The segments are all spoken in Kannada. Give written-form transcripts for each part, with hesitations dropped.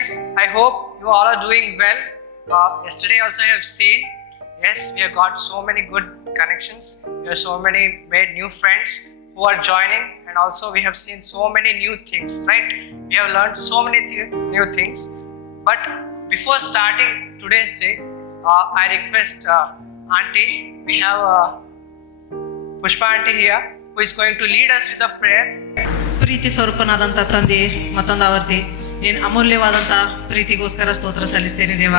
friends, I hope you all are doing well. Yesterday also I have seen, yes, we have got so many good connections. We have so many made new friends who are joining, and also we have seen so many new things, right? We have learned so many new things. But before starting today's day, I request Auntie, we have Pushpa Auntie here, who is going to lead us with a prayer. ಪ್ರೀತಿ ಸ್ವರೂಪನಾದಂಥ ತಂದೆ, ಮತ್ತೊಂದು ಆವರ್ತಿ ನೀನು ಅಮೂಲ್ಯವಾದಂಥ ಪ್ರೀತಿಗೋಸ್ಕರ ಸ್ತೋತ್ರ ಸಲ್ಲಿಸ್ತೇನೆ ದೇವ.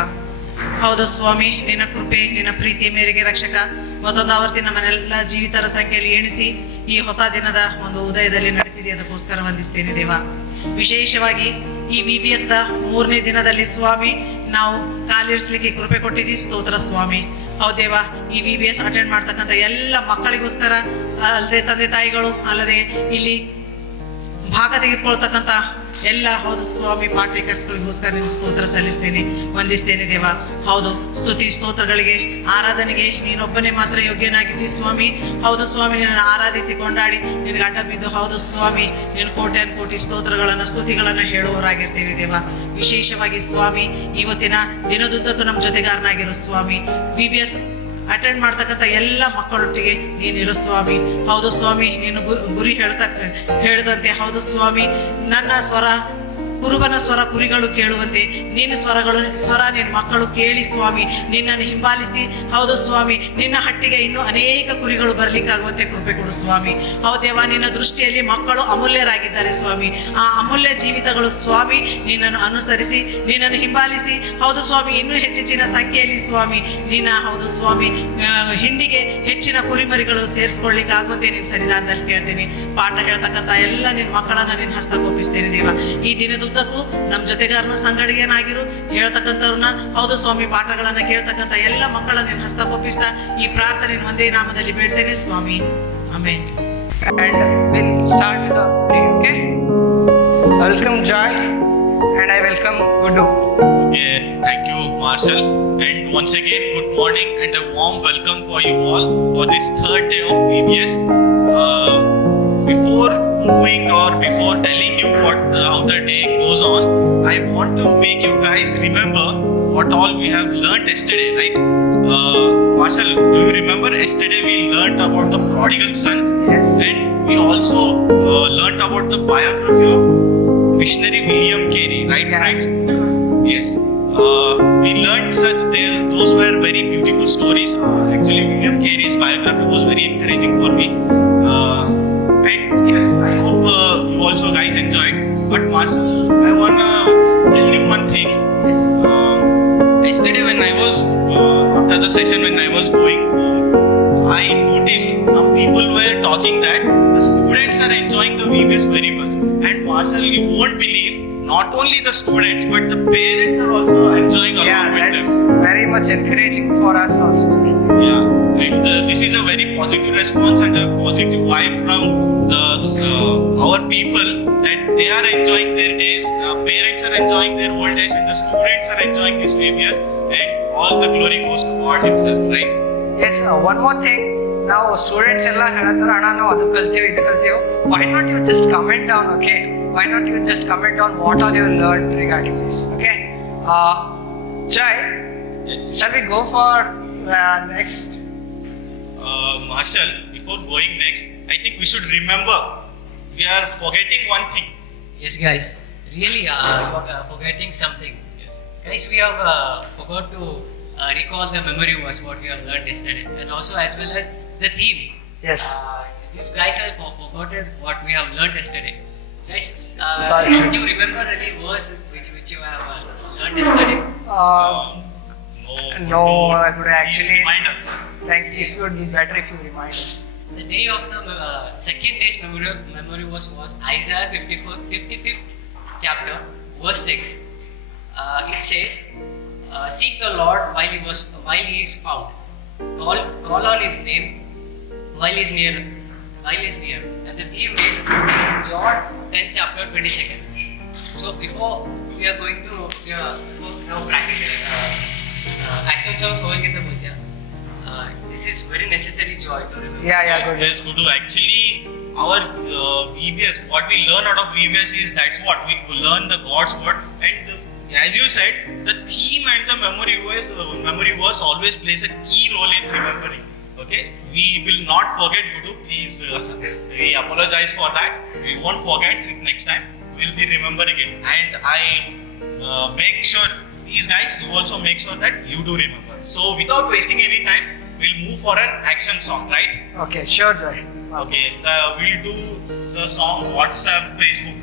ಹೌದು ಸ್ವಾಮಿ, ನಿನ್ನ ಕೃಪೆ, ನಿನ್ನ ಪ್ರೀತಿಯ ಮೇರೆಗೆ ರಕ್ಷಕ ಮತ್ತೊಂದು ಆವರ್ತಿ ನಮ್ಮನ್ನೆಲ್ಲ ಜೀವಿತರ ಸಂಖ್ಯೆಯಲ್ಲಿ ಎಣಿಸಿ ಈ ಹೊಸ ದಿನದ ಒಂದು ಉದಯದಲ್ಲಿ ನಡೆಸಿದೆ, ಅದಕ್ಕೋಸ್ಕರ ವಂದಿಸ್ತೇನೆ ದೇವ. ವಿಶೇಷವಾಗಿ ಈ VBS ದ 3ನೇ ದಿನದಲ್ಲಿ ಸ್ವಾಮಿ ನಾವು ಕಾಲಿರಿಸಲಿಕ್ಕೆ ಕೃಪೆ ಕೊಟ್ಟಿದ್ದೀವಿ, ಸ್ತೋತ್ರ ಸ್ವಾಮಿ. ಹೌದೇವ, ಈ VBS ಅಟೆಂಡ್ ಮಾಡ್ತಕ್ಕಂಥ ಎಲ್ಲ ಮಕ್ಕಳಿಗೋಸ್ಕರ, ಅಲ್ಲದೆ ತಂದೆ ತಾಯಿಗಳು, ಅಲ್ಲದೆ ಇಲ್ಲಿ ಭಾಗ ತೆಗೆದುಕೊಳ್ತಕ್ಕಂಥ ಎಲ್ಲ ಹೌದು ಸ್ವಾಮಿ ಪಾಠಕರ್ಸ್ಗಳಿಗೋಸ್ಕರ ನಿನ್ನ ಸ್ತೋತ್ರ ಸಲ್ಲಿಸ್ತೇನೆ, ವಂದಿಸ್ತೇನೆ ದೇವ. ಹೌದು, ಸ್ತುತಿ ಸ್ತೋತ್ರಗಳಿಗೆ, ಆರಾಧನೆಗೆ ನೀನೊಬ್ಬನೇ ಮಾತ್ರ ಯೋಗ್ಯನಾಗಿದ್ದಿ ಸ್ವಾಮಿ. ಹೌದು ಸ್ವಾಮಿ, ನಿನ್ನನ್ನು ಆರಾಧಿಸಿ ಕೊಂಡಾಡಿ ನಿನಗೆ ಅಡ್ಡ ಬಿದ್ದು, ಹೌದು ಸ್ವಾಮಿ, ನೀನು ಕೋಟ್ಯಾನು ಕೋಟಿ ಸ್ತೋತ್ರಗಳನ್ನು ಸ್ತುತಿಗಳನ್ನು ಹೇಳುವವರಾಗಿರ್ತೇವೆ ದೇವ. ವಿಶೇಷವಾಗಿ ಸ್ವಾಮಿ, ಇವತ್ತಿನ ದಿನದುದ್ದಕ್ಕೂ ನಮ್ಮ ಜೊತೆಗಾರನಾಗಿರೋ ಸ್ವಾಮಿ, VBS ಅಟೆಂಡ್ ಮಾಡ್ತಕ್ಕಂಥ ಎಲ್ಲ ಮಕ್ಕಳೊಟ್ಟಿಗೆ ನೀನಿರು ಸ್ವಾಮಿ. ಹೌದು ಸ್ವಾಮಿ, ನೀನು ಗುರಿ ಹೇಳಿದಂತೆ, ಹೌದು ಸ್ವಾಮಿ, ನನ್ನ ಸ್ವರ ಕುರುಬನ ಸ್ವರ ಕುರಿಗಳು ಕೇಳುವಂತೆ ನಿನ್ನ ಸ್ವರ ನಿನ್ನ ಮಕ್ಕಳು ಕೇಳಿ ಸ್ವಾಮಿ ನಿನ್ನನ್ನು ಹಿಂಬಾಲಿಸಿ, ಹೌದು ಸ್ವಾಮಿ, ನಿನ್ನ ಹಟ್ಟಿಗೆ ಇನ್ನೂ ಅನೇಕ ಕುರಿಗಳು ಬರ್ಲಿಕ್ಕಾಗುವಂತೆ ಕೃಪೆ ಕೊಡು ಸ್ವಾಮಿ. ಹೌದೇವ, ನಿನ್ನ ದೃಷ್ಟಿಯಲ್ಲಿ ಮಕ್ಕಳು ಅಮೂಲ್ಯರಾಗಿದ್ದಾರೆ ಸ್ವಾಮಿ. ಆ ಅಮೂಲ್ಯ ಜೀವಿತಗಳು ಸ್ವಾಮಿ ನಿನ್ನನ್ನು ಅನುಸರಿಸಿ, ನಿನ್ನನ್ನು ಹಿಂಬಾಲಿಸಿ, ಹೌದು ಸ್ವಾಮಿ, ಇನ್ನೂ ಹೆಚ್ಚಿನ ಸಂಖ್ಯೆಯಲ್ಲಿ ಸ್ವಾಮಿ ನಿನ್ನ, ಹೌದು ಸ್ವಾಮಿ, ಹಿಂಡಿಗೆ ಹೆಚ್ಚಿನ ಕುರಿಮರಿಗಳು ಸೇರಿಸ್ಕೊಳ್ಳಿಕ್ಕಾಗುವಂತೆ ನಿನ್ನ ಸನ್ನಿಧಾನದಲ್ಲಿ ಕೇಳ್ತೀನಿ. ಪಾಠ ಹೇಳ್ತಕ್ಕಂಥ ಎಲ್ಲ ನಿನ್ನ ಮಕ್ಕಳನ್ನ ನಿನ್ನ ಹಸ್ತಕ್ಕೊಪ್ಪಿಸ್ತೇನೆ ದೇವ. ಈ ದಿನದ ಉದ್ದಕ್ಕೂ ನಮ್ಮ ಜೊತೆಗಾರನು ಸಂಗಡಿಗನಾಗಿರು, ಹೇಳ್ತಕ್ಕಂಥವ್ರನ್ನ, ಹೌದು ಸ್ವಾಮಿ, ಪಾಠಗಳನ್ನ ಕೇಳ್ತಕ್ಕಂಥ ಎಲ್ಲ ಮಕ್ಕಳನ್ನ ನಿನ್ನ ಹಸ್ತಕ್ಕೊಪ್ಪಿಸ್ತಾ ಈ ಪ್ರಾರ್ಥನೆ ಒಂದೇ ನಾಮದಲ್ಲಿ ಬೇಡ್ತೇನೆ ಸ್ವಾಮಿ, amen. And we'll start with the day, okay? Welcome Joy, and I welcome Gudu. Okay, thank you Marshall, and once again good morning and a warm welcome for you all for this third day of VBS. Before moving or before telling you how the day goes on, I want to make you guys remember what all we have learned yesterday, right? Marshall, do you remember yesterday we learned about the prodigal son? Yes. And we also learned about the biography of missionary William Carey, right, Yeah. friends? Yes. We learned those were very beautiful stories. Actually, William Carey's biography was very encouraging for me. And yes, I hope you also guys enjoyed. But Marshall, I wanna tell you one thing. Yes. Yesterday when I was after the session, when I was going home, I noticed some people were talking that the students are enjoying the VBS very much. And Marshall, you won't believe, not only the students but the parents are also enjoying along with That's them. very much encouraging for us also. Yeah, and this is a very positive response and a positive vibe from our people, that they are enjoying their days, parents are enjoying their old days, and the students are enjoying this VBS, and all the glory goes to God himself, right? Yes, one more thing. Now students ಎಲ್ಲ ಹೇಳ್ತಾರೆ, ಅಣ್ಣ ನಾವು ಅದು ಕಲ್ತೀವಿ ಇದು ಕಲ್ತೀವಿ. Why not you just comment down, okay? Why not you just comment down what all you learned regarding this, okay? Jai, Yes. shall we go for next? Marshall, before going next, I think we should remember we are forgetting one thing. Yes, guys. Really, you are forgetting something. Yes. Guys, we have forgot to recall the memory verse what we have learned yesterday, and also as well as the theme. Yes. These guys have forgotten what we have learned yesterday. Guys, Sorry. do you remember any verse which you have learned yesterday? No, I would actually. Please remind us. Thank you. It would be better if you remind us. The day of the second day's memory was Isaiah 55th chapter, verse 6. It says, "Seek the Lord while he is found. Call on His name while He is near. And the theme is John 10th chapter 22nd. So before we are going to practice actions of sowing in the puja, this is very necessary, Joy, to remember. Yeah, good. Yes, Gudu. Actually, our VBS, what we learn out of VBS is that's what we learn the God's word, and as you said, the theme and the memory verse always plays a key role in remembering. Okay, we will not forget, Gudu. Please, we apologize for that. We won't forget next time. We'll be remembering it, and I make sure, please guys, you also make sure that you do remember. So without wasting any time, we'll move for an action song, right? Okay, sure, Joy. Okay, we'll do the song WhatsApp, Facebook.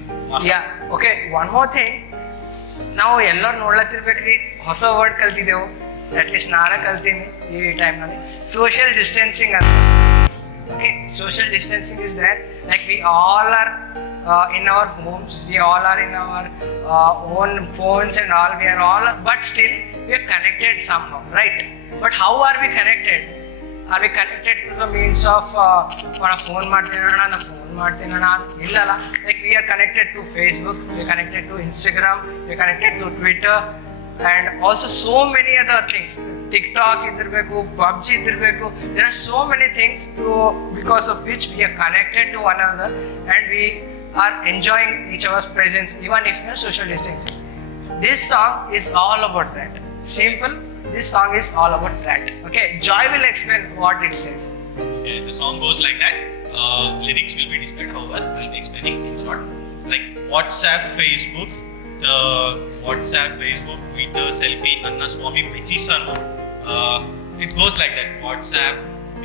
Yeah, okay, one more thing. ನಾವು ಎಲ್ಲರೂ ನೋಡ್ಲತ್ತಿರ್ಬೇಕ್ರಿ, ಹೊಸ ವರ್ಡ್ ಕಲ್ತಿದ್ದೆವು. ಅಟ್ಲೀಸ್ಟ್ ನಾನು ಕಲ್ತೀನಿ ಈ ಟೈಮ್ನಲ್ಲಿ. ಸೋಷಿಯಲ್ ಡಿಸ್ಟೆನ್ಸಿಂಗ್ ಅಂತ. Okay, social distancing is there. Like we all are in our homes, we all are in our own phones and all. We are all, but still we are connected somehow, right? But how are we connected? Are we connected through the means of phone ಮಾಡ್ತೀನಣ್ಣ, ನಾ ಫೋನ್ ಮಾಡ್ತೀನಣ್ಣ? ಇಲ್ಲಲ್ಲ. Like we are connected to Facebook, we are connected to Instagram, we are connected to Twitter, and also so many other things. TikTok ಇದಿರಬೇಕು, PUBG ಇದಿರಬೇಕು. There are so many things because of which we are connected to one another and we are enjoying each other's presence even if we are social distancing. This song is all about that. Simple. This song is all about that. Okay, Joy will explain what it says. Okay, the song goes like that. Lyrics will be described, however, I'll be explaining in short. Like WhatsApp, Facebook, Twitter, selfie, Nanna Swami Mechisanu. It goes like that. WhatsApp,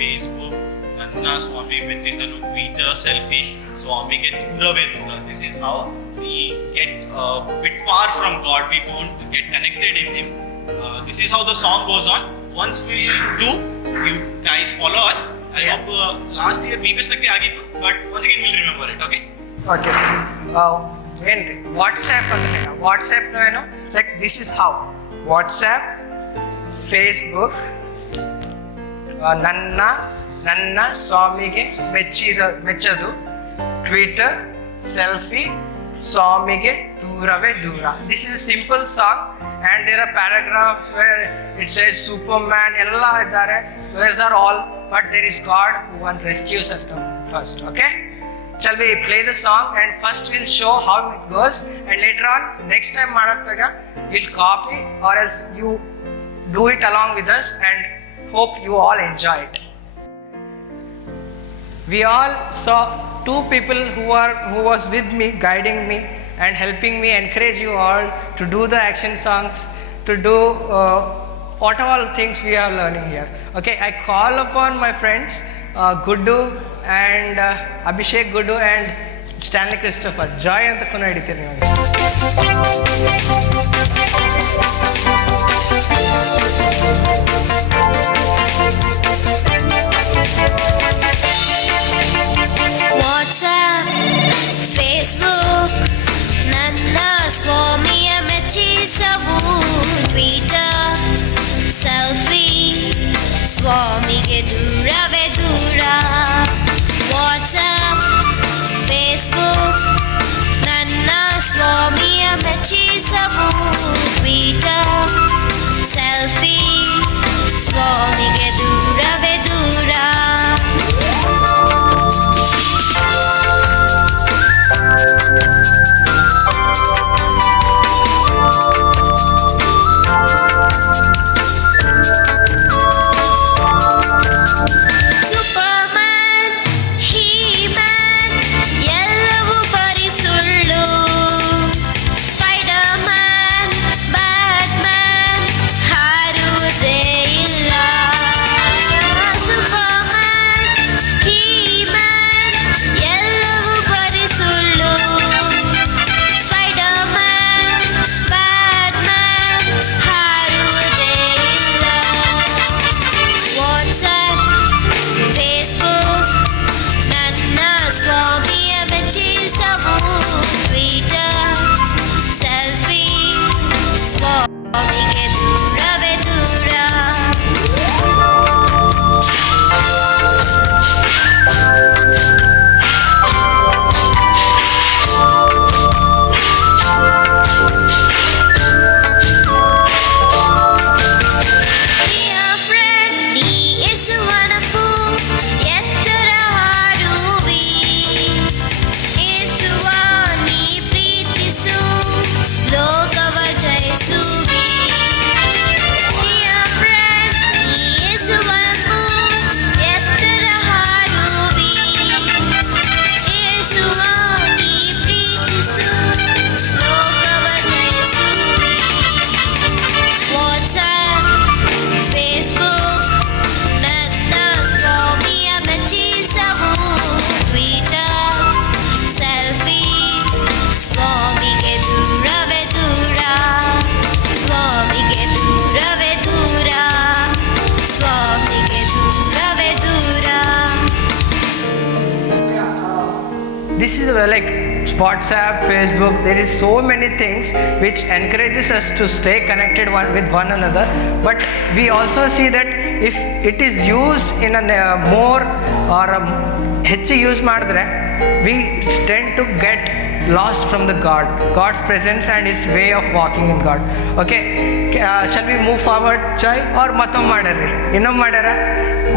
Facebook, Nanna Swami Mechisanu, Twitter, selfie, Swami ke Durave Dura. This is how we get a bit far from God. We won't get connected in Him. This is how the song goes on. Once we do, you guys follow us. I hope last year we missed like ಆಗಿತ್ತು, but once again we'll remember it. Okay. Okay. ಏನ್ರಿ ವಾಟ್ಸ್ಆ್ಯಪ್ ಅಂದ್ರೆ ವಾಟ್ಸ್ಆ್ಯಪ್ನ ಏನು, like this is how WhatsApp, Facebook, ನನ್ನ ಸ್ವಾಮಿಗೆ ಮೆಚ್ಚದು, ಟ್ವಿಟರ್, ಸೆಲ್ಫಿ, ಸ್ವಾಮಿಗೆ ದೂರವೇ ದೂರ. This is simple song and there are paragraph where it says Superman, ಎಲ್ಲ ಇದ್ದಾರೆ. Those are all, but there is God who one rescues us first. Okay, shall we play the song and first we'll show how it goes and later on next time ಮಾಡಾಗ we'll copy or else you do it along with us and hope you all enjoy it. We all saw two people who was with me, guiding me and helping me, encourage you all to do the action songs, to do what all things we are learning here. Okay, I call upon my friends Guddu and Abhishek Guddu and Stanley Christopher. Joy anta kuna ಹಿಡಿತೀನಿ ನೋಡಿ. WhatsApp, Facebook, ನನ್ನ ಸ್ವಾಮಿಯ ಮೆಚ್ಚಿಸವು, ಟ್ವಿಟರ್, ಸೆಲ್ಫಿ, ಸ್ವಾಮಿಗೆ ದೂರವೇ ದೂರ. ವಾಟ್ಸ್ಆ್ಯಪ್, ಫೇಸ್ಬುಕ್, ನನ್ನ ಸ್ವಾಮಿಯ ಮೆಚ್ಚಿಸವು, ಟ್ವಿಟರ್, ಸೆಲ್ಫಿ, ಸ್ವಾಮಿಗೆ ದೂರವೇ ದೂರ. like WhatsApp, Facebook, there is so many things which encourages us to stay connected with one another, but we also see that if it is used in a more or ಹೆಚ್ಚಿಗೆ ಯೂಸ್ ಮಾಡಿದ್ರೆ we tend to get lost from the God's presence and His way of walking in God. Okay, shall we move forward, Joy? Or ಮತ್ತೊಮ್ಮೆ ಮಾಡ್ರಿ, ಇನ್ನೊಮ್ಮೆ ಮಾಡ್ಯಾರ,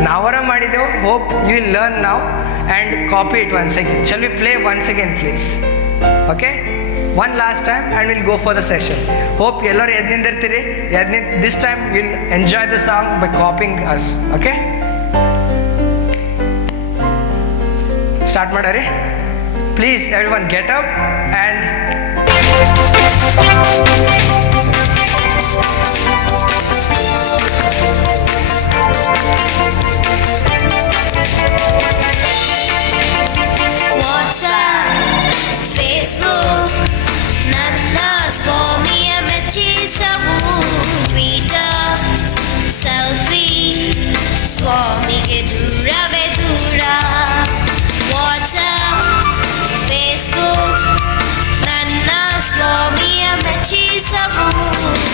ನಾವರ ಮಾಡಿದೆವು. Hope you will learn now and copy it once again. Shall we play once again, please? Okay, one last time and we'll go for the session. Hope ಎಲ್ಲರೂ ಎದ್ದು ನಿಂದಿರ್ತೀರಿ. This time you'll enjoy the song by copying us. Okay, start madari. Please everyone get up and WhatsApp, Facebook, ನನ್ನ ಸ್ವಾಮಿಯ ಮೆಚ್ಚಿಸವು. Twitter, selfie, ಸ್ವಾಮಿಗೆ ದೂರವೇ ದೂರ. WhatsApp, Facebook, ನನ್ನ ಸ್ವಾಮಿಯ ಮೆಚ್ಚಿಸವು.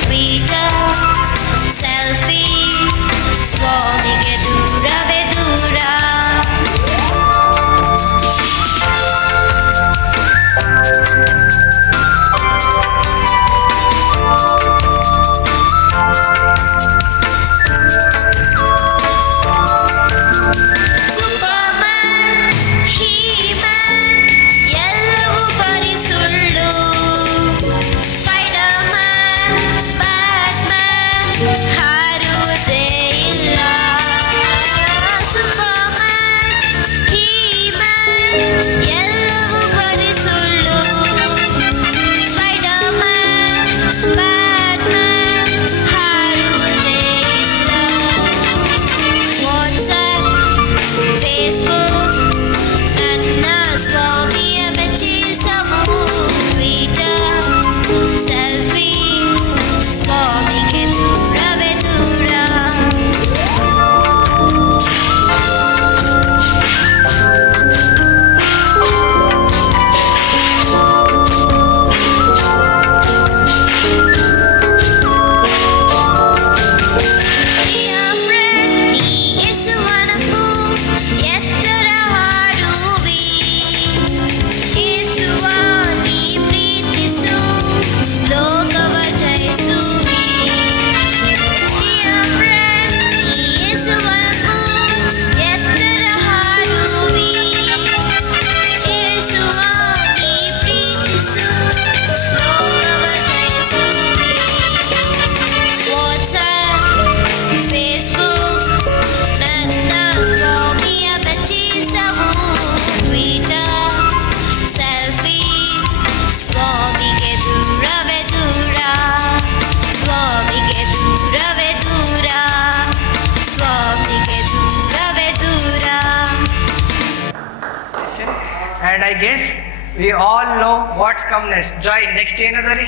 Twitter, selfie, ಸ್ವಾಮಿಗೆ ದೂರವೇ ದೂರ. and I guess we all know what's come next. Joy, next ಏನದರಿ?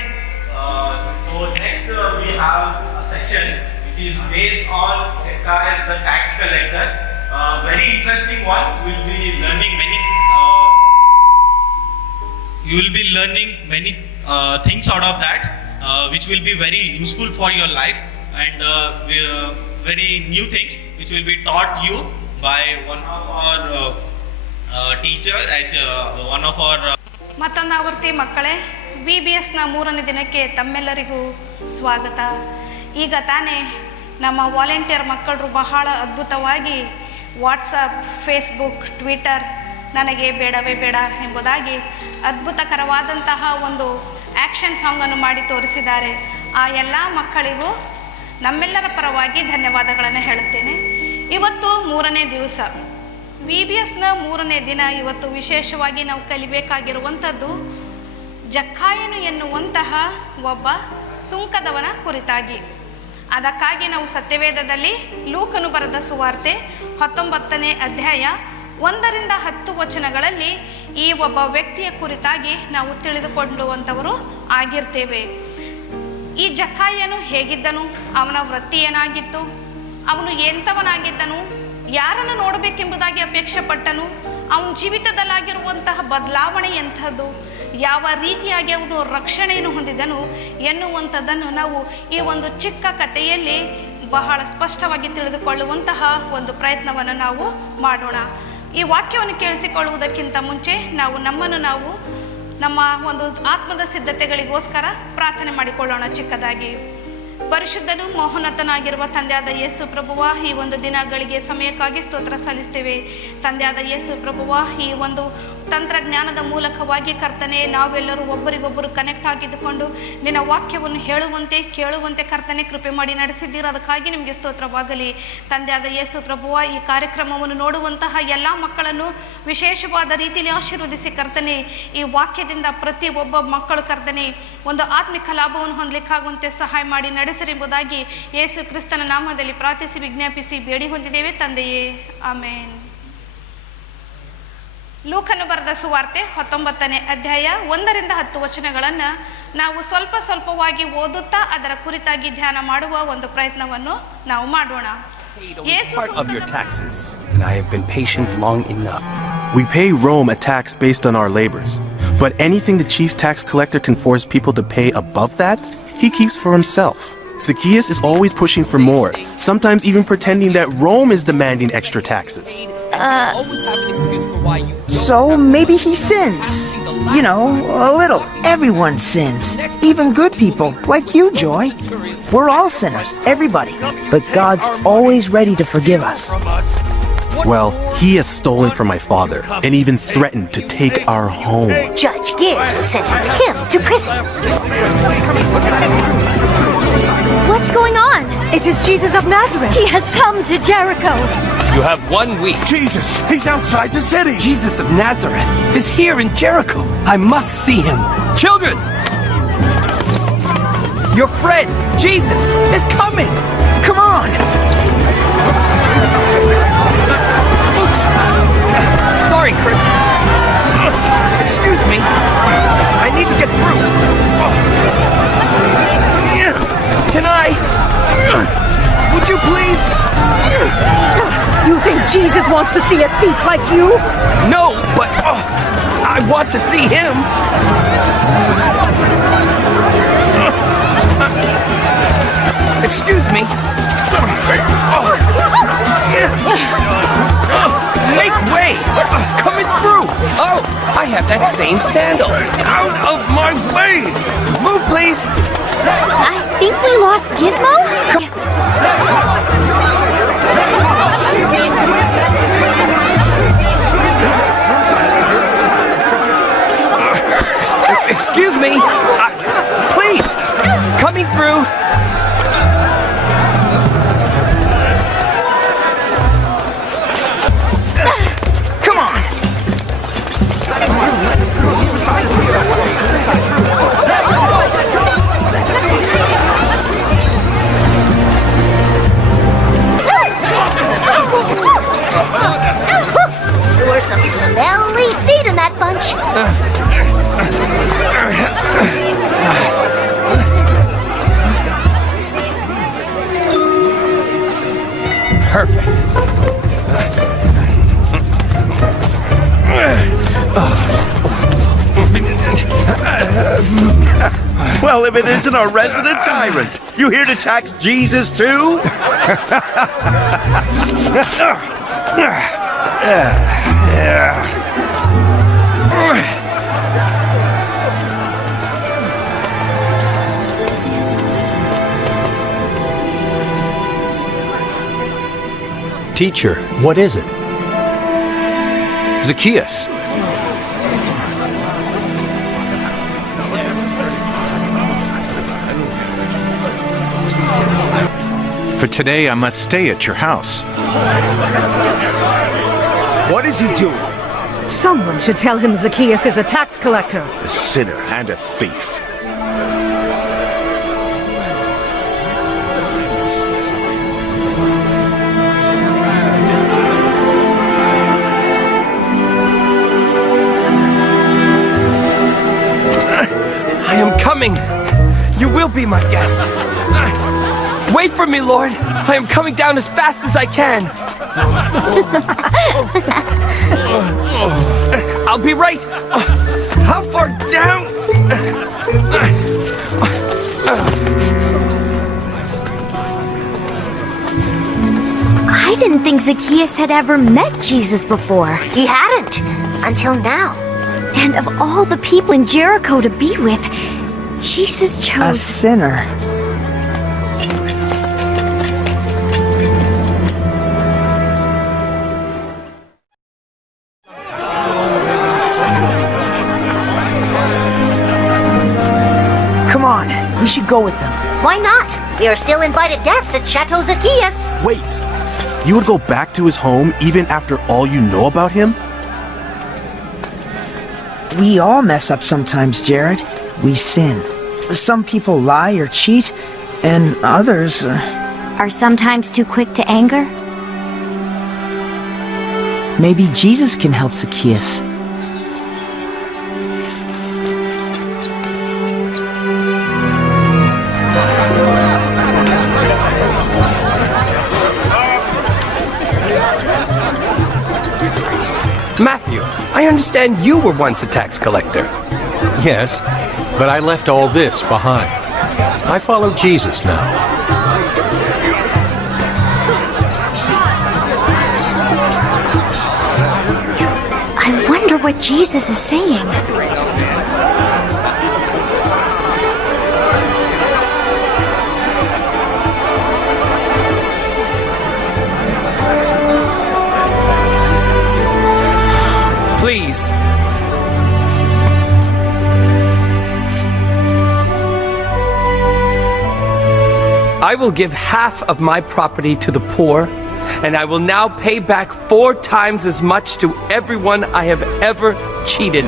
So next we have a section which is based on Sekka as the tax collector. Very interesting one. You will be learning many things out of that, which will be very useful for your life, and very new things which will be taught you by one of our teacher as one of our ಮತ್ತೊಂದು ಆವೃತ್ತಿ ಮಕ್ಕಳೇ, VBSನ 3ನೇ ದಿನಕ್ಕೆ ತಮ್ಮೆಲ್ಲರಿಗೂ ಸ್ವಾಗತ. ಈಗ ತಾನೇ ನಮ್ಮ ವಾಲಂಟಿಯರ್ ಮಕ್ಕಳು ಬಹಳ ಅದ್ಭುತವಾಗಿ ವಾಟ್ಸಪ್, ಫೇಸ್ಬುಕ್, ಟ್ವಿಟರ್ ನನಗೆ ಬೇಡವೇ ಬೇಡ ಎಂಬುದಾಗಿ ಅದ್ಭುತಕರವಾದಂತಹ ಒಂದು ಆ್ಯಕ್ಷನ್ ಸಾಂಗನ್ನು ಮಾಡಿ ತೋರಿಸಿದ್ದಾರೆ. ಆ ಎಲ್ಲ ಮಕ್ಕಳಿಗೂ ನಮ್ಮೆಲ್ಲರ ಪರವಾಗಿ ಧನ್ಯವಾದಗಳನ್ನು ಹೇಳುತ್ತೇನೆ. ಇವತ್ತು 3ನೇ ದಿವಸ, VBSನ 3ನೇ ದಿನ. ಇವತ್ತು ವಿಶೇಷವಾಗಿ ನಾವು ಕಲಿಬೇಕಾಗಿರುವಂಥದ್ದು ಜಕ್ಕಾಯನು ಎನ್ನುವಂತಹ ಒಬ್ಬ ಸುಂಕದವನ ಕುರಿತಾಗಿ. ಅದಕ್ಕಾಗಿ ನಾವು ಸತ್ಯವೇದದಲ್ಲಿ ಲೂಕನು ಬರೆದ ಸುವಾರ್ತೆ 19ನೇ ಅಧ್ಯಾಯ 1ರಿಂದ 10 ವಚನಗಳಲ್ಲಿ ಈ ಒಬ್ಬ ವ್ಯಕ್ತಿಯ ಕುರಿತಾಗಿ ನಾವು ತಿಳಿದುಕೊಳ್ಳುವಂಥವರು ಆಗಿರ್ತೇವೆ. ಈ ಜಕ್ಕಾಯನು ಹೇಗಿದ್ದನು, ಅವನ ವೃತ್ತಿ ಏನಾಗಿತ್ತು, ಅವನು ಎಂಥವನಾಗಿದ್ದನು, ಯಾರನ್ನು ನೋಡಬೇಕೆಂಬುದಾಗಿ ಅಪೇಕ್ಷೆ ಪಟ್ಟನು, ಅವನ ಜೀವಿತದಲ್ಲಾಗಿರುವಂತಹ ಬದಲಾವಣೆ ಎಂಥದ್ದು, ಯಾವ ರೀತಿಯಾಗಿ ಅವನು ರಕ್ಷಣೆಯನ್ನು ಹೊಂದಿದನು ಎನ್ನುವಂಥದ್ದನ್ನು ನಾವು ಈ ಒಂದು ಚಿಕ್ಕ ಕಥೆಯಲ್ಲಿ ಬಹಳ ಸ್ಪಷ್ಟವಾಗಿ ತಿಳಿದುಕೊಳ್ಳುವಂತಹ ಒಂದು ಪ್ರಯತ್ನವನ್ನು ನಾವು ಮಾಡೋಣ. ಈ ವಾಕ್ಯವನ್ನು ಕೇಳಿಸಿಕೊಳ್ಳುವುದಕ್ಕಿಂತ ಮುಂಚೆ ನಮ್ಮನ್ನು ನಾವು ನಮ್ಮ ಒಂದು ಆತ್ಮದ ಸಿದ್ಧತೆಗಳಿಗೋಸ್ಕರ ಪ್ರಾರ್ಥನೆ ಮಾಡಿಕೊಳ್ಳೋಣ. ಚಿಕ್ಕದಾಗಿ ಪರಿಶುದ್ಧನು ಮಹೋನ್ನತನಾಗಿರುವ ತಂದೆಯಾದ ಯೇಸು ಪ್ರಭುವ, ಈ ಒಂದು ದಿನಗಳಿಗೆ ಸಮಯಕ್ಕಾಗಿ ಸ್ತೋತ್ರ ಸಲ್ಲಿಸ್ತೇವೆ. ತಂದೆಯಾದ ಯೇಸು ಪ್ರಭುವ, ಈ ಒಂದು ತಂತ್ರಜ್ಞಾನದ ಮೂಲಕವಾಗಿ ಕರ್ತನೆ ನಾವೆಲ್ಲರೂ ಒಬ್ಬರಿಗೊಬ್ಬರು ಕನೆಕ್ಟ್ ಆಗಿದ್ದುಕೊಂಡು ನಿನ್ನ ವಾಕ್ಯವನ್ನು ಹೇಳುವಂತೆ ಕೇಳುವಂತೆ ಕರ್ತನೆ ಕೃಪೆ ಮಾಡಿ ನಡೆಸಿದ್ದೀರ. ಅದಕ್ಕಾಗಿ ನಿಮಗೆ ಸ್ತೋತ್ರವಾಗಲಿ. ತಂದೆಯಾದ ಯೇಸು ಪ್ರಭುವ, ಈ ಕಾರ್ಯಕ್ರಮವನ್ನು ನೋಡುವಂತಹ ಎಲ್ಲ ಮಕ್ಕಳನ್ನು ವಿಶೇಷವಾದ ರೀತಿಯಲ್ಲಿ ಆಶೀರ್ವದಿಸಿ ಕರ್ತನೆ, ಈ ವಾಕ್ಯದಿಂದ ಪ್ರತಿ ಒಬ್ಬ ಮಕ್ಕಳು ಕರ್ತನೆ ಒಂದು ಆತ್ಮಿಕ ಲಾಭವನ್ನು ಹೊಂದಲಿಕ್ಕಾಗುವಂತೆ ಸಹಾಯ ಮಾಡಿ ನಡೆಸಿರೆಂಬುದಾಗಿ ಯೇಸು ಕ್ರಿಸ್ತನ ನಾಮದಲ್ಲಿ ಪ್ರಾರ್ಥಿಸಿ ವಿಜ್ಞಾಪಿಸಿ ಬೇಡಿ ಹೊಂದಿದ್ದೇವೆ ತಂದೆಯೇ, ಆಮೇನ್. ಲೂಕನು ಬರೆದ ಸುವಾರ್ತೆ 19ನೇ ಅಧ್ಯಾಯ 1-10 ವಚನಗಳನ್ನು ನಾವು ಸ್ವಲ್ಪವಾಗಿ ಓದುತ್ತಾ ಅದರ ಕುರಿತಾಗಿ ಧ್ಯಾನ ಮಾಡುವ ಒಂದು ಪ್ರಯತ್ನವನ್ನು ನಾವು ಮಾಡೋಣ. Part of your taxes, and I have been patient long enough. We pay Rome a tax based on our labors, but anything the chief tax collector can force people to pay above that, he keeps for himself. Zacchaeus is always pushing for more, sometimes even pretending that Rome is demanding extra taxes. So maybe he sins. You know, a little. Everyone sins. Even good people, like you, Joy. We're all sinners, everybody. But God's always ready to forgive us. Well, he has stolen from my father and even threatened to take our home. Judge Giz would sentence him to prison. What's going on? It is Jesus of Nazareth. He has come to Jericho. You have 1 week. Jesus, he's outside the city. Jesus of Nazareth is here in Jericho. I must see him. Children! Your friend, Jesus, is coming. Come on! Oops! Sorry, Chris. Excuse me. I need to get through. Can I? Would you please? You think Jesus wants to see a thief like you? No, but I want to see him. Excuse me. Make way! Coming through! Oh, I have that same sandal. Out of my way! Move, please. I think we lost Gizmo? Excuse me. Please. Coming through. Come on. There were some smelly feet in that bunch. Perfect. Well, if it isn't our resident tyrant, you here to tax Jesus too? Teacher, what is it? Zacchaeus. For today, I must stay at your house. What is he doing? Someone should tell him Zacchaeus is a tax collector. A sinner and a thief. I am coming. You will be my guest. Wait for me, Lord. I am coming down as fast as I can. I'll be right. How far down? I didn't think Zacchaeus had ever met Jesus before. He hadn't, until now. And of all the people in Jericho to be with, Jesus A chose... sinner. Come on, we should go with them. Why not? We are still invited guests at Chateau Zacchaeus. Wait! You would go back to his home even after all you know about him? We all mess up sometimes, Jared. We sin. Some people lie or cheat, and others... are sometimes too quick to anger? Maybe Jesus can help Zacchaeus. Matthew, I understand you were once a tax collector. Yes, but I left all this behind. I follow Jesus now. I wonder what Jesus is saying. Please. I will give half of my property to the poor, and I will now pay back 4 times as much to everyone I have ever cheated.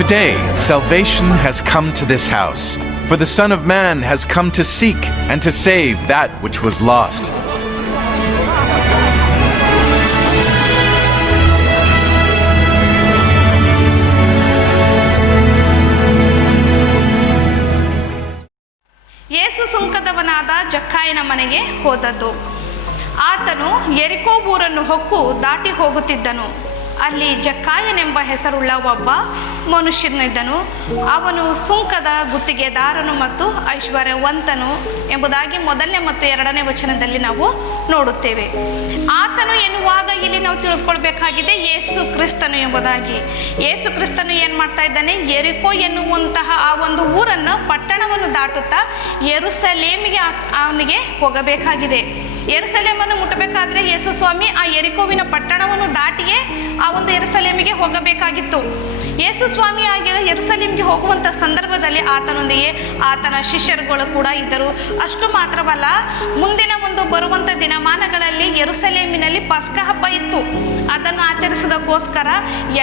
Today, salvation has come to this house, for the Son of Man has come to seek and to save that which was lost. ಯೇಸು ಸುಂಕದವನಾದ ಜಕ್ಕಾಯನ ಮನೆಗೆ ಹೋದದ್ದು. ಆತನು ಯೆರಿಕೋ ಊರನ್ನು ಹೊಕ್ಕು ದಾಟಿ ಹೋಗುತ್ತಿದ್ದನು. ಅಲ್ಲಿ ಜಕ್ಕಾಯನೆಂಬ ಹೆಸರುಳ್ಳ ಒಬ್ಬ ಮನುಷ್ಯನಿದ್ದನು. ಅವನು ಸುಂಕದ ಗುತ್ತಿಗೆದಾರನು ಮತ್ತು ಐಶ್ವರ್ಯವಂತನು ಎಂಬುದಾಗಿ 1ನೇ ಮತ್ತು 2ನೇ ವಚನದಲ್ಲಿ ನಾವು ನೋಡುತ್ತೇವೆ. ಆತನು ಎನ್ನುವಾಗ ಇಲ್ಲಿ ನಾವು ತಿಳಿದುಕೊಳ್ಬೇಕಾಗಿದೆ ಯೇಸು ಕ್ರಿಸ್ತನು ಎಂಬುದಾಗಿ. ಯೇಸು ಕ್ರಿಸ್ತನು ಏನು ಮಾಡ್ತಾ ಇದ್ದಾನೆ? ಯೆರಿಕೋ ಎನ್ನುವಂತಹ ಆ ಒಂದು ಊರನ್ನು, ಪಟ್ಟಣವನ್ನು ದಾಟುತ್ತಾ ಯೆರೂಸಲೇಮಿಗೆ ಅವನಿಗೆ ಹೋಗಬೇಕಾಗಿದೆ. ಯೆರೂಸಲೇಮನ್ನು ಮುಟ್ಟಬೇಕಾದ್ರೆ ಯೇಸು ಸ್ವಾಮಿ ಆ ಯೆರಿಕೋವಿನ ಪಟ್ಟಣವನ್ನು ದಾಟಿಯೇ ಆ ಒಂದು ಯೆರೂಸಲೇಮಿಗೆ ಹೋಗಬೇಕಾಗಿತ್ತು. ಯೇಸು ಸ್ವಾಮಿ ಆಗಿ ಯೆರೂಸಲೇಮಿಗೆ ಹೋಗುವಂಥ ಸಂದರ್ಭದಲ್ಲಿ ಆತನೊಂದಿಗೆ ಆತನ ಶಿಷ್ಯರುಗಳು ಕೂಡ ಇದ್ದರು. ಅಷ್ಟು ಮಾತ್ರವಲ್ಲ, ಮುಂದಿನ ಒಂದು ಬರುವಂಥ ದಿನಮಾನಗಳಲ್ಲಿ ಯೆರೂಸಲೇಮಿನಲ್ಲಿ ಪಸ್ಕ ಹಬ್ಬ ಇತ್ತು. ಅದನ್ನು ಆಚರಿಸೋದಕ್ಕೋಸ್ಕರ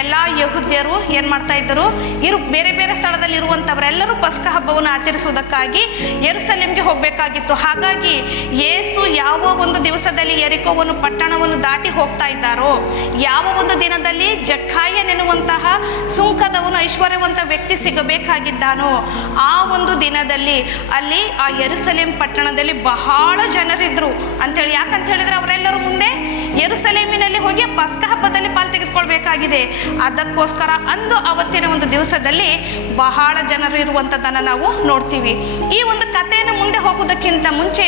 ಎಲ್ಲ ಯಹೂದ್ಯರು ಏನು ಮಾಡ್ತಾ ಇದ್ದರು? ಬೇರೆ ಬೇರೆ ಸ್ಥಳದಲ್ಲಿ ಇರುವಂಥವರೆಲ್ಲರೂ ಪಸ್ಕ ಹಬ್ಬವನ್ನು ಆಚರಿಸುವುದಕ್ಕಾಗಿ ಯೆರೂಸಲೇಮಿಗೆ ಹೋಗಬೇಕಾಗಿತ್ತು. ಹಾಗಾಗಿ ಯೇಸು ಯಾವ ಒಂದು ದಿವಸದಲ್ಲಿ ಯೆರಿಕೋವನ್ನು ಪಟ್ಟಣವನ್ನು ದಾಟಿ ಹೋಗ್ತಾ ಇದ್ದಾರೋ, ಯಾವ ಒಂದು ದಿನದಲ್ಲಿ ಜಕ್ಕಾಯನೆನ್ನುವಂತಹ ಸುಂಕದವನು ಐಶ್ವರ್ಯವಂತ ವ್ಯಕ್ತಿ ಸಿಗಬೇಕಾಗಿದ್ದಾನೋ, ಆ ಒಂದು ದಿನದಲ್ಲಿ ಅಲ್ಲಿ ಆ ಯೆರೂಸಲೇಮ್ ಪಟ್ಟಣದಲ್ಲಿ ಬಹಳ ಜನರಿದ್ರು ಅಂತೇಳಿ. ಯಾಕಂತ ಹೇಳಿದ್ರೆ ಅವರೆಲ್ಲರೂ ಮುಂದೆ ಯೆರೂಸಲೇಮಿನಲ್ಲಿ ಹೋಗಿ ಪಸ್ಕ ಹಬ್ಬದಲ್ಲಿ ಪಾಲು ತೆಗೆದುಕೊಳ್ಬೇಕಾಗಿದೆ. ಅದಕ್ಕೋಸ್ಕರ ಅವತ್ತಿನ ಒಂದು ದಿವಸದಲ್ಲಿ ಬಹಳ ಜನರು ಇರುವಂಥದ್ದನ್ನು ನಾವು ನೋಡ್ತೀವಿ. ಈ ಒಂದು ಕಥೆಯನ್ನು ಮುಂದೆ ಹೋಗುವುದಕ್ಕಿಂತ ಮುಂಚೆ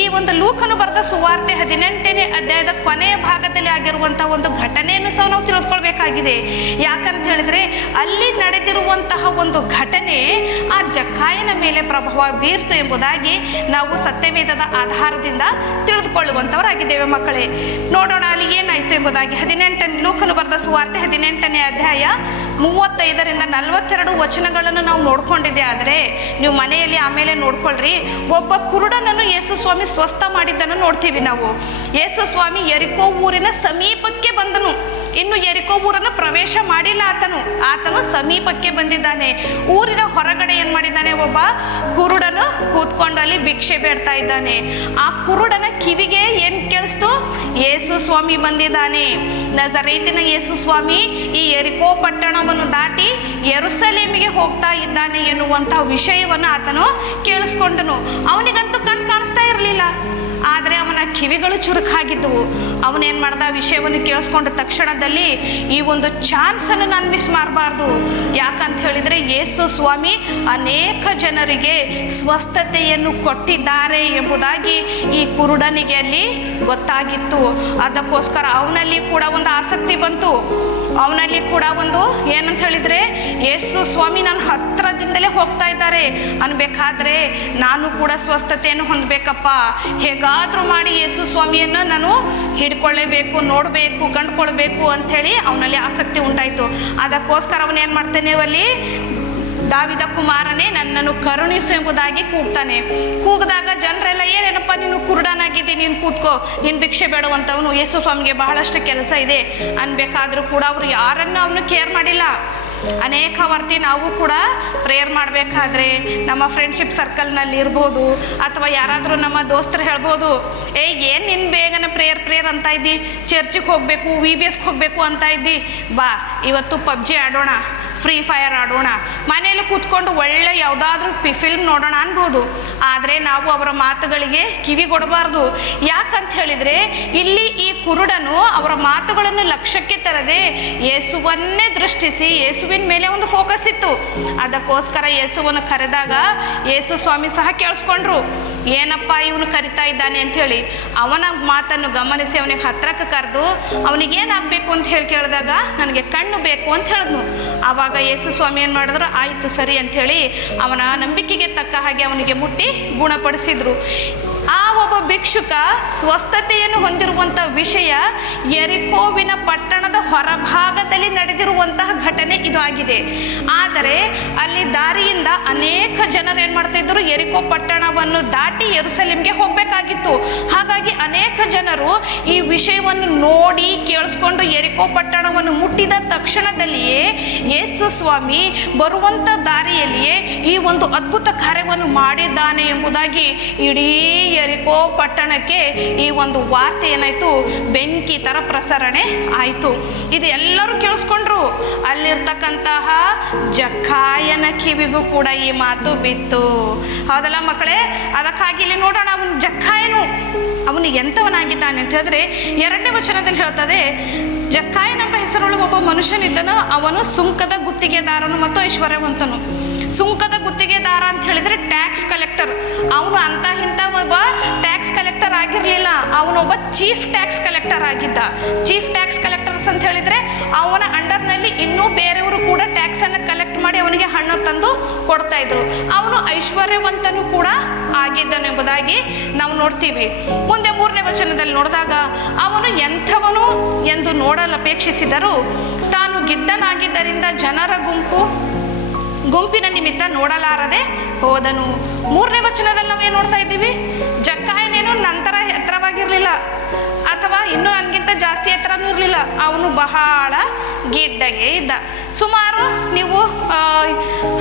ಈ ಒಂದು ಲೂಕನು ಬರೆದ ಸುವಾರ್ತೆ 18ನೇ ಅಧ್ಯಾಯದ ಕೊನೆಯ ಭಾಗದಲ್ಲಿ ಆಗಿರುವಂತಹ ಒಂದು ಘಟನೆಯನ್ನು ಸಹ ನಾವು ತಿಳಿದುಕೊಳ್ಬೇಕಾಗಿದೆ. ಯಾಕಂತ ಹೇಳಿದ್ರೆ ಅಲ್ಲಿ ನಡೆದಿರುವಂತಹ ಒಂದು ಘಟನೆ ಆ ಜಕ್ಕಾಯನ ಮೇಲೆ ಪ್ರಭಾವ ಬೀರ್ತು ಎಂಬುದಾಗಿ ನಾವು ಸತ್ಯವೇದದ ಆಧಾರದಿಂದ ತಿಳಿದುಕೊಳ್ಳುವಂಥವರಾಗಿದ್ದೇವೆ. ಮಕ್ಕಳೇ, ನೋಡೋಣ ಅಲ್ಲಿ ಏನಾಯಿತು ಎಂಬುದಾಗಿ. ಲೂಕನು ಬರೆದ ಸುವಾರ್ತೆ 18ನೇ ಅಧ್ಯಾಯ 35ರಿಂದ 42 ವಚನಗಳನ್ನು ನಾವು ನೋಡ್ಕೊಂಡಿದ್ದೆ. ಆದರೆ ನೀವು ಮನೆಯಲ್ಲಿ ಆಮೇಲೆ ನೋಡ್ಕೊಳ್ರಿ. ಒಬ್ಬ ಕುರುಡನನ್ನು ಯೇಸು ಸ್ವಾಮಿ ಸ್ವಸ್ಥ ಮಾಡಿದ್ದನ್ನು ನೋಡ್ತೀವಿ ನಾವು. ಯೇಸು ಸ್ವಾಮಿ ಯೆರಿಕೋ ಊರಿನ ಸಮೀಪಕ್ಕೆ ಬಂದನು. ಇನ್ನು ಯೆರಿಕೋ ಊರನ್ನು ಪ್ರವೇಶ ಮಾಡಿಲ್ಲ ಆತನು ಸಮೀಪಕ್ಕೆ ಬಂದಿದ್ದಾನೆ. ಊರಿನ ಹೊರಗಡೆ ಏನು ಮಾಡಿದ್ದಾನೆ? ಒಬ್ಬ ಕುರುಡನು ಕೂತ್ಕೊಂಡು ಅಲ್ಲಿ ಭಿಕ್ಷೆ ಬೇಡ್ತಾ ಇದ್ದಾನೆ. ಆ ಕುರುಡನ ಕಿವಿಗೆ ಏನು ಕೇಳಿಸ್ತು? ಯೇಸು ಸ್ವಾಮಿ ಬಂದಿದ್ದಾನೆ. ನಜರೇತಿನ ಯೇಸು ಸ್ವಾಮಿ ಈ ಯೆರಿಕೋ ಪಟ್ಟಣವನ್ನು ದಾಟಿ ಯೆರೂಸಲೇಮಿಗೆ ಹೋಗ್ತಾ ಇದ್ದಾನೆ ಎನ್ನುವಂತಹ ವಿಷಯವನ್ನು ಆತನು ಕೇಳಿಸ್ಕೊಂಡನು. ಅವನಿಗಂತೂ ಕಣ್ ಕಾಣಿಸ್ತಾ ಇರಲಿಲ್ಲ. ಆದರೆ ಅವನ ಕಿವಿಗಳು ಚುರುಕಾಗಿದ್ದವು. ಅವನೇನು ಮಾಡ್ದ, ವಿಷಯವನ್ನು ಕೇಳಿಸ್ಕೊಂಡ ತಕ್ಷಣದಲ್ಲಿ ಈ ಒಂದು ಚಾನ್ಸನ್ನು ನಾನು ಮಿಸ್ ಮಾಡಬಾರ್ದು. ಯಾಕಂತ ಹೇಳಿದರೆ ಯೇಸು ಸ್ವಾಮಿ ಅನೇಕ ಜನರಿಗೆ ಸ್ವಸ್ಥತೆಯನ್ನು ಕೊಟ್ಟಿದ್ದಾರೆ ಎಂಬುದಾಗಿ ಈ ಕುರುಡನಿಗೆ ಅಲ್ಲಿ ಗೊತ್ತಾಗಿತ್ತು. ಅದಕ್ಕೋಸ್ಕರ ಅವನಲ್ಲಿ ಕೂಡ ಒಂದು ಆಸಕ್ತಿ ಬಂತು. ಅವನಲ್ಲಿ ಕೂಡ ಒಂದು ಏನಂತ ಹೇಳಿದರೆ, ಯೇಸು ಸ್ವಾಮಿ ನನ್ನ ಹತ್ತಿರದಿಂದಲೇ ಹೋಗ್ತಾ ಇದ್ದಾರೆ ಅನ್ಬೇಕಾದ್ರೆ ನಾನು ಕೂಡ ಸ್ವಸ್ಥತೆಯನ್ನು ಹೊಂದಬೇಕಪ್ಪ, ಹೇಗಾದರೂ ಮಾಡಿ ಯೇಸು ಸ್ವಾಮಿಯನ್ನು ನಾನು ಹಿಡ್ಕೊಳ್ಳೇಬೇಕು, ನೋಡಬೇಕು, ಕಂಡುಕೊಳ್ಬೇಕು ಅಂಥೇಳಿ ಅವನಲ್ಲಿ ಆಸಕ್ತಿ ಉಂಟಾಯಿತು. ಅದಕ್ಕೋಸ್ಕರ ಅವನೇನು ಮಾಡ್ತಾನೆ, ಅಲ್ಲಿ ದಾವಿದ ಕುಮಾರನೇ ನನ್ನನ್ನು ಕರುಣಿಸು ಎಂಬುದಾಗಿ ಕೂಗ್ತಾನೆ. ಕೂಗಿದಾಗ ಜನರೆಲ್ಲ ಏನೇನಪ್ಪ ನೀನು ಕುರುಡನಾಗಿದ್ದಿ, ನೀನು ಕೂತ್ಕೋ, ನೀನು ಭಿಕ್ಷೆ ಬೇಡುವಂಥವನು, ಯೇಸು ಸ್ವಾಮಿಗೆ ಬಹಳಷ್ಟು ಕೆಲಸ ಇದೆ ಅನ್ಬೇಕಾದ್ರೂ ಕೂಡ ಅವರು ಯಾರನ್ನು ಅವನು ಕೇರ್ ಮಾಡಿಲ್ಲ. ಅನೇಕ ವರ್ತಿ ನಾವು ಕೂಡ ಪ್ರೇಯರ್ ಮಾಡಬೇಕಾದ್ರೆ ನಮ್ಮ ಫ್ರೆಂಡ್ಶಿಪ್ ಸರ್ಕಲ್ನಲ್ಲಿ ಇರ್ಬೋದು, ಅಥವಾ ಯಾರಾದರೂ ನಮ್ಮ ದೋಸ್ತರು ಹೇಳ್ಬೋದು, ಏನು ನಿನ್ನ ಬೇಗನೆ ಪ್ರೇಯರ್ ಅಂತ ಇದ್ದಿ, ಚರ್ಚಿಗೆ ಹೋಗಬೇಕು, VBSಗೆ ಹೋಗಬೇಕು ಅಂತ ಇದ್ದಿ, ಬಾ ಇವತ್ತು PUBG ಆಡೋಣ, ಫ್ರೀ ಫೈರ್ ಆಡೋಣ, ಮನೆಯಲ್ಲಿ ಕೂತ್ಕೊಂಡು ಒಳ್ಳೆ ಯಾವುದಾದ್ರೂ ಫಿಲ್ಮ್ ನೋಡೋಣ ಅನ್ಬೋದು. ಆದರೆ ನಾವು ಅವರ ಮಾತುಗಳಿಗೆ ಕಿವಿಗೊಡಬಾರ್ದು. ಯಾಕಂತ ಹೇಳಿದರೆ ಇಲ್ಲಿ ಈ ಕುರುಡನು ಅವರ ಮಾತುಗಳನ್ನು ಲಕ್ಷ್ಯಕ್ಕೆ ತರದೆ ಯೇಸುವನ್ನೇ ದೃಷ್ಟಿಸಿ ಯೇಸುವಿನ ಮೇಲೆ ಒಂದು ಫೋಕಸ್ ಇತ್ತು. ಅದಕ್ಕೋಸ್ಕರ ಯೇಸುವನ್ನು ಕರೆದಾಗ ಯೇಸು ಸ್ವಾಮಿ ಸಹ ಕೇಳಿಸ್ಕೊಂಡ್ರು, ಏನಪ್ಪ ಇವನು ಕರಿತಾ ಇದ್ದಾನೆ ಅಂಥೇಳಿ. ಅವನ ಮಾತನ್ನು ಗಮನಿಸಿ ಅವನಿಗೆ ಹತ್ರಕ್ಕೆ ಕರೆದು ಅವನಿಗೇನಾಗಬೇಕು ಅಂತ ಹೇಳಿ ಕೇಳಿದಾಗ ನನಗೆ ಕಣ್ಣು ಬೇಕು ಅಂತ ಹೇಳಿದ್ನು. ಆವಾಗ ಯೇಸು ಸ್ವಾಮಿ ಏನು ಮಾಡಿದ್ರು, ಆಯಿತು ಸರಿ ಅಂಥೇಳಿ ಅವನ ನಂಬಿಕೆಗೆ ತಕ್ಕ ಹಾಗೆ ಅವನಿಗೆ ಮುಟ್ಟಿ ಗುಣಪಡಿಸಿದ್ರು. ಆ ಒಬ್ಬ ಭಿಕ್ಷುಕ ಸ್ವಸ್ಥತೆಯನ್ನು ಹೊಂದಿರುವಂಥ ವಿಷಯ ಯೆರಿಕೋವಿನ ಪಟ್ಟಣದ ಹೊರಭಾಗದಲ್ಲಿ ನಡೆದಿರುವಂತಹ ಘಟನೆ ಇದು ಆಗಿದೆ. ಆದರೆ ಅಲ್ಲಿ ದಾರಿಯಿಂದ ಅನೇಕ ಜನರು ಏನು ಮಾಡ್ತಾ ಇದ್ದರು, ಯೆರಿಕೋ ಪಟ್ಟಣವನ್ನು ದಾಟಿ ಯೆರೂಸಲೇಮಿಗೆ ಹೋಗಬೇಕಾಗಿತ್ತು. ಹಾಗಾಗಿ ಅನೇಕ ಜನರು ಈ ವಿಷಯವನ್ನು ನೋಡಿ ಕೇಳಿಸ್ಕೊಂಡು ಯೆರಿಕೋ ಪಟ್ಟಣವನ್ನು ಮುಟ್ಟಿದ ತಕ್ಷಣದಲ್ಲಿಯೇ ಯೇಸು ಸ್ವಾಮಿ ಬರುವಂಥ ದಾರಿಯಲ್ಲಿಯೇ ಈ ಒಂದು ಅದ್ಭುತ ಕಾರ್ಯವನ್ನು ಮಾಡಿದ್ದಾನೆ ಎಂಬುದಾಗಿ ಇಡೀ ಯೆರಿಕೋ ಪಟ್ಟಣಕ್ಕೆ ಈ ಒಂದು ವಾರ್ತೆ ಏನಾಯಿತು, ಬೆಂಕಿ ಥರ ಪ್ರಸರಣೆ ಆಯಿತು. ಇದು ಎಲ್ಲರೂ ಕೇಳಿಸ್ಕೊಂಡ್ರು. ಅಲ್ಲಿರ್ತಕ್ಕಂತಹ ಜಕ್ಕಾಯನ ಕಿವಿಗೂ ಕೂಡ ಈ ಮಾತು ಬಿತ್ತು. ಹೌದಲ್ಲ ಮಕ್ಕಳೇ? ಅದಕ್ಕಾಗಿ ಇಲ್ಲಿ ನೋಡೋಣ, ಅವನು ಜಕ್ಕಾಯನು ಅವನು ಎಂಥವನಾಗಿದ್ದಾನೆ ಅಂತ ಹೇಳಿದ್ರೆ 2ನೇ ವಚನದಲ್ಲಿ ಹೇಳ್ತದೆ, ಜಕ್ಕಾಯನೆಂಬ ಹೆಸರುಳ್ಳ ಒಬ್ಬ ಮನುಷ್ಯನಿದ್ದನು. ಅವನು ಸುಂಕದ ಗುತ್ತಿಗೆದಾರನು ಮತ್ತು ಐಶ್ವರ್ಯವಂತನು. ಸುಂಕದ ಗುತ್ತಿಗೆದಾರ ಅಂತ ಹೇಳಿದರೆ ಟ್ಯಾಕ್ಸ್ ಕಲೆಕ್ಟರ್. ಅವನು ಅಂತ ಇಂಥ ಒಬ್ಬ ಟ್ಯಾಕ್ಸ್ ಕಲೆಕ್ಟರ್ ಆಗಿರಲಿಲ್ಲ, ಅವನೊಬ್ಬ ಚೀಫ್ ಟ್ಯಾಕ್ಸ್ ಕಲೆಕ್ಟರ್ ಆಗಿದ್ದ. ಚೀಫ್ ಟ್ಯಾಕ್ಸ್ ಕಲೆಕ್ಟರ್ಸ್ ಅಂತ ಹೇಳಿದರೆ ಅವನ ಅಂಡರ್ನಲ್ಲಿ ಇನ್ನೂ ಬೇರೆಯವರು ಕೂಡ ಟ್ಯಾಕ್ಸನ್ನು ಕಲೆಕ್ಟ್ ಮಾಡಿ ಅವನಿಗೆ ಹಣ್ಣು ತಂದು ಕೊಡ್ತಾ ಇದ್ರು. ಅವನು ಐಶ್ವರ್ಯವಂತನು ಕೂಡ ಆಗಿದ್ದನು ಎಂಬುದಾಗಿ ನಾವು ನೋಡ್ತೀವಿ. ಮುಂದೆ 3ನೇ ವಚನದಲ್ಲಿ ನೋಡಿದಾಗ, ಅವನು ಎಂಥವನು ಎಂದು ನೋಡಲು ಅಪೇಕ್ಷಿಸಿದರೂ ತಾನು ಗಿಡ್ಡನಾಗಿದ್ದರಿಂದ ಜನರ ಗುಂಪಿನ ನಿಮಿತ್ತ ನೋಡಲಾರದೆ ಹೋದನು. 3ನೇ ವಚನದಲ್ಲಿ ನಾವೇನು ನೋಡ್ತಾ ಇದ್ದೀವಿ, ಜಕ್ಕಾಯನೇನು ನಂತರ ಎತ್ತರವಾಗಿರಲಿಲ್ಲ ಅಥವಾ ಇನ್ನೂ ನನಗಿಂತ ಜಾಸ್ತಿ ಎತ್ತರನೂ ಇರಲಿಲ್ಲ, ಅವನು ಬಹಳ ಗಿಡ್ಡಗೆ ಇದ್ದ. ಸುಮಾರು ನೀವು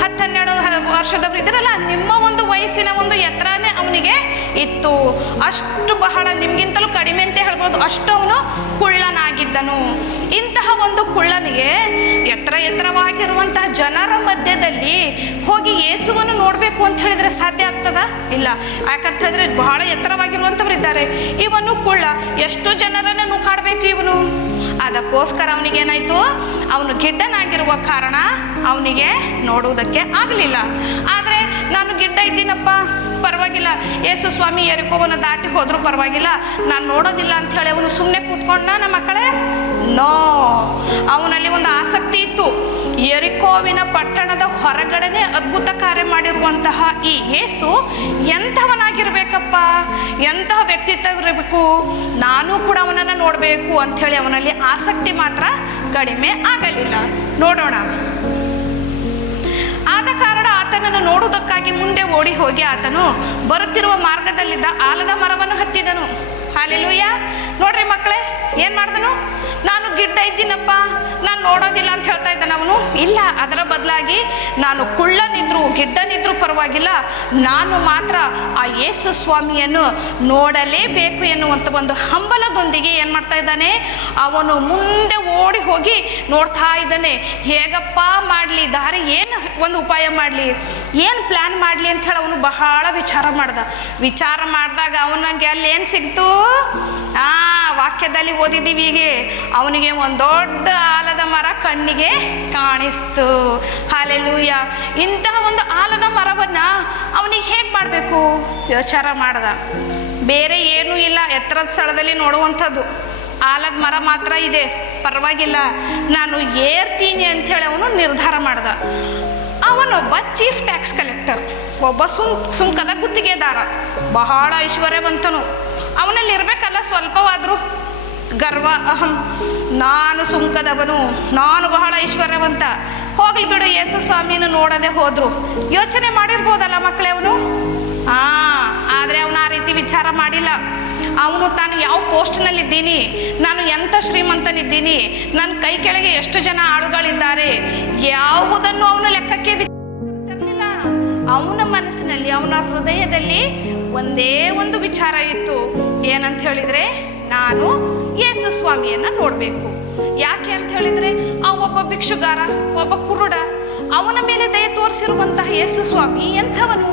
10-12 ವರ್ಷದವರು ಇದ್ರಲ್ಲ, ನಿಮ್ಮ ಒಂದು ವಯಸ್ಸಿನ ಒಂದು ಎತ್ತರನೇ ಅವನಿಗೆ ಇತ್ತು. ಅಷ್ಟು ಬಹಳ ನಿಮಗಿಂತಲೂ ಕಡಿಮೆ ಅಂತ ಹೇಳ್ಬೋದು, ಅಷ್ಟು ಅವನು ಕುಳ್ಳನಾಗಿದ್ದನು. ಇಂತಹ ಒಂದು ಕುಳ್ಳನಿಗೆ ಎತ್ತರವಾಗಿರುವಂತಹ ಜನರ ಮಧ್ಯದಲ್ಲಿ ಹೋಗಿ ಯೇಸುವನ್ನು ನೋಡಬೇಕು ಅಂತ ಹೇಳಿದರೆ ಸಾಧ್ಯ ಆಗ್ತದ? ಇಲ್ಲ. ಯಾಕಂತ ಹೇಳಿದ್ರೆ ಬಹಳ ಎತ್ತರವಾಗಿರುವಂಥವ್ರು ಇದ್ದಾರೆ, ಇವನು ಕುಳ್ಳ, ಎಷ್ಟು ಜನರನ್ನು ನುಕಾಡಬೇಕು ಇವನು. ಅದಕ್ಕೋಸ್ಕರ ಅವನಿಗೇನಾಯಿತು, ಅವನು ಗಿಡ್ಡನಾಗಿರುವ ಕಾರಣ ಅವನಿಗೆ ನೋಡುವುದಕ್ಕೆ ಆಗಲಿಲ್ಲ. ಆದರೆ ನಾನು ಗಿಡ್ಡ ಇದ್ದೀನಪ್ಪ, ಪರವಾಗಿಲ್ಲ, ಯೇಸು ಸ್ವಾಮಿ ಯೆರಿಕೋವನ್ನು ದಾಟಿ ಹೋದರೂ ಪರವಾಗಿಲ್ಲ, ನಾನು ನೋಡೋದಿಲ್ಲ ಅಂತ ಹೇಳಿ ಅವನು ಸುಮ್ಮನೆ ಕೂತ್ಕೊಂಡ ನಮ್ಮ ಮಕ್ಕಳೇ? ನೋ, ಅವನಲ್ಲಿ ಒಂದು ಆಸಕ್ತಿ ಇತ್ತು. ಯೆರಿಕೋವಿನ ಪಟ್ಟಣದ ಹೊರಗಡೆನೆ ಅದ್ಭುತ ಕಾರ್ಯ ಮಾಡಿರುವಂತಹ ಈ ಯೇಸು ಎಂಥವನಾಗಿರ್ಬೇಕಪ್ಪ, ಎಂತಹ ವ್ಯಕ್ತಿತ್ವ ಇರಬೇಕು, ನಾನು ಕೂಡ ಅವನನ್ನು ನೋಡಬೇಕು ಅಂಥೇಳಿ ಅವನಲ್ಲಿ ಆಸಕ್ತಿ ಮಾತ್ರ ಕಡಿಮೆ ಆಗಲಿಲ್ಲ. ನೋಡೋಣ. ಆದ ಕಾರಣ ಆತನನ್ನು ನೋಡುವುದಕ್ಕಾಗಿ ಮುಂದೆ ಓಡಿ ಹೋಗಿ ಆತನು ಬರುತ್ತಿರುವ ಮಾರ್ಗದಲ್ಲಿದ್ದ ಆಲದ ಮರವನ್ನು ಹತ್ತಿದನು. ಹಾಲೆಲೂಯ. ನೋಡ್ರಿ ಮಕ್ಕಳೇ, ಏನು ಮಾಡಿದನು? ನಾನು ಗಿಡ್ಡ ಇದ್ದೀನಪ್ಪ, ನಾನು ನೋಡೋದಿಲ್ಲ ಅಂತ ಹೇಳ್ತಾ ಇದ್ದಾನೆ ಅವನು. ಇಲ್ಲ, ಅದರ ಬದಲಾಗಿ ನಾನು ಕುಳ್ಳನಿದ್ರು ಗಿಡ್ಡನಿದ್ರು ಪರವಾಗಿಲ್ಲ, ನಾನು ಮಾತ್ರ ಆ ಯೇಸು ಸ್ವಾಮಿಯನ್ನು ನೋಡಲೇಬೇಕು ಎನ್ನುವಂಥ ಒಂದು ಹಂಬಲದೊಂದಿಗೆ ಏನು ಮಾಡ್ತಾ ಇದ್ದಾನೆ, ಅವನು ಮುಂದೆ ಓಡಿ ಹೋಗಿ ನೋಡ್ತಾ ಇದ್ದಾನೆ. ಹೇಗಪ್ಪ ಮಾಡಲಿ, ದಾರಿ ಏನು ಒಂದು ಉಪಾಯ ಮಾಡಲಿ, ಏನು ಪ್ಲ್ಯಾನ್ ಮಾಡಲಿ ಅಂಥೇಳಿ ಅವನು ಬಹಳ ವಿಚಾರ ಮಾಡಿದಾಗ ಅವನಿಗೆ ಅಲ್ಲಿ ಏನು ಸಿಕ್ತು? ವಾಕ್ಯದಲ್ಲಿ ಓದಿದ್ದೀವಿ ಹೀಗೆ, ಅವನಿಗೆ ಒಂದು ದೊಡ್ಡ ಆಲದ ಮರ ಕಣ್ಣಿಗೆ ಕಾಣಿಸ್ತು. ಹಾಲೆಲೂಯ. ಇಂತಹ ಒಂದು ಆಲದ ಮರವನ್ನು ಅವನಿಗೆ ಹೇಗೆ ಮಾಡಬೇಕು ಯೋಚನೆ ಮಾಡ್ದ. ಬೇರೆ ಏನೂ ಇಲ್ಲ, ಎತ್ತರದ ಸ್ಥಳದಲ್ಲಿ ನೋಡುವಂಥದ್ದು ಆಲದ ಮರ ಮಾತ್ರ ಇದೆ, ಪರವಾಗಿಲ್ಲ ನಾನು ಏರ್ತೀನಿ ಅಂಥೇಳಿ ಅವನು ನಿರ್ಧಾರ ಮಾಡ್ದ. ಅವನೊಬ್ಬ ಚೀಫ್ ಟ್ಯಾಕ್ಸ್ ಕಲೆಕ್ಟರ್, ಒಬ್ಬ ಸುಂಕದ ಗುತ್ತಿಗೆದಾರ, ಬಹಳ ಐಶ್ವರ್ಯವಂತನು. ಅವನಲ್ಲಿ ಇರಬೇಕಲ್ಲ ಸ್ವಲ್ಪವಾದರೂ ಗರ್ವ, ಅಹಂ, ನಾನು ಸುಂಕದವನು, ನಾನು ಬಹಳ ಐಶ್ವರ್ಯವಂತ. ಹೋಗ್ಲಿ ಬಿಡು, ಯೇಸು ಸ್ವಾಮಿಯನ್ನು ನೋಡದೆ ಹೋದ್ರು. ಯೋಚನೆ ಮಾಡಿರ್ಬೋದಲ್ಲ ಮಕ್ಕಳೇ ಅವನು. ಆದರೆ ಅವನು ಆ ರೀತಿ ವಿಚಾರ ಮಾಡಿಲ್ಲ. ಅವನು ತಾನು ಯಾವ ಪೋಸ್ಟ್ನಲ್ಲಿದ್ದೀನಿ, ನಾನು ಎಂಥ ಶ್ರೀಮಂತನಿದ್ದೀನಿ, ನನ್ನ ಕೈ ಕೆಳಗೆ ಎಷ್ಟು ಜನ ಆಳುಗಳಿದ್ದಾರೆ, ಯಾವುದನ್ನು ಅವನು ಲೆಕ್ಕಕ್ಕೆ ತರಲಿಲ್ಲ. ಅವನ ಮನಸ್ಸಿನಲ್ಲಿ, ಅವನ ಹೃದಯದಲ್ಲಿ ಒಂದೇ ಒಂದು ವಿಚಾರ ಇತ್ತು. ಏನಂತ ಹೇಳಿದರೆ, ನಾನು ಯೇಸು ಸ್ವಾಮಿಯನ್ನು ನೋಡಬೇಕು. ಯಾಕೆ ಅಂತ ಹೇಳಿದರೆ, ಒಬ್ಬ ಭಿಕ್ಷುಗಾರ, ಒಬ್ಬ ಕುರುಡ, ಅವನ ಮೇಲೆ ದಯೆ ತೋರಿಸಿರುವಂತಹ ಯೇಸು ಸ್ವಾಮಿ ಎಂಥವನು?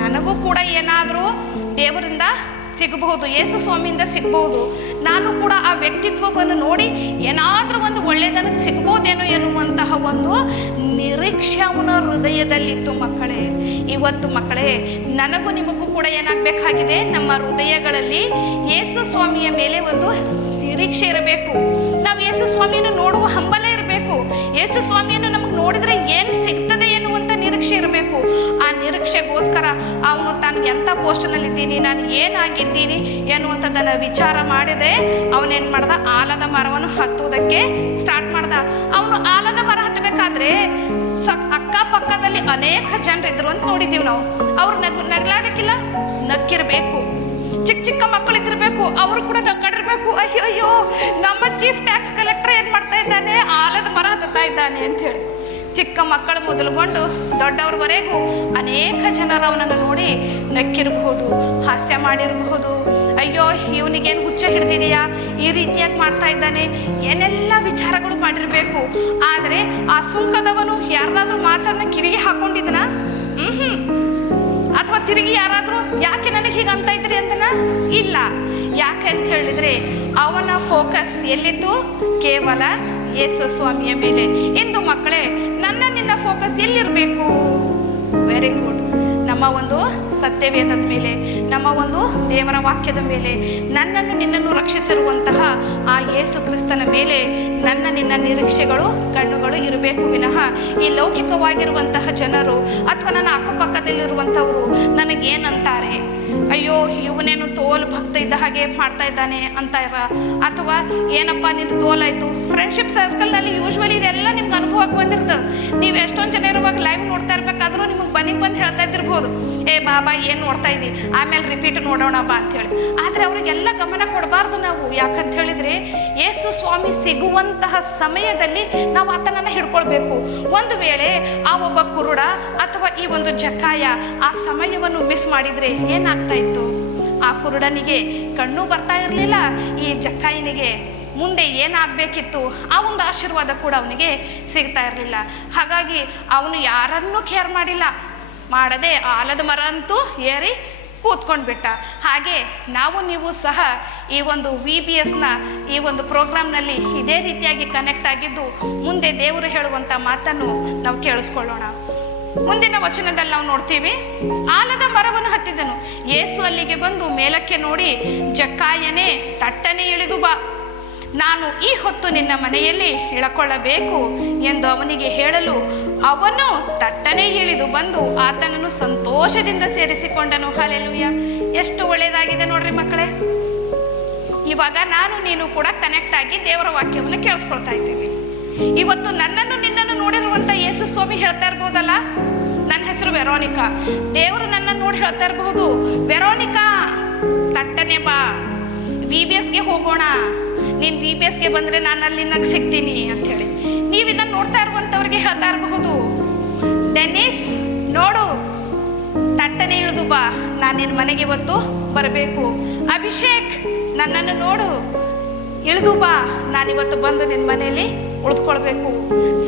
ನನಗೂ ಕೂಡ ಏನಾದರೂ ದೇವರಿಂದ ಸಿಗಬಹುದು, ಯೇಸು ಸ್ವಾಮಿಯಿಂದ ಸಿಗಬಹುದು. ನಾನು ಕೂಡ ಆ ವ್ಯಕ್ತಿತ್ವವನ್ನು ನೋಡಿ ಏನಾದರೂ ಒಂದು ಒಳ್ಳೆಯದನ್ನು ಸಿಗ್ಬೋದೇನೋ ಎನ್ನುವಂತಹ ಒಂದು ನಿರೀಕ್ಷೆ ಅವನ ಹೃದಯದಲ್ಲಿತ್ತು ಮಕ್ಕಳೇ. ಇವತ್ತು ಮಕ್ಕಳೇ, ನನಗೂ ನಿಮಗೂ ಕೂಡ ಏನಾಗಬೇಕಾಗಿದೆ? ನಮ್ಮ ಹೃದಯಗಳಲ್ಲಿ ಯೇಸು ಸ್ವಾಮಿಯ ಮೇಲೆ ಒಂದು ನಿರೀಕ್ಷೆ ಇರಬೇಕು. ನಾವು ಯೇಸು ಸ್ವಾಮಿಯನ್ನು ನೋಡುವ ಹಂಬಲ ಇರಬೇಕು. ಯೇಸು ಸ್ವಾಮಿಯನ್ನು ನಮಗೆ ನೋಡಿದರೆ ಏನು ಸಿಗ್ತದೆ ಎನ್ನುವಂಥ ನಿರೀಕ್ಷೆ ಇರಬೇಕು. ಆ ನಿರೀಕ್ಷೆಗೋಸ್ಕರ ಅವನು ತಾನು ಎಂಥ ಪೋಸ್ಟ್ನಲ್ಲಿದ್ದೀನಿ, ನಾನು ಏನಾಗಿದ್ದೀನಿ ಎನ್ನುವಂಥದ್ದನ್ನು ವಿಚಾರ ಮಾಡಿದೆ. ಅವನೇನು ಮಾಡ್ದ? ಆಲದ ಮರವನ್ನು ಹತ್ತುವುದಕ್ಕೆ ಸ್ಟಾರ್ಟ್ ಮಾಡ್ದ. ಅವನು ಆಲದ ಮರ ಹತ್ತಬೇಕಾದ್ರೆ ಅಕ್ಕಪಕ್ಕದಲ್ಲಿ ಅನೇಕ ಜನರಿದ್ರು ಅಂತ ನೋಡಿದ್ದೀವಿ ನಾವು. ಅವ್ರು ನಗಲಾಡಕ್ಕಿಲ್ಲ, ನಕ್ಕಿರಬೇಕು. ಚಿಕ್ಕ ಮಕ್ಕಳಿದ್ದಿರಬೇಕು, ಅವರು ಕೂಡ ನಗ್ಗಾಡಿರ್ಬೇಕು. ಅಯ್ಯೋ ನಮ್ಮ ಚೀಫ್ ಟ್ಯಾಕ್ಸ್ ಕಲೆಕ್ಟರ್ ಏನು ಮಾಡ್ತಾ ಇದ್ದಾನೆ, ಆಲದ ಮರ ಹತ್ತಾ ಇದ್ದಾನೆ ಅಂಥೇಳಿ. ಚಿಕ್ಕ ಮಕ್ಕಳು ಮೊದಲುಗೊಂಡು ದೊಡ್ಡವ್ರವರೆಗೂ ಅನೇಕ ಜನರು ಅವನನ್ನು ನೋಡಿ ನಕ್ಕಿರಬಹುದು, ಹಾಸ್ಯ ಮಾಡಿರಬಹುದು. ಅಯ್ಯೋ ಇವನಿಗೇನು ಹುಚ್ಚ ಹಿಡ್ದಿದೆಯಾ, ಈ ರೀತಿಯಾಗಿ ಮಾಡ್ತಾ ಇದ್ದಾನೆ, ಏನೆಲ್ಲ ವಿಚಾರಗಳು ಮಾಡಿರಬೇಕು. ಆದರೆ ಆ ಸುಂಕದವನು ಯಾರ್ದಾದ್ರೂ ಮಾತನ್ನ ಕಿವಿಗೆ ಹಾಕೊಂಡಿದ್ದನ? ಅಥವಾ ತಿರುಗಿ ಯಾರಾದರೂ ಯಾಕೆ ನನಗೆ ಹೀಗೆ ಅಂತ ಇದ್ರಿ ಅಂತನ? ಇಲ್ಲ. ಯಾಕೆ ಅಂತ ಹೇಳಿದರೆ ಅವನ ಫೋಕಸ್ ಎಲ್ಲಿತ್ತು? ಕೇವಲ ಯೇಸು ಸ್ವಾಮಿಯ ಮೇಲೆ. ಇಂದು ಮಕ್ಕಳೇ, ನಿನ್ನ ಫೋಕಸ್ ಎಲ್ಲಿರಬೇಕು? Very good. ನಮ್ಮ ಒಂದು ಸತ್ಯವೇದದ ಮೇಲೆ, ನಮ್ಮ ಒಂದು ದೇವರ ವಾಕ್ಯದ ಮೇಲೆ, ನನ್ನನ್ನು ನಿನ್ನನ್ನು ರಕ್ಷಿಸಿರುವಂತಹ ಆ ಯೇಸು ಕ್ರಿಸ್ತನ ಮೇಲೆ ನಿನ್ನ ನಿರೀಕ್ಷೆಗಳು, ಕಣ್ಣುಗಳು ಇರಬೇಕು ವಿನಃ ಈ ಲೌಕಿಕವಾಗಿರುವಂತಹ ಜನರು ಅಥವಾ ನನ್ನ ಅಕ್ಕಪಕ್ಕದಲ್ಲಿರುವಂಥವರು ನನಗೇನಂತಾರೆ, ಅಯ್ಯೋ ಇವನೇನು ತೋಲ್ ಭಕ್ತ ಇದ್ದ ಹಾಗೆ ಮಾಡ್ತಾ ಇದ್ದಾನೆ ಅಂತಾರ, ಅಥವಾ ಏನಪ್ಪ ನಿಂದು ತೋಲಾಯಿತು. ಫ್ರೆಂಡ್ಶಿಪ್ ಸರ್ಕಲ್ನಲ್ಲಿ ಯೂಶ್ವಲಿ ಇದೆಲ್ಲ ನಿಮ್ಗೆ ಅನುಭವಕ್ಕೆ ಬಂದಿರ್ತದೆ. ನೀವು ಎಷ್ಟೊಂದು ಜನ ಇರುವಾಗ ಲೈವ್ ನೋಡ್ತಾ ಇರಬೇಕಾದ್ರೂ ನಿಮಗೆ ಬಂದು ಹೇಳ್ತಾ ಇದ್ದಿರ್ಬೋದು, ಏ ಬಾಬಾ ಏನು ನೋಡ್ತಾ ಇದ್ದಿ, ಆಮೇಲೆ ರಿಪೀಟ್ ನೋಡೋಣ ಬಾ ಅಂಥೇಳಿ. ಆದರೆ ಅವರಿಗೆಲ್ಲ ಗಮನ ಕೊಡಬಾರ್ದು ನಾವು. ಯಾಕಂತ ಹೇಳಿದರೆ ಯೇಸು ಸ್ವಾಮಿ ಸಿಗುವಂತಹ ಸಮಯದಲ್ಲಿ ನಾವು ಆತನನ್ನು ಹಿಡ್ಕೊಳ್ಬೇಕು. ಒಂದು ವೇಳೆ ಆ ಒಬ್ಬ ಕುರುಡ ಅಥವಾ ಈ ಒಂದು ಜಕ್ಕಾಯ ಆ ಸಮಯವನ್ನು ಮಿಸ್ ಮಾಡಿದರೆ ಏನಾಗ್ತಾ ಇತ್ತು? ಆ ಕುರುಡನಿಗೆ ಕಣ್ಣು ಬರ್ತಾ ಇರಲಿಲ್ಲ, ಈ ಜಕ್ಕಾಯನಿಗೆ ಮುಂದೆ ಏನಾಗಬೇಕಿತ್ತು ಆ ಒಂದು ಆಶೀರ್ವಾದ ಕೂಡ ಅವನಿಗೆ ಸಿಗ್ತಾ ಇರಲಿಲ್ಲ. ಹಾಗಾಗಿ ಅವನು ಯಾರನ್ನೂ ಕೇರ್ ಮಾಡದೆ ಆಲದ ಮರ ಅಂತೂ ಏರಿ ಕೂತ್ಕೊಂಡು ಬಿಟ್ಟ. ಹಾಗೆ ನಾವು ನೀವು ಸಹ ಈ ಒಂದು VBSನ ಈ ಒಂದು ಪ್ರೋಗ್ರಾಮ್ನಲ್ಲಿ ಇದೇ ರೀತಿಯಾಗಿ ಕನೆಕ್ಟ್ ಆಗಿದ್ದು ಮುಂದೆ ದೇವರು ಹೇಳುವಂಥ ಮಾತನ್ನು ನಾವು ಕೇಳಿಸ್ಕೊಳ್ಳೋಣ. ಮುಂದಿನ ವಚನದಲ್ಲಿ ನಾವು ನೋಡ್ತೀವಿ, ಆಲದ ಮರವನ್ನು ಹತ್ತಿದನು. ಯೇಸು ಅಲ್ಲಿಗೆ ಬಂದು ಮೇಲಕ್ಕೆ ನೋಡಿ, ಜಕ್ಕಾಯನೇ ತಟ್ಟನೆ ಇಳಿದು ಬಾ, ನಾನು ಈ ಹೊತ್ತು ನಿನ್ನ ಮನೆಯಲ್ಲಿ ಇಳಕೊಳ್ಳಬೇಕು ಎಂದು ಅವನಿಗೆ ಹೇಳಲು ಅವನು ತಟ್ಟನೆ ಇಳಿದು ಬಂದು ಆತನನ್ನು ಸಂತೋಷದಿಂದ ಸೇರಿಸಿಕೊಂಡನು. ಹಲ್ಲೆಲೂಯಾ. ಎಷ್ಟು ಒಳ್ಳೆಯದಾಗಿದೆ ನೋಡ್ರಿ ಮಕ್ಕಳೇ. ಇವಾಗ ನಾನು ನೀನು ಕೂಡ ಕನೆಕ್ಟ್ ಆಗಿ ದೇವರ ವಾಕ್ಯವನ್ನು ಕೇಳಿಸ್ಕೊಳ್ತಾ ಇದ್ದೀವಿ. ಇವತ್ತು ನನ್ನನ್ನು ನಿನ್ನನ್ನು ನೋಡಿರುವಂಥ ಯೇಸು ಸ್ವಾಮಿ ಹೇಳ್ತಾ ಇರ್ಬೋದಲ್ಲ, ನನ್ನ ಹೆಸರು ವೆರೋನಿಕಾ, ದೇವರು ನನ್ನನ್ನು ನೋಡಿ ಹೇಳ್ತಾ ಇರಬಹುದು, ವೆರೋನಿಕಾ ತಟ್ಟನೆ ಬಾ, VBSಗೆ ಹೋಗೋಣ, ನೀನು VBSಗೆ ಬಂದರೆ ನಾನು ಅಲ್ಲಿ ನಿನಗೆ ಸಿಗ್ತೀನಿ ಅಂಥೇಳಿ. ನೀವು ಇದನ್ನು ನೋಡ್ತಾ ಇರುವಂಥವ್ರಿಗೆ ಹೇಳ್ತಾ ಇರಬಹುದು, ಡೆನಿಸ್ ನೋಡು ತಟ್ಟನೆ ಇಳಿದು ಬಾ, ನಾನು ನಿನ್ನ ಮನೆಗೆ ಇವತ್ತು ಬರಬೇಕು. ಅಭಿಷೇಕ್ ನನ್ನನ್ನು ನೋಡು, ಇಳಿದು ಬಾ, ನಾನಿವತ್ತು ಬಂದು ನಿನ್ನ ಮನೆಯಲ್ಲಿ ಉಳಿದುಕೊಳ್ಬೇಕು.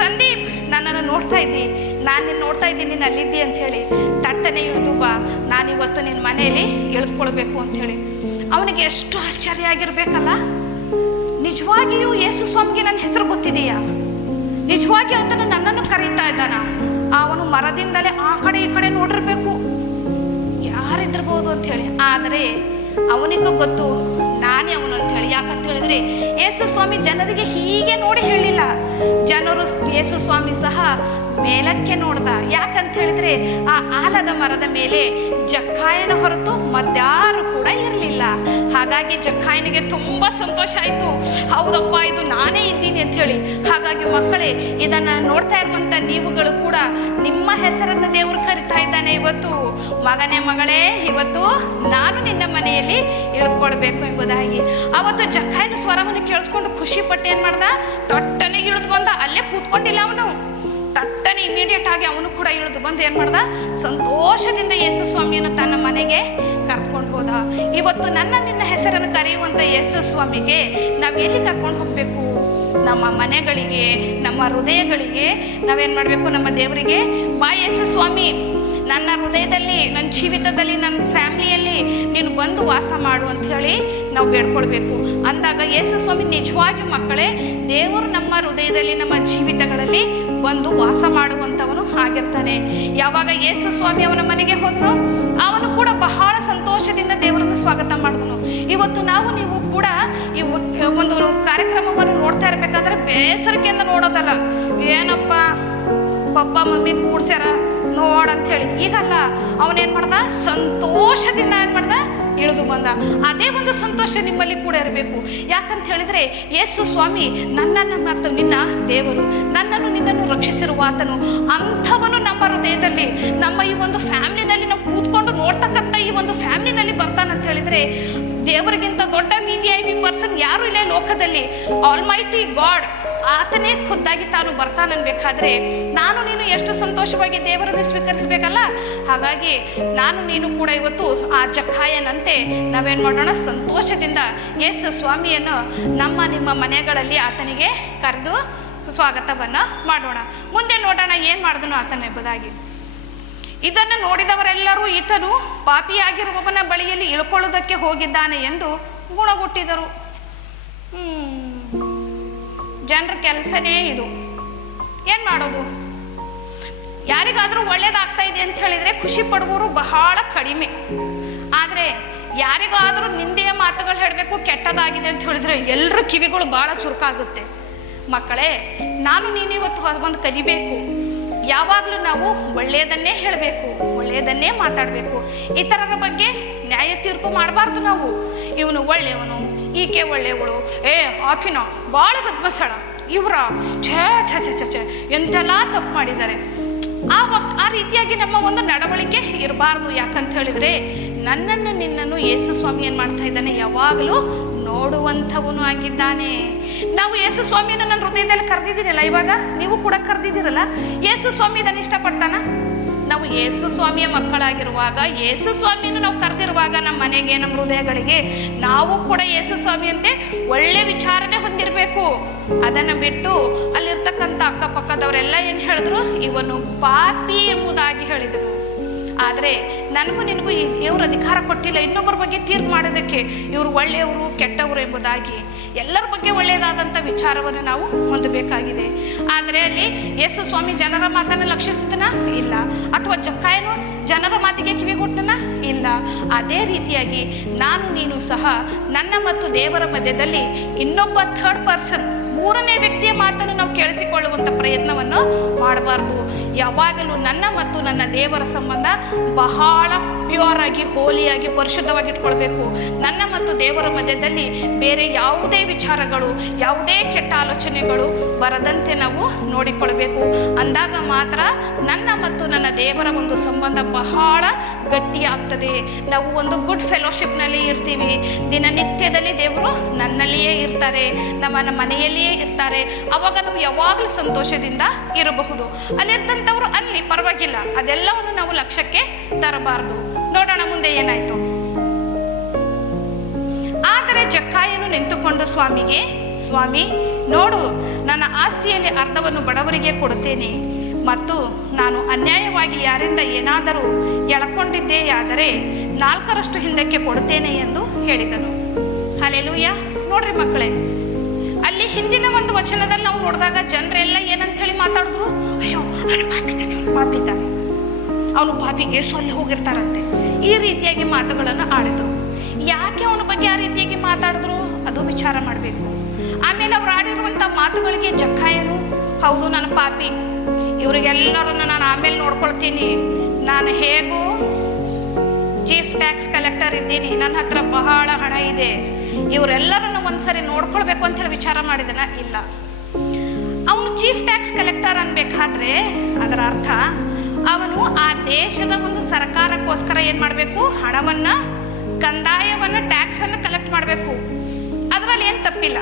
ಸಂದೀಪ್ ನನ್ನನ್ನು ನೋಡ್ತಾ ಇದ್ದಿ, ನಾನು ನಿನ್ನ ನೋಡ್ತಾ ಇದ್ದೀನಿ, ನೀನು ಅಲ್ಲಿದ್ದಿ ಅಂಥೇಳಿ. ತಟ್ಟನೆ ಇಳಿದು ಬಾ, ನಾನಿವತ್ತು ನಿನ್ನ ಮನೆಯಲ್ಲಿ ಇಳಿದುಕೊಳ್ಬೇಕು ಅಂಥೇಳಿ. ಅವನಿಗೆ ಎಷ್ಟು ಆಶ್ಚರ್ಯ ಆಗಿರ್ಬೇಕಲ್ಲ. ನಿಜವಾಗಿಯೂ ಯೇಸು ಸ್ವಾಮಿಗೆ ನನ್ನ ಹೆಸರು ಗೊತ್ತಿದೆಯಾ? ನಿಜವಾಗಿಯೂ ಆತನು ನನ್ನನ್ನು ಕರೀತಾ ಇದ್ದಾನ? ಅವನು ಮರದಿಂದಲೇ ಆ ಕಡೆ ಈ ಕಡೆ ನೋಡಿರ್ಬೇಕು, ಯಾರಿದ್ದಿರ್ಬೋದು ಅಂಥೇಳಿ. ಆದರೆ ಅವನಿಗೂ ಗೊತ್ತು ನಾನೇ ಅವನು ಅಂಥೇಳಿ. ಯಾಕಂತ ಹೇಳಿದ್ರೆ ಯೇಸು ಸ್ವಾಮಿ ಜನರಿಗೆ ಹೀಗೆ ನೋಡಿ ಹೇಳಿಲ್ಲ. ಜನರು ಯೇಸು ಸ್ವಾಮಿ ಸಹ ಮೇಲಕ್ಕೆ ನೋಡ್ದ. ಯಾಕಂತ ಹೇಳಿದ್ರೆ ಆ ಆಲದ ಮರದ ಮೇಲೆ ಜಕ್ಕಾಯನ ಹೊರತು ಮತ್ಯಾರು ಕೂಡ ಇರಲಿಲ್ಲ. ಹಾಗಾಗಿ ಜಕ್ಕಾಯನಿಗೆ ತುಂಬ ಸಂತೋಷ ಆಯಿತು. ಹೌದಪ್ಪ, ಇದು ನಾನೇ ಇದ್ದೀನಿ ಅಂತ ಹೇಳಿ. ಹಾಗಾಗಿ ಮಕ್ಕಳೇ, ಇದನ್ನು ನೋಡ್ತಾ ಇರುವಂಥ ನೀವುಗಳು ಕೂಡ ನಿಮ್ಮ ಹೆಸರನ್ನು ದೇವರು ಕರಿತಾ ಇದ್ದಾನೆ ಇವತ್ತು. ಮಗನೇ ಮಗಳೇ, ಇವತ್ತು ನಾನು ನಿನ್ನ ಮನೆಯಲ್ಲಿ ಇಳಿದುಕೊಳ್ಬೇಕು ಎಂಬುದಾಗಿ. ಅವತ್ತು ಜಕ್ಕಾಯನ ಸ್ವರವನ್ನು ಕೇಳಿಸ್ಕೊಂಡು ಖುಷಿ ಪಟ್ಟು ಏನು ಮಾಡ್ದ? ತಟ್ಟನೆ ಇಳಿದು ಬಂದ. ಅಲ್ಲೇ ಕೂತ್ಕೊಂಡಿಲ್ಲ ಅವನು, ತಟ್ಟನೆ ಇಮಿಡಿಯೇಟ್ ಆಗಿ ಅವನು ಕೂಡ ಇಳಿದು ಬಂದು ಏನು ಮಾಡ್ದ? ಸಂತೋಷದಿಂದ ಯೇಸು ಸ್ವಾಮಿಯನ್ನು ತನ್ನ ಮನೆಗೆ ಕರ್ಕೊಂಡು ಹೋದ. ಇವತ್ತು ನನ್ನ ನಿನ್ನ ಹೆಸರನ್ನು ಕರೆಯುವಂಥ ಯೇಸು ಸ್ವಾಮಿಗೆ ನಾವು ಎಲ್ಲಿ ಕರ್ಕೊಂಡು ಹೋಗಬೇಕು? ನಮ್ಮ ಮನೆಗಳಿಗೆ, ನಮ್ಮ ಹೃದಯಗಳಿಗೆ ನಾವೇನು ಮಾಡಬೇಕು? ನಮ್ಮ ದೇವರಿಗೆ, ಬಾ ಯೇಸು ಸ್ವಾಮಿ, ನನ್ನ ಹೃದಯದಲ್ಲಿ, ನನ್ನ ಜೀವಿತದಲ್ಲಿ, ನನ್ನ ಫ್ಯಾಮಿಲಿಯಲ್ಲಿ ನೀನು ಬಂದು ವಾಸ ಮಾಡು ಅಂತ ಹೇಳಿ ನಾವು ಬೇಡ್ಕೊಳ್ಬೇಕು. ಅಂದಾಗ ಯೇಸು ಸ್ವಾಮಿ ನಿಜವಾಗಿಯೂ ಮಕ್ಕಳೇ, ದೇವರು ನಮ್ಮ ಹೃದಯದಲ್ಲಿ, ನಮ್ಮ ಜೀವಿತಗಳಲ್ಲಿ ಬಂದು ವಾಸ ಮಾಡುವಂಥವನು ಆಗಿರ್ತಾನೆ. ಯಾವಾಗ ಯೇಸು ಸ್ವಾಮಿ ಅವನ ಮನೆಗೆ ಹೋದನೋ ಅವನು ಕೂಡ ಬಹಳ ಸಂತೋಷದಿಂದ ದೇವರನ್ನು ಸ್ವಾಗತ ಮಾಡಿದನು. ಇವತ್ತು ನೀವು ಕೂಡ ಈ ಒಂದು ಕಾರ್ಯಕ್ರಮವನ್ನು ನೋಡ್ತಾ ಇರಬೇಕಾದ್ರೆ ಬೇಸರಿಕೆಯಿಂದ ನೋಡೋದಲ್ಲ, ಏನಪ್ಪ ಪಪ್ಪ ಮಮ್ಮಿ ಕೂಡ್ಸ್ಯಾರ ನೋಡಂಥೇಳಿ. ಈಗಲ್ಲ, ಅವನೇನು ಮಾಡ್ದ? ಸಂತೋಷದಿಂದ ಏನು ಮಾಡ್ದ? ಇಳಿದು ಬಂದ. ಅದೇ ಒಂದು ಸಂತೋಷ ನಿಮ್ಮಲ್ಲಿ ಕೂಡ ಇರಬೇಕು. ಯಾಕಂತ ಹೇಳಿದರೆ ಯೇಸು ಸ್ವಾಮಿ ನನ್ನನ್ನು ಮತ್ತು ನಿನ್ನ ದೇವರು, ನನ್ನನ್ನು ನಿನ್ನನ್ನು ರಕ್ಷಿಸಿರುವ ಆತನು, ಅಂಥವನು ನಮ್ಮ ಹೃದಯದಲ್ಲಿ, ನಮ್ಮ ಈ ಒಂದು ಫ್ಯಾಮಿಲಿನಲ್ಲಿ ನಾವು ಕೂತ್ಕೊಂಡು ನೋಡ್ತಕ್ಕಂಥ ಈ ಒಂದು ಫ್ಯಾಮಿಲಿನಲ್ಲಿ ಬರ್ತಾನಂತ ಹೇಳಿದರೆ ದೇವರಿಗಿಂತ ದೊಡ್ಡ VIP ಪರ್ಸನ್ ಯಾರೂ ಇಲ್ಲ ಲೋಕದಲ್ಲಿ. ಆಲ್ಮೈಟಿ ಗಾಡ್ ಆತನೇ ಖುದ್ದಾಗಿ ತಾನು ಬರ್ತಾನನ್ಬೇಕಾದ್ರೆ ನಾನು ನೀನು ಎಷ್ಟು ಸಂತೋಷವಾಗಿ ದೇವರನ್ನು ಸ್ವೀಕರಿಸಬೇಕಲ್ಲ. ಹಾಗಾಗಿ ನಾನು ನೀನು ಕೂಡ ಇವತ್ತು ಆ ಜಕ್ಕಾಯನಂತೆ ನಾವೇನು ಮಾಡೋಣ? ಸಂತೋಷದಿಂದ ಯೇಸು ಸ್ವಾಮಿಯನ್ನು ನಿಮ್ಮ ಮನೆಗಳಲ್ಲಿ ಆತನಿಗೆ ಕರೆದು ಸ್ವಾಗತವನ್ನು ಮಾಡೋಣ. ಮುಂದೆ ನೋಡೋಣ ಏನು ಮಾಡಿದನು ಆತನ ಎಂಬುದಾಗಿ. ಇದನ್ನು ನೋಡಿದವರೆಲ್ಲರೂ ಈತನು ಪಾಪಿಯಾಗಿರುವವನ ಬಳಿಯಲ್ಲಿ ಇಳ್ಕೊಳ್ಳುವುದಕ್ಕೆ ಹೋಗಿದ್ದಾನೆ ಎಂದು ಗುಣಗುಟ್ಟಿದರು. ಜನರ ಕೆಲಸನೇ ಇದು. ಏನು ಮಾಡೋದು? ಯಾರಿಗಾದರೂ ಒಳ್ಳೇದಾಗ್ತಾ ಇದೆ ಅಂತ ಹೇಳಿದರೆ ಖುಷಿ ಪಡುವವರು ಬಹಳ ಕಡಿಮೆ. ಆದರೆ ಯಾರಿಗಾದರೂ ನಿಂದೆಯ ಮಾತುಗಳು ಹೇಳಬೇಕು, ಕೆಟ್ಟದಾಗಿದೆ ಅಂತ ಹೇಳಿದರೆ ಎಲ್ಲರ ಕಿವಿಗಳು ಭಾಳ ಚುರುಕಾಗುತ್ತೆ. ಮಕ್ಕಳೇ, ನಾನು ನೀನು ಇವತ್ತು ಒಂದು ಕಲಿಬೇಕು. ಯಾವಾಗಲೂ ನಾವು ಒಳ್ಳೆಯದನ್ನೇ ಹೇಳಬೇಕು, ಒಳ್ಳೆಯದನ್ನೇ ಮಾತಾಡಬೇಕು. ಇತರರ ಬಗ್ಗೆ ನ್ಯಾಯ ತೀರ್ಪು ಮಾಡಬಾರ್ದು. ನಾವು ಇವನು ಒಳ್ಳೆಯವನು, ಈಕೆ ಒಳ್ಳೆಯವಳು, ಆಕಿನ ಭಾಳ ಬದ್ಮಸಳ, ಇವರ ಛೇ ಛ ಛ ಛ ಛ ಎಂತೆಲ್ಲ ತಪ್ಪು ಮಾಡಿದ್ದಾರೆ. ಆ ರೀತಿಯಾಗಿ ನಮ್ಮ ಒಂದು ನಡವಳಿಕೆ ಇರಬಾರ್ದು. ಯಾಕಂತ ಹೇಳಿದರೆ ನನ್ನನ್ನು ನಿನ್ನನ್ನು ಯೇಸು ಸ್ವಾಮಿ ಏನು ಮಾಡ್ತಾ ಇದ್ದಾನೆ? ಯಾವಾಗಲೂ ನೋಡುವಂಥವನು ಆಗಿದ್ದಾನೆ. ನಾವು ಯೇಸು ಸ್ವಾಮಿಯನ್ನು ನನ್ನ ಹೃದಯದಲ್ಲಿ ಕರೆದಿದ್ದೀರಲ್ಲ, ಇವಾಗ ನೀವು ಕೂಡ ಕರೆದಿದ್ದೀರಲ್ಲ. ಯೇಸು ಸ್ವಾಮಿ ಇದನ್ನು ಇಷ್ಟಪಡ್ತಾನ? ನಾವು ಯೇಸು ಸ್ವಾಮಿಯ ಮಕ್ಕಳಾಗಿರುವಾಗ, ಯೇಸು ಸ್ವಾಮಿಯನ್ನು ನಾವು ಕರೆದಿರುವಾಗ ನಮ್ಮ ಮನೆಗೆ, ನಮ್ಮ ಹೃದಯಗಳಿಗೆ ನಾವು ಕೂಡ ಯೇಸು ಸ್ವಾಮಿಯಂತೆ ಒಳ್ಳೆ ವಿಚಾರನೆ ಹೊಂದಿರಬೇಕು. ಅದನ್ನು ಬಿಟ್ಟು ಅಲ್ಲಿರ್ತಕ್ಕಂಥ ಅಕ್ಕಪಕ್ಕದವರೆಲ್ಲ ಏನು ಹೇಳಿದ್ರು? ಇವನು ಪಾಪಿ ಎಂಬುದಾಗಿ ಹೇಳಿದರು. ಆದರೆ ನನಗೂ ನಿನಗೂ ಈ ದೇವ್ರ ಅಧಿಕಾರ ಕೊಟ್ಟಿಲ್ಲ ಇನ್ನೊಬ್ಬರ ಬಗ್ಗೆ ತೀರ್ಪು ಮಾಡೋದಕ್ಕೆ, ಇವರು ಒಳ್ಳೆಯವರು ಕೆಟ್ಟವರು ಎಂಬುದಾಗಿ. ಎಲ್ಲರ ಬಗ್ಗೆ ಒಳ್ಳೆಯದಾದಂಥ ವಿಚಾರವನ್ನು ನಾವು ಹೊಂದಬೇಕಾಗಿದೆ. ಆದರೆ ಅಲ್ಲಿ ಯೇಸು ಸ್ವಾಮಿ ಜನರ ಮಾತನ್ನು ಲಕ್ಷಿಸಿದನ? ಇಲ್ಲ. ಅಥವಾ ಜಕ್ಕಾಯನು ಜನರ ಮಾತಿಗೆ ಕಿವಿಗೊಟ್ಟನ? ಇಲ್ಲ. ಅದೇ ರೀತಿಯಾಗಿ ನಾನು ನೀನು ಸಹ ನನ್ನ ಮತ್ತು ದೇವರ ಮಧ್ಯದಲ್ಲಿ ಇನ್ನೊಬ್ಬ ಥರ್ಡ್ ಪರ್ಸನ್, ಮೂರನೇ ವ್ಯಕ್ತಿಯ ಮಾತನ್ನು ನಾವು ಕೇಳಿಸಿಕೊಳ್ಳುವಂಥ ಪ್ರಯತ್ನವನ್ನು ಮಾಡಬಾರ್ದು. ಯಾವಾಗಲೂ ನನ್ನ ಮತ್ತು ನನ್ನ ದೇವರ ಸಂಬಂಧ ಬಹಳ ಪ್ಯೂರ್ ಆಗಿ, ಹೋಲಿಯಾಗಿ, ಪರಿಶುದ್ಧವಾಗಿ ಇಟ್ಕೊಳ್ಬೇಕು. ನನ್ನ ಮತ್ತು ದೇವರ ಮಧ್ಯದಲ್ಲಿ ಬೇರೆ ಯಾವುದೇ ವಿಚಾರಗಳು, ಯಾವುದೇ ಕೆಟ್ಟ ಆಲೋಚನೆಗಳು ಬರದಂತೆ ನಾವು ನೋಡಿಕೊಳ್ಬೇಕು. ಅಂದಾಗ ಮಾತ್ರ ನನ್ನ ಮತ್ತು ನನ್ನ ದೇವರ ಒಂದು ಸಂಬಂಧ ಬಹಳ ಗಟ್ಟಿಯಾಗ್ತದೆ. ನಾವು ಒಂದು ಗುಡ್ ಫೆಲೋಶಿಪ್ನಲ್ಲಿ ಇರ್ತೀವಿ. ದಿನನಿತ್ಯದಲ್ಲಿ ದೇವರು ನನ್ನಲ್ಲಿಯೇ ಇರ್ತಾರೆ, ನಮ್ಮ ಮನೆಯಲ್ಲಿಯೇ ಇರ್ತಾರೆ. ಅವಾಗ ನಾವು ಯಾವಾಗಲೂ ಸಂತೋಷದಿಂದ ಇರಬಹುದು. ಅಲ್ಲಿರ್ತಂಥವ್ರು ಅಲ್ಲಿ ಪರವಾಗಿಲ್ಲ, ಅದೆಲ್ಲವನ್ನು ನಾವು ಲಕ್ಷ್ಯಕ್ಕೆ ತರಬಾರ್ದು. ನೋಡೋಣ ಮುಂದೆ ಏನಾಯ್ತು. ಆದರೆ ಜಕ್ಕಾಯನು ನಿಂತುಕೊಂಡು ಸ್ವಾಮಿಗೆ, ಸ್ವಾಮಿ ನೋಡು, ನನ್ನ ಆಸ್ತಿಯಲ್ಲಿ ಅರ್ಧವನ್ನು ಬಡವರಿಗೆ ಕೊಡುತ್ತೇನೆ ಮತ್ತು ನಾನು ಅನ್ಯಾಯವಾಗಿ ಯಾರಿಂದ ಏನಾದರೂ ಎಳ್ಕೊಂಡಿದ್ದೆಯಾದರೆ 4ರಷ್ಟು ಹಿಂದಕ್ಕೆ ಕೊಡುತ್ತೇನೆ ಎಂದು ಹೇಳಿದನು. ಹಲ್ಲೆಲೂಯಾ. ನೋಡ್ರಿ ಮಕ್ಕಳೇ, ಅಲ್ಲಿ ಹಿಂದಿನ ಒಂದು ವಚನದಲ್ಲಿ ನಾವು ನೋಡಿದಾಗ ಜನರೆಲ್ಲ ಏನಂತ ಹೇಳಿ ಮಾತಾಡಿದ್ರು, ಅಯ್ಯೋ ಅವನು ಪಾಪಿದ್ದಾನೆ, ಅವನು ಪಾಪಿದ್ದಾನೆ, ಅವನು ಪಾಪಿಗೆ ಸೊಲ್ಲಿ ಹೋಗಿರ್ತಾರಂತೆ, ಈ ರೀತಿಯಾಗಿ ಮಾತುಗಳನ್ನು ಆಡಿದ್ರು. ಯಾಕೆ ಅವನ ಬಗ್ಗೆ ಆ ರೀತಿಯಾಗಿ ಮಾತಾಡಿದ್ರು ಅದು ವಿಚಾರ ಮಾಡಬೇಕು. ಆಮೇಲೆ ಅವ್ರು ಆಡಿರುವಂಥ ಮಾತುಗಳಿಗೆ ಜಕ್ಕಾಯನು, ಹೌದು ನಾನು ಪಾಪಿ, ಇವರಿಗೆಲ್ಲರನ್ನು ನಾನು ಆಮೇಲೆ ನೋಡ್ಕೊಳ್ತೀನಿ, ನಾನು ಹೇಗೂ ಚೀಫ್ ಟ್ಯಾಕ್ಸ್ ಕಲೆಕ್ಟರ್ ಇದ್ದೀನಿ, ನನ್ನ ಹತ್ರ ಬಹಳ ಹಣ ಇದೆ, ಇವರೆಲ್ಲರನ್ನು ಒಂದ್ಸರಿ ನೋಡ್ಕೊಳ್ಬೇಕು ಅಂತ ಹೇಳಿ ವಿಚಾರ ಮಾಡಿದನ. ಇಲ್ಲ, ಅವನು ಚೀಫ್ ಟ್ಯಾಕ್ಸ್ ಕಲೆಕ್ಟರ್ ಅನ್ಬೇಕಾದ್ರೆ ಅದರ ಅರ್ಥ ಅವನು ಆ ದೇಶದ ಒಂದು ಸರ್ಕಾರಕ್ಕೋಸ್ಕರ ಏನು ಮಾಡಬೇಕು, ಹಣವನ್ನು, ಕಂದಾಯವನ್ನು, ಟ್ಯಾಕ್ಸನ್ನು ಕಲೆಕ್ಟ್ ಮಾಡಬೇಕು. ಅದರಲ್ಲಿ ಏನು ತಪ್ಪಿಲ್ಲ.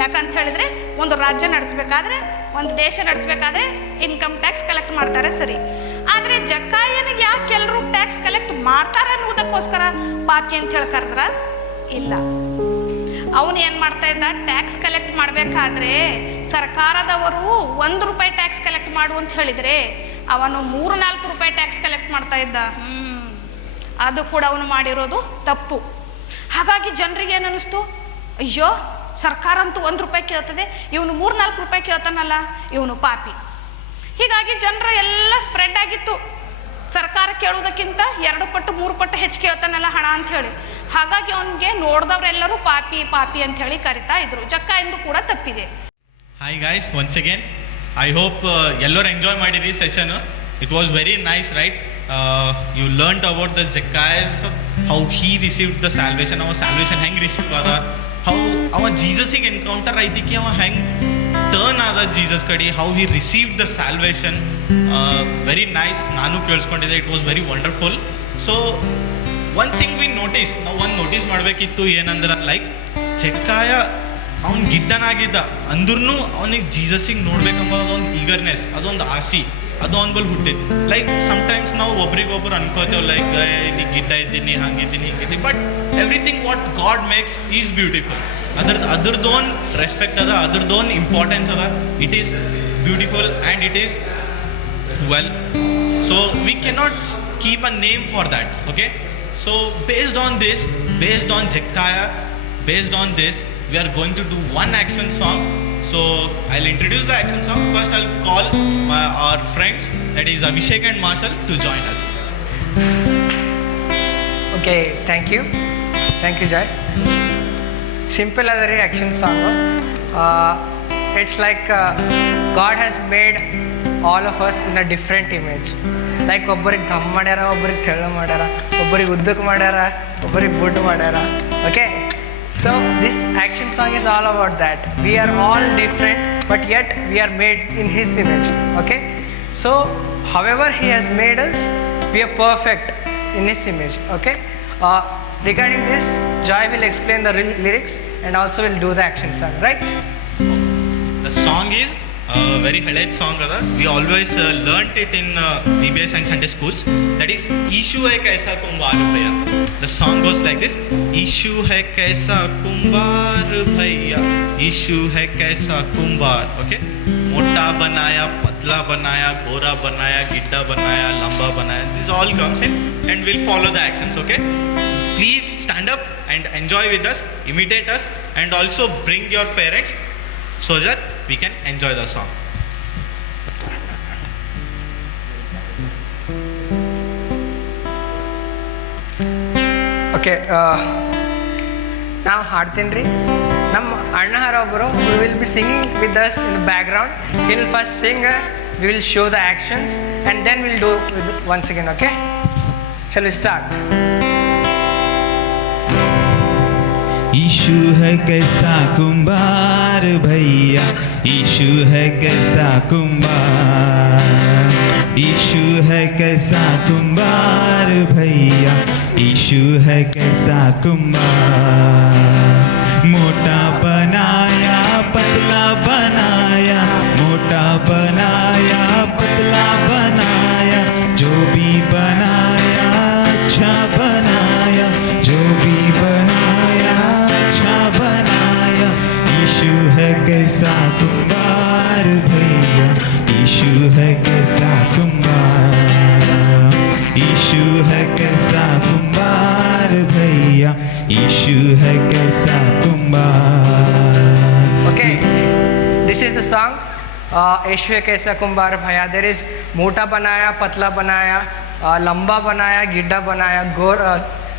ಯಾಕಂತ ಹೇಳಿದ್ರೆ ಒಂದು ರಾಜ್ಯ ನಡೆಸಬೇಕಾದ್ರೆ, ಒಂದು ದೇಶ ನಡೆಸಬೇಕಾದ್ರೆ ಇನ್ಕಮ್ ಟ್ಯಾಕ್ಸ್ ಕಲೆಕ್ಟ್ ಮಾಡ್ತಾರೆ, ಸರಿ. ಆದರೆ ಜಕ್ಕಾಯನಿಗೆ ಯಾಕೆ ಎಲ್ಲರೂ ಟ್ಯಾಕ್ಸ್ ಕಲೆಕ್ಟ್ ಮಾಡ್ತಾರೆ ಅನ್ನೋದಕ್ಕೋಸ್ಕರ ಪಾಪಿ ಅಂತ ಹೇಳಿ ಕರೆದ್ರ? ಇಲ್ಲ. ಅವನು ಏನು ಮಾಡ್ತಾ ಇದ್ದ, ಟ್ಯಾಕ್ಸ್ ಕಲೆಕ್ಟ್ ಮಾಡಬೇಕಾದ್ರೆ ಸರ್ಕಾರದವರು ₹1 ಟ್ಯಾಕ್ಸ್ ಕಲೆಕ್ಟ್ ಮಾಡು ಅಂತ ಹೇಳಿದರೆ ಅವನು 3-4 ರೂಪಾಯಿ ಟ್ಯಾಕ್ಸ್ ಕಲೆಕ್ಟ್ ಮಾಡ್ತಾ ಇದ್ದ. ಅದು ಕೂಡ ಅವನು ಮಾಡಿರೋದು ತಪ್ಪು. ಹಾಗಾಗಿ ಜನರಿಗೆ ಏನು ಅನ್ನಿಸ್ತು, ಅಯ್ಯೋ ಸರ್ಕಾರ ಅಂತೂ ₹1 ಕೇಳ್ತದೆ, ಇವನು 3-4 ರೂಪಾಯಿ ಕೇಳ್ತಾನಲ್ಲ, ಇವನು ಪಾಪಿ. ಹೀಗಾಗಿ ಜನರ ಎಲ್ಲ ಸ್ಪ್ರೆಡ್ ಆಗಿತ್ತು, ಸರ್ಕಾರ ಕೇಳೋದಕ್ಕಿಂತ 2 ಪಟ್ಟು 3 ಪಟ್ಟು ಹೆಚ್ಚು ಕೇಳ್ತಾನಲ್ಲ ಹಣ ಅಂಥೇಳಿ. ಹಾಗಾಗಿ ಅವನಿಗೆ ನೋಡಿದವರೆಲ್ಲರೂ ಪಾಪಿ ಪಾಪಿ ಅಂತ ಹೇಳಿ ಕರಿತಾ ಇದ್ರು. ಜಕ್ಕಾಯಂದು ಕೂಡ ತಪ್ಪಿದೆ. Hi guys, once again I hope ಎಲ್ಲರೂ ಎಂಜಾಯ್ ಮಾಡಿರಿ session. It was very nice, right? You learned about the Zacchaeus, how he received the salvation, our salvation ಹೆಂಗೆ ರಿಸೀವ್ ಆದ, how ಅವ ಜೀಸಸ್ಸಿಗೆ ಎನ್ಕೌಂಟರ್ ಐತಿಕಿ ಅವ ಹೆಂಗೆ ಟರ್ನ್ ಆದ ಜೀಸಸ್ ಕಡೆ, how he received the salvation. Very nice. ನಾನು ಕೇಳಿಸ್ಕೊಂಡಿದ್ದೆ. It was very wonderful. So one thing we notice, ನಾವು ಒಂದು ನೋಟಿಸ್ ಮಾಡಬೇಕಿತ್ತು, ಏನಂದ್ರೆ ಲೈಕ್ ಜಕ್ಕಾಯ ಅವ್ನು ಗಿಡ್ಡನಾಗಿದ್ದ ಅಂದ್ರೂ ಅವನಿಗೆ ಜೀಸಸ್ಸಿಗೆ ನೋಡ್ಬೇಕಂಬುದು ಒಂದು ಈಗರ್ನೆಸ್, ಅದೊಂದು ಆಸೆ, ಅದು ಅವನ ಬಳಿ ಹುಟ್ಟಿದ್ದು. ಲೈಕ್ ಸಮ್ಟೈಮ್ಸ್ ನಾವು ಒಬ್ರಿಗೊಬ್ರು ಅನ್ಕೋತೇವೆ, ಲೈಕ್ ನೀ ಗಿಡ್ಡ ಇದ್ದೀನಿ, ಹಂಗಿದ್ದೀನಿ, ಹಿಂಗಿದ್ದೀನಿ, but everything what god makes is beautiful. ಅದ್ರದ್ದೋನ್ ರೆಸ್ಪೆಕ್ಟ್ ಅದ, ಅದ್ರದ್ದೋನ್ ಇಂಪಾರ್ಟೆನ್ಸ್ ಅದ. It is beautiful and it is well. So we cannot keep a name for that. Okay, so based on this, based on Zacchaeus, based on this, we are going to do one action song. So I'll introduce the action song. First I'll call our friends, that is Abhishek and Marshall, to join us. Okay, thank you Jai. Simple as a action song. It's like God has made all of us in a different image. Like ಒಬ್ಬರಿಗೆ ದಮ್ ಮಾಡ್ಯಾರ, ಒಬ್ಬರಿಗೆ ತೆಳ್ಳು ಮಾಡ್ಯಾರ, ಒಬ್ಬರಿಗೆ ಉದ್ದಕ್ಕೆ ಮಾಡ್ಯಾರ, ಒಬ್ಬರಿಗೆ ಬುಡ್ ಮಾಡ್ಯಾರ. Okay, so this action song is all about that. We are all different but yet we are made in his image. Okay, so however he has made us, we are perfect in his image. Okay, regarding this, Joy will explain the lyrics and also will do the action song, right? The song is very haleed song ada. We always learnt it in VBS and Sunday schools. That is Ishu hai kaisa kumbar bhaiya. The song goes like this: Ishu hai kaisa kumbar bhaiya, Ishu hai kaisa kumbar. Okay, mota banaya, patla banaya, gora banaya, gidda banaya, lamba banaya. This all comes in and we'll follow the actions. Okay, please stand up and enjoy with us, imitate us, and also bring your parents so that we can enjoy the song. Okay, ನಾವು ಹಾಡ್ತೀನಿ ರೀ. ನಮ್ಮ ಅಣ್ಣಹಾರ ಒಬ್ಬರು will be singing with us in the background. Will first sing, we will show the actions and then will do with once again. Okay, shall we start? Ishu है कैसा कुंभार भैया, ईशु है कैसा कुंभार, ईशु है कैसा कुंभार भैया, ईशु है कैसा कुंभार. मोटा बनाया पतला बनाया, मोटा बनाया पतला बनाया, जो भी बनाया अच्छा बनाया, जो भी बनाया अच्छा बनाया. ईशु है कैसा कुंभार भैया, ईशु है कैसा कुंभार. यीशु है कैसा कुंभार भैया, यीशु है कैसा कुंभार। Okay, this is the song. यीशु है कैसा कुंभार भैया. There is मोटा बनाया, पतला बनाया, लंबा बनाया, गिड्ढा बनाया,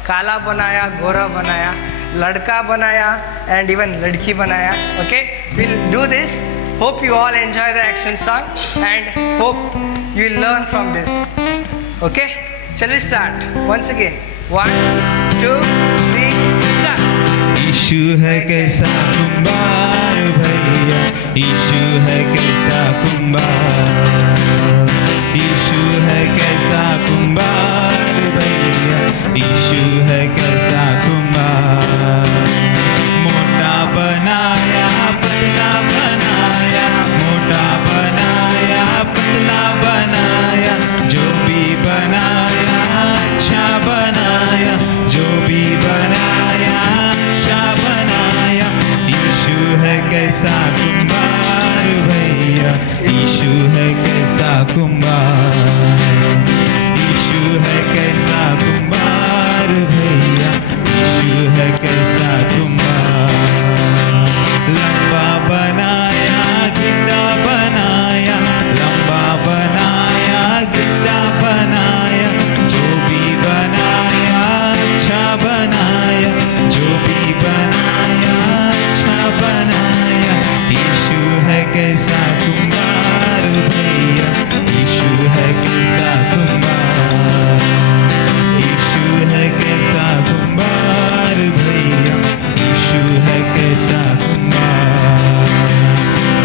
काला बनाया, गोरा बनाया, लड़का बनाया, and even लड़की बनाया. Okay, we'll do this. Hope you all enjoy the action song and hope you will learn from this. Okay, shall we start once again? 1, 2, 3, start. यीशु है कैसा कुंभार भैया, यीशु है कैसा कुंभार, यीशु है कैसा कुंभार भैया, यीशु है कैसा कुंभार। मोटा बनाया, पतला बनाया, मोटा बनाया, पतला बनाया, जो भी बनाया अच्छा बनाया, जो भी बनाया अच्छा बनाया। यीशु है कैसा कुंभार भैया, यीशु है कैसा कुंभार, यीशु है कैसा कुंभार भैया, यीशु है कैसा कुंभार। लंबा बनाया, गिड्ढा बनाया, लंबा बनाया, गिड्ढा बनाया, जो भी बनाया अच्छा बनाया, जो भी बनाया अच्छा बनाया। यीशु है कैसा कुंभार भैया, यीशु है कैसा कुंभार, यीशु है कैसा कुंभार भैया, यीशु है कैसा कुंभार।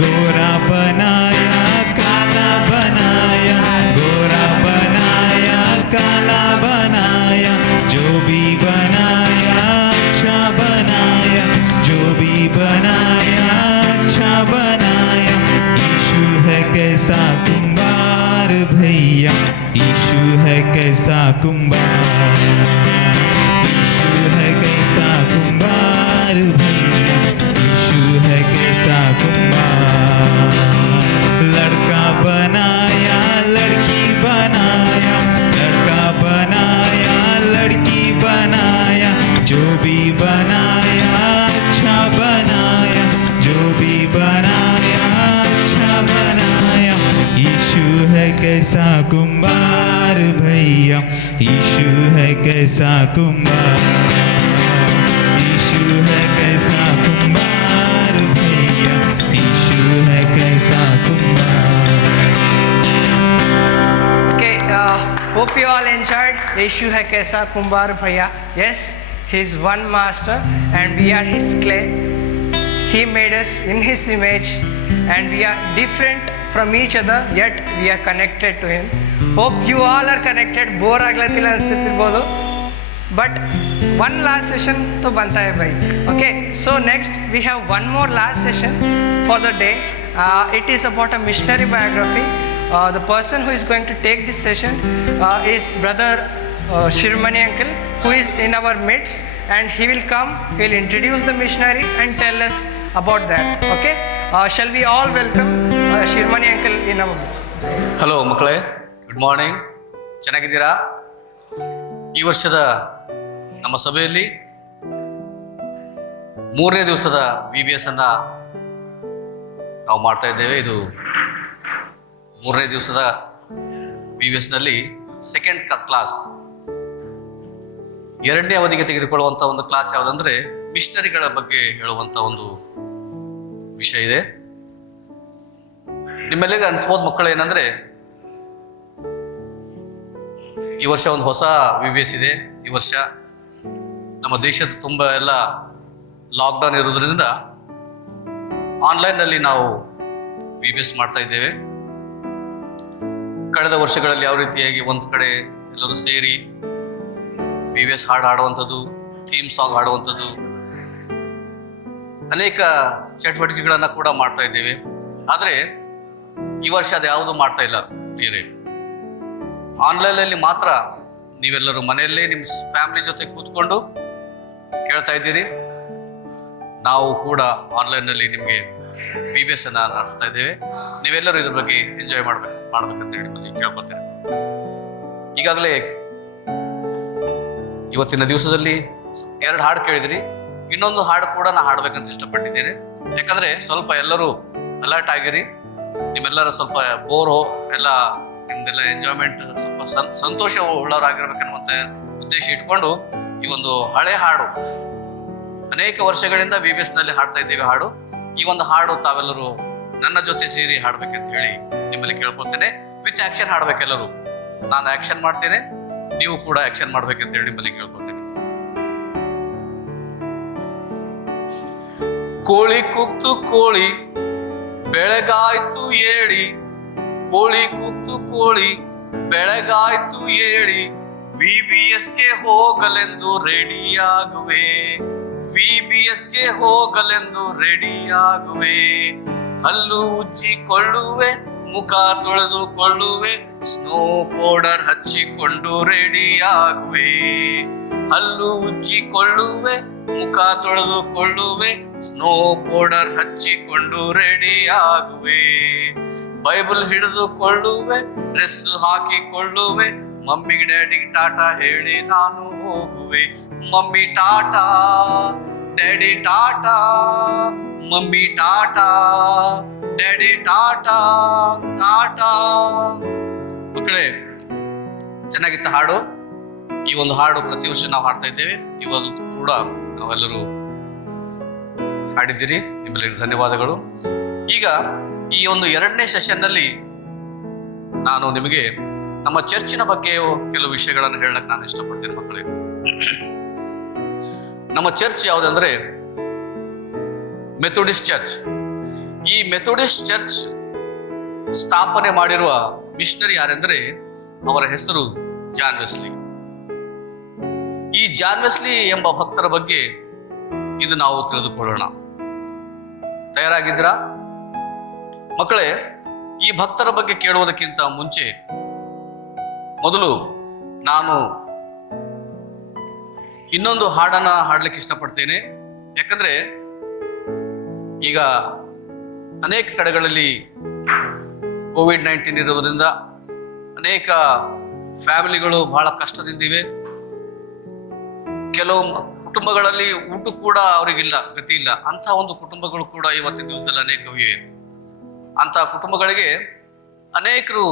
गोरा बनाया, काला बनाया, गोरा बनाया, काला बनाया, जो भी बनाया अच्छा बनाया, जो भी बनाया अच्छा बनाया। यीशु है कैसा कुंभार भैया, यीशु है कैसा कुंभार, यीशु है कैसा कुंभार भैया, यीशु है कैसा कुंभार। लड़का बनाया, लड़की बनाया, लड़का बनाया, लड़की बनाया, जो भी बनाया अच्छा बनाया, जो भी बनाया अच्छा बनाया। यीशु है कैसा कुंभार भैया, यीशु है कैसा कुंभार, यीशु है कैसा कुंभार भैया, यीशु है कैसा कुंभार। Okay, hope you all enjoyed Yeshu hai kaisa kumbhar bhaiya. Yes, he is one master and we are his clay. He made us in his image and we are different from each other, yet we are connected to him. Hope you all are connected. Bore aglatilla ಅನ್ಸುತ್ತಿರ್ಬೋದು, but one last session to banta hai bhai. Okay, so next we have one more last session for the day. It is about a missionary biography. The person who is going to take this session is brother Shirmani uncle, who is in our midst, and he will come, he will introduce the missionary and tell us about that. Okay, shall we all welcome Shirmani uncle in our midst. Hello ಮಕ್ಕಳೇ, ಗುಡ್ ಮಾರ್ನಿಂಗ್. ಚೆನ್ನಾಗಿದ್ದೀರಾ? ಈ ವರ್ಷದ ನಮ್ಮ ಸಭೆಯಲ್ಲಿ 3ನೇ ದಿವಸದ VBS ಅನ್ನು ನಾವು ಮಾಡ್ತಾ ಇದ್ದೇವೆ. ಇದು 3ನೇ ದಿವಸದ VBSನಲ್ಲಿ ಸೆಕೆಂಡ್ ಕ್ಲಾಸ್, 2ನೇ ಅವಧಿಗೆ ತೆಗೆದುಕೊಳ್ಳುವಂಥ ಒಂದು ಕ್ಲಾಸ್ ಯಾವುದಂದರೆ ಮಿಷನರಿಗಳ ಬಗ್ಗೆ ಹೇಳುವಂಥ ಒಂದು ವಿಷಯ ಇದೆ. ನಿಮ್ಮೆಲ್ಲರಿಗೂ ಅನಿಸ್ಬೋದು ಮಕ್ಕಳು, ಏನಂದರೆ ಈ ವರ್ಷ ಒಂದು ಹೊಸ VBS ಇದೆ. ಈ ವರ್ಷ ನಮ್ಮ ದೇಶದ ತುಂಬ ಎಲ್ಲ ಲಾಕ್ಡೌನ್ ಇರೋದ್ರಿಂದ ಆನ್ಲೈನ್ನಲ್ಲಿ ನಾವು VBS ಮಾಡ್ತಾ ಇದ್ದೇವೆ. ಕಳೆದ ವರ್ಷಗಳಲ್ಲಿ ಯಾವ ರೀತಿಯಾಗಿ ಒಂದು ಕಡೆ ಎಲ್ಲರೂ ಸೇರಿ VBS ಹಾಡು ಹಾಡುವಂಥದ್ದು, ಥೀಮ್ ಸಾಂಗ್ ಹಾಡುವಂಥದ್ದು, ಅನೇಕ ಚಟುವಟಿಕೆಗಳನ್ನು ಕೂಡ ಮಾಡ್ತಾ ಇದ್ದೇವೆ. ಆದರೆ ಈ ವರ್ಷ ಅದು ಯಾವುದು ಮಾಡ್ತಾ ಇಲ್ಲ. ಬೇರೆ ಆನ್ಲೈನಲ್ಲಿ ಮಾತ್ರ ನೀವೆಲ್ಲರೂ ಮನೆಯಲ್ಲೇ ನಿಮ್ಮ ಫ್ಯಾಮಿಲಿ ಜೊತೆ ಕೂತ್ಕೊಂಡು ಕೇಳ್ತಾ ಇದ್ದೀರಿ. ನಾವು ಕೂಡ ಆನ್ಲೈನ್ನಲ್ಲಿ ನಿಮಗೆ VBS ಅನ್ನು ನಡೆಸ್ತಾ ಇದ್ದೇವೆ. ನೀವೆಲ್ಲರೂ ಇದ್ರ ಬಗ್ಗೆ ಎಂಜಾಯ್ ಮಾಡ್ಬೇಕಂತ ಹೇಳಿ ನಿಮ್ಮಲ್ಲಿ ಕೇಳ್ಕೊತೇನೆ. ಈಗಾಗಲೇ ಇವತ್ತಿನ ದಿವಸದಲ್ಲಿ 2 ಹಾಡು ಕೇಳಿದ್ರಿ. ಇನ್ನೊಂದು ಹಾಡು ಕೂಡ ನಾನು ಹಾಡ್ಬೇಕಂತ ಇಷ್ಟಪಟ್ಟಿದ್ದೇನೆ. ಯಾಕಂದ್ರೆ ಸ್ವಲ್ಪ ಎಲ್ಲರೂ ಅಲರ್ಟ್ ಆಗಿರಿ. ನಿಮ್ಮೆಲ್ಲರ ಸ್ವಲ್ಪ ಬೋರು ಎಲ್ಲ ನಿಮ್ದೆಲ್ಲ ಎಂಜಾಯ್ಮೆಂಟ್ ಸ್ವಲ್ಪ ಸಂತೋಷ ಉಳ್ಳವರಾಗಿರ್ಬೇಕನ್ನುವಂತ ಉದ್ದೇಶ ಇಟ್ಕೊಂಡು ಈ ಒಂದು ಹಳೆ ಹಾಡು, ಅನೇಕ ವರ್ಷಗಳಿಂದ VBS ನಲ್ಲಿ ಹಾಡ್ತಾ ಇದ್ದೇವೆ ಹಾಡು. ಈ ಒಂದು ಹಾಡು ತಾವೆಲ್ಲರೂ ನನ್ನ ಜೊತೆ ಸೇರಿ ಹಾಡ್ಬೇಕಂತ ಹೇಳಿ ನಿಮ್ಮಲ್ಲಿ ಕೇಳ್ಕೊಳ್ತೇನೆ. With action ಹಾಡ್ಬೇಕೆಲ್ಲರೂ. ನಾನು ಆಕ್ಷನ್ ಮಾಡ್ತೇನೆ, ನೀವು ಕೂಡ ಆಕ್ಷನ್ ಮಾಡ್ಬೇಕಂತ ಹೇಳಿ ನಿಮ್ಮಲ್ಲಿ ಕೇಳ್ಕೊಳ್ತೇನೆ. ಕೋಳಿ ಕೂಗ್ತು ಕೋಳಿ ಬೆಳಗಾಯ್ತು ಏಳಿ, ಕೋಳಿ ಕೂಗ್ತು ಕೋಳಿ ಬೆಳಗಾಯ್ತು ಏಳಿ, VBSಗೆ ಹೋಗಲೆಂದು ರೆಡಿಯಾಗುವೆ, VBSಗೆ ಹೋಗಲೆಂದು ರೆಡಿಯಾಗುವೆ, ಹಲ್ಲು ಉಜ್ಜಿಕೊಳ್ಳುವೆ, ಮುಖ ತೊಳೆದುಕೊಳ್ಳುವೆ, ಸ್ನೋ ಪೌಡರ್ ಹಚ್ಚಿಕೊಂಡು ರೆಡಿಯಾಗುವೆ, ಹಲ್ಲು ಉಜ್ಜಿಕೊಳ್ಳುವೆ, ಮುಖ ತೊಳೆದುಕೊಳ್ಳುವೆ, ಸ್ನೋ ಪೌಡರ್ ಹಚ್ಚಿಕೊಂಡು ರೆಡಿಯಾಗುವೆ, ಬೈಬಲ್ ಹಿಡಿದುಕೊಳ್ಳುವೆ, ಡ್ರೆಸ್ ಹಾಕಿಕೊಳ್ಳುವೆ, ಮಮ್ಮಿಗೆ ಡ್ಯಾಡಿಗೆ ಟಾಟಾ ಹೇಳಿ ನಾನು ಹೋಗುವೆ, mummy tata daddy tata, mummy tata daddy tata tata. ಮಕ್ಕಳೇ, ಚೆನ್ನಾಗಿತ್ತ ಹಾಡು. ಈ ಒಂದು ಹಾಡು ಪ್ರತಿ ವರ್ಷ ನಾವು ಹಾಡ್ತಾ ಇದ್ದೇವೆ. ಇವತ್ತು ಕೂಡ ನಾವೆಲ್ಲರೂ ಹಾಡಿದ್ದೀರಿ. ನಿಮ್ಮೆಲ್ಲರಿಗೂ ಧನ್ಯವಾದಗಳು. ಈಗ ಈ ಒಂದು 2ನೇ ಸೆಷನ್ನಲ್ಲಿ ನಾನು ನಿಮಗೆ ನಮ್ಮ ಚರ್ಚಿನ ಬಗ್ಗೆ ಕೆಲವು ವಿಷಯಗಳನ್ನು ಹೇಳಕ್ ನಾನು ಇಷ್ಟಪಡ್ತೀನಿ. ಮಕ್ಕಳೇ, ನಮ್ಮ ಚರ್ಚ್ ಯಾವುದಂದ್ರೆ ಮೆಥೋಡಿಸ್ಟ್ ಚರ್ಚ್. ಈ ಮೆಥೋಡಿಸ್ಟ್ ಚರ್ಚ್ ಸ್ಥಾಪನೆ ಮಾಡಿರುವ ಮಿಷನರಿ ಯಾರೆಂದ್ರೆ ಅವರ ಹೆಸರು ಜಾನ್ ವೆಸ್ಲಿ. ಈ ಜಾನ್ ವೆಸ್ಲಿ ಎಂಬ ಭಕ್ತರ ಬಗ್ಗೆ ಇದು ನಾವು ತಿಳಿದುಕೊಳ್ಳೋಣ. ತಯಾರಾಗಿದ್ದೀರಾ ಮಕ್ಕಳೇ? ಈ ಭಕ್ತರ ಬಗ್ಗೆ ಕೇಳುವುದಕ್ಕಿಂತ ಮುಂಚೆ ಮೊದಲು ನಾನು ಇನ್ನೊಂದು ಹಾಡನ್ನ ಹಾಡ್ಲಿಕ್ಕೆ ಇಷ್ಟಪಡ್ತೇನೆ. ಯಾಕಂದ್ರೆ ಈಗ ಅನೇಕ ಕಡೆಗಳಲ್ಲಿ COVID-19 ಇರುವುದರಿಂದ ಅನೇಕ ಫ್ಯಾಮಿಲಿಗಳು ಬಹಳ ಕಷ್ಟದಿಂದಿವೆ. ಕೆಲವು ಕುಟುಂಬಗಳಲ್ಲಿ ಊಟ ಕೂಡ ಅವರಿಗಿಲ್ಲ, ಗತಿ ಇಲ್ಲ. ಅಂಥ ಒಂದು ಕುಟುಂಬಗಳು ಕೂಡ ಇವತ್ತಿನ ದಿವಸದಲ್ಲಿ ಅನೇಕವಿವೆ. ಅಂಥ ಕುಟುಂಬಗಳಿಗೆ ಅನೇಕರು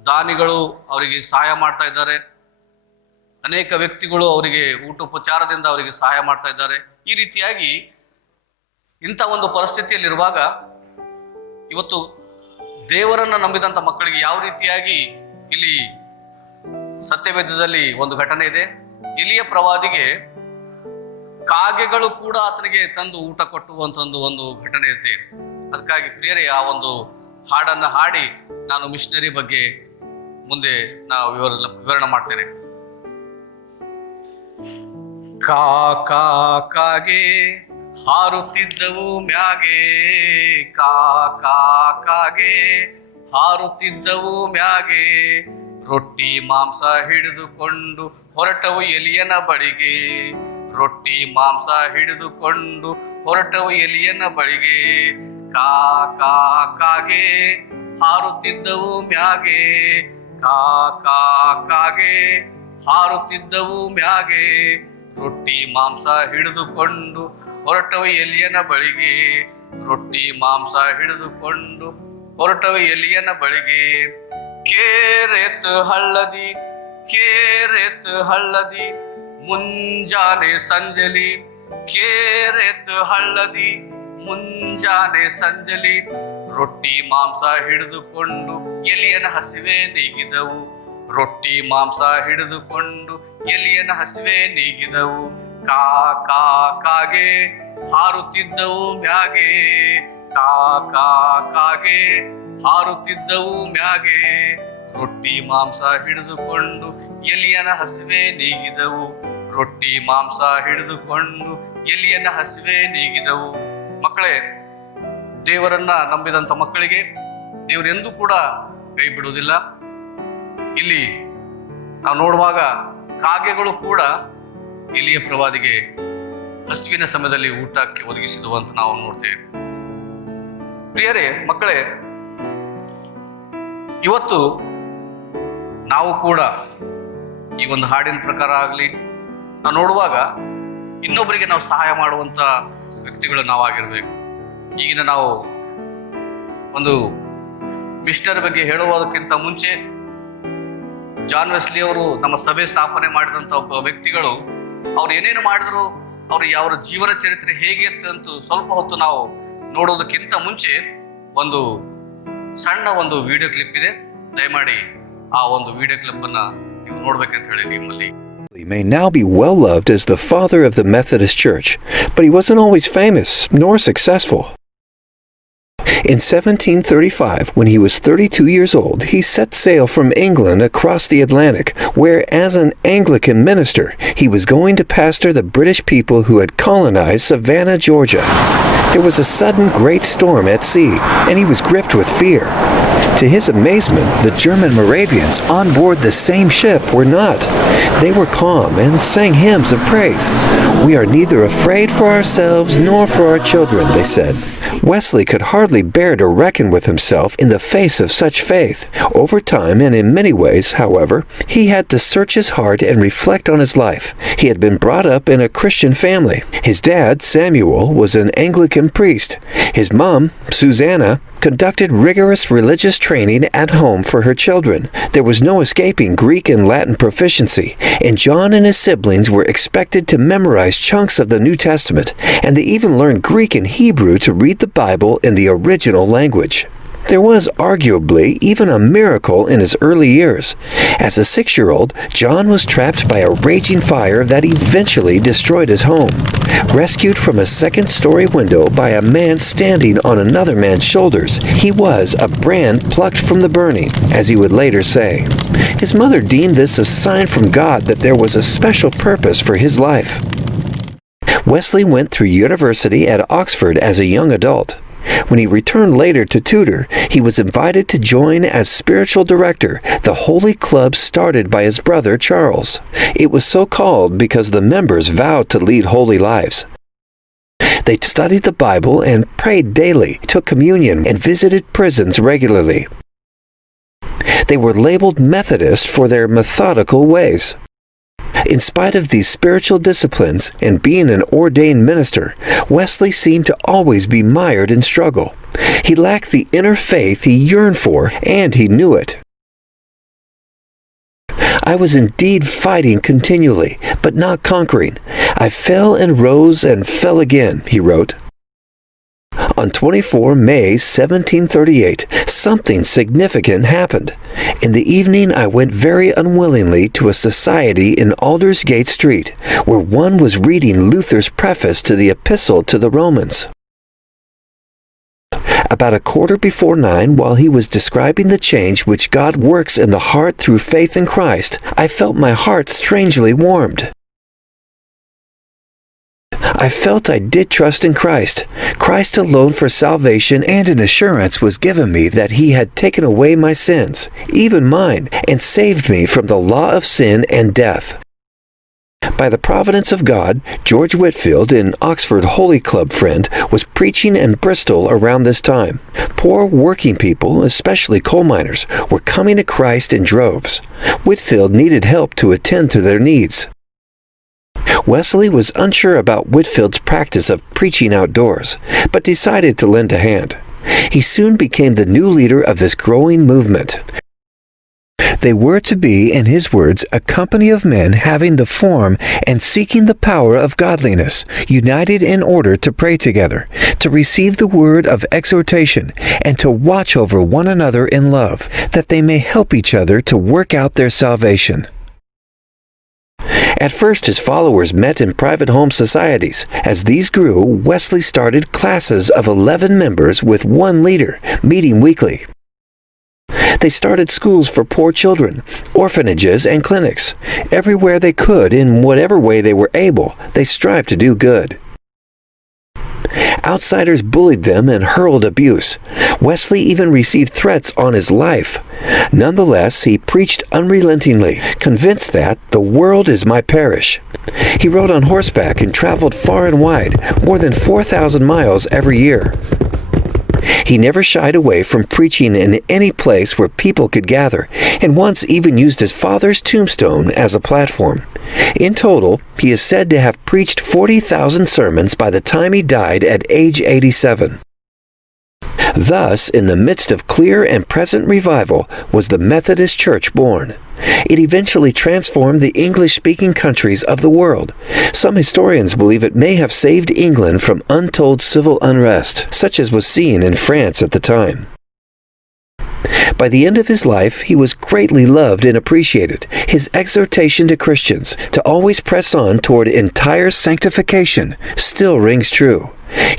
ದಾನಿಗಳು ಅವರಿಗೆ ಸಹಾಯ ಮಾಡ್ತಾ ಇದ್ದಾರೆ. ಅನೇಕ ವ್ಯಕ್ತಿಗಳು ಅವರಿಗೆ ಊಟೋಪಚಾರದಿಂದ ಅವರಿಗೆ ಸಹಾಯ ಮಾಡ್ತಾ ಇದ್ದಾರೆ. ಈ ರೀತಿಯಾಗಿ ಇಂಥ ಒಂದು ಪರಿಸ್ಥಿತಿಯಲ್ಲಿರುವಾಗ ಇವತ್ತು ದೇವರನ್ನ ನಂಬಿದಂಥ ಮಕ್ಕಳಿಗೆ ಯಾವ ರೀತಿಯಾಗಿ ಇಲ್ಲಿ ಸತ್ಯವೇದದಲ್ಲಿ ಒಂದು ಘಟನೆ ಇದೆ. ಇಲಿಯ ಪ್ರವಾದಿಗೆ ಕಾಗೆಗಳು ಕೂಡ ಆತನಿಗೆ ತಂದು ಊಟ ಕೊಟ್ಟುವಂತ ಒಂದು ಘಟನೆ ಇದೆ. ಅದಕ್ಕಾಗಿ ಪ್ರಿಯರೇ, ಆ ಒಂದು ಹಾಡನ್ನ ಹಾಡಿ ನಾನು ಮಿಷನರಿ ಬಗ್ಗೆ ಮುಂದೆ ನಾವು ವಿವರಣೆ ಮಾಡ್ತೇನೆ. ಕಾಗೆ ಹಾರುತ್ತಿದ್ದವು ಮ್ಯಾಗೆ, ಕಾಗೆ ಹಾರುತ್ತಿದ್ದವು ಮ್ಯಾಗೆ, ರೊಟ್ಟಿ ಮಾಂಸ ಹಿಡಿದುಕೊಂಡು ಹೊರಟವು ಎಲಿಯನ ಬಳಿಗೆ, ರೊಟ್ಟಿ ಮಾಂಸ ಹಿಡಿದುಕೊಂಡು ಹೊರಟವು ಎಲಿಯನ ಬಳಿಗೆ, ಕಾಗೆ ಹಾರುತ್ತಿದ್ದವು ಮ್ಯಾಗೆ, ಕಾಗೆ ಹಾರುತ್ತಿದ್ದವು ಮ್ಯಾಗೆ, ರೊಟ್ಟಿ ಮಾಂಸ ಹಿಡಿದುಕೊಂಡು ಹೊರಟವು ಎಲಿಯನ ಬಳಿಗೆ, ರೊಟ್ಟಿ ಮಾಂಸ ಹಿಡಿದುಕೊಂಡು ಹೊರಟವು ಎಲಿಯನ ಬಳಿಗೆ, ಕೇರೆತ್ ಹಳ್ಳದಿ ಕೇರೆತ್ ಹಳ್ಳದಿ ಮುಂಜಾನೆ ಸಂಜಲಿ, ಕೇರೆತ್ ಹಳ್ಳದಿ ಮುಂಜಾನೆ ಸಂಜಲಿ, ರೊಟ್ಟಿ ಮಾಂಸ ಹಿಡಿದುಕೊಂಡು ಎಲಿಯನ ಹಸಿವೆ ನೀಗಿದವು, ರೊಟ್ಟಿ ಮಾಂಸ ಹಿಡಿದುಕೊಂಡು ಎಲಿಯನ ಹಸಿವೆ ನೀಗಿದವು, ಕಾಗೆ ಹಾರುತ್ತಿದ್ದವು ಮ್ಯಾಗೆ, ಕಾಗೆ ಹಾರುತ್ತಿದ್ದವು ಮ್ಯಾಗೆ, ರೊಟ್ಟಿ ಮಾಂಸ ಹಿಡಿದುಕೊಂಡು ಎಲಿಯನ ಹಸಿವೆ ನೀಗಿದವು, ರೊಟ್ಟಿ ಮಾಂಸ ಹಿಡಿದುಕೊಂಡು ಎಲಿಯನ ಹಸಿವೆ ನೀಗಿದವು. ಮಕ್ಕಳೇ, ದೇವರನ್ನ ನಂಬಿದಂಥ ಮಕ್ಕಳಿಗೆ ದೇವರೆಂದೂ ಕೂಡ ಕೈ ಬಿಡುವುದಿಲ್ಲ. ಇಲ್ಲಿ ನಾವು ನೋಡುವಾಗ ಕಾಗೆಗಳು ಕೂಡ ಇಲಿಯ ಪ್ರವಾದಿಗೆ ಹಸುವಿನ ಸಮಯದಲ್ಲಿ ಊಟಕ್ಕೆ ಒದಗಿಸಿದವು ಅಂತ ನಾವು ನೋಡ್ತೇವೆ. ಪ್ರಿಯರೇ, ಮಕ್ಕಳೇ, ಇವತ್ತು ನಾವು ಕೂಡ ಈ ಒಂದು ಹಾಡಿನ ಪ್ರಕಾರ ಆಗಲಿ ನಾವು ನೋಡುವಾಗ ಇನ್ನೊಬ್ಬರಿಗೆ ನಾವು ಸಹಾಯ ಮಾಡುವಂಥ ವ್ಯಕ್ತಿಗಳು ನಾವಾಗಿರ್ಬೇಕು. ಈಗಿನ ನಾವು ಒಂದು ಮಿಷನರಿ ಬಗ್ಗೆ ಹೇಳುವುದಕ್ಕಿಂತ ಮುಂಚೆ ಜಾನ್ ವೆಸ್ಲಿ ಅವರು ನಮ್ಮ ಸಭೆ ಸ್ಥಾಪನೆ ಮಾಡಿದಂಥ ಒಬ್ಬ ವ್ಯಕ್ತಿಗಳು ಅವ್ರು ಏನೇನು ಮಾಡಿದ್ರು, ಅವ್ರು ಅವರ ಜೀವನ ಚರಿತ್ರೆ ಹೇಗೆ ಅಂತ ಸ್ವಲ್ಪ ಹೊತ್ತು ನಾವು ನೋಡೋದಕ್ಕಿಂತ ಮುಂಚೆ ಒಂದು ಸಣ್ಣ ಒಂದು ವಿಡಿಯೋ ಕ್ಲಿಪ್ ಇದೆ. ದಯಮಾಡಿ ಆ ಒಂದು ವಿಡಿಯೋ ಕ್ಲಿಪ್ ಅನ್ನ ನೀವು ನೋಡ್ಬೇಕಂತ ಹೇಳಿ ನಿಮ್ಮಲ್ಲಿ. He may now be well loved as the father of the Methodist Church, but he wasn't always famous nor successful. In 1735, when he was 32 years old, he set sail from England across the Atlantic, where as an Anglican minister, he was going to pastor the British people who had colonized Savannah, Georgia. There was a sudden great storm at sea, and he was gripped with fear. To his amazement, the German Moravians on board the same ship were not. They were calm and sang hymns of praise. "We are neither afraid for ourselves nor for our children," they said. Wesley could hardly bear to reckon with himself in the face of such faith. Over time, and in many ways, however, he had to search his heart and reflect on his life. He had been brought up in a Christian family. His dad, Samuel, was an Anglican priest. His mom, Susanna, conducted rigorous religious training at home for her children. There was no escaping Greek and Latin proficiency, and John and his siblings were expected to memorize chunks of the New Testament, and they even learned Greek and Hebrew to read the Bible in the original language. There was arguably even a miracle in his early years. As a 6-year-old, John was trapped by a raging fire that eventually destroyed his home. Rescued from a second-story window by a man standing on another man's shoulders, he was a brand plucked from the burning, as he would later say. His mother deemed this a sign from God that there was a special purpose for his life. Wesley went through university at Oxford as a young adult. When he returned later to tutor, he was invited to join as spiritual director the Holy Club started by his brother Charles. It was so called because the members vowed to lead holy lives. They studied the Bible and prayed daily, took communion, and visited prisons regularly. They were labeled Methodist for their methodical ways. In spite of these spiritual disciplines and being an ordained minister, Wesley seemed to always be mired in struggle. He lacked the inner faith he yearned for, and he knew it. "I was indeed fighting continually, but not conquering. I fell and rose and fell again," he wrote. On 24 May 1738, something significant happened. In the evening, I went very unwillingly to a society in Aldersgate Street, where one was reading Luther's preface to the Epistle to the Romans. About 9:15, while he was describing the change which God works in the heart through faith in Christ, I felt my heart strangely warmed. I felt I did trust in Christ. Christ alone for salvation, and an assurance was given me that He had taken away my sins, even mine, and saved me from the law of sin and death. By the providence of God, George Whitfield, an Oxford Holy Club friend, was preaching in Bristol around this time. Poor working people, especially coal miners, were coming to Christ in droves. Whitfield needed help to attend to their needs. Wesley was unsure about Whitfield's practice of preaching outdoors, but decided to lend a hand. He soon became the new leader of this growing movement. They were to be, in his words, a company of men having the form and seeking the power of godliness, united in order to pray together, to receive the word of exhortation, and to watch over one another in love, that they may help each other to work out their salvation. At first, his followers met in private home societies. As these grew, Wesley started classes of 11 members with one leader, meeting weekly. They started schools for poor children, orphanages, and clinics. Everywhere they could, in whatever way they were able, they strived to do good. Outsiders bullied them and hurled abuse. Wesley even received threats on his life. Nonetheless, he preached unrelentingly, convinced that the world is my parish. He rode on horseback and traveled far and wide, more than 4,000 miles every year. He never shied away from preaching in any place where people could gather, and once even used his father's tombstone as a platform. In total, he is said to have preached 40,000 sermons by the time he died at age 87. Thus, in the midst of clear and present revival, was the Methodist Church born. It eventually transformed the English-speaking countries of the world. Some historians believe it may have saved England from untold civil unrest, such as was seen in France at the time. By the end of his life, he was greatly loved and appreciated. His exhortation to Christians to always press on toward entire sanctification still rings true.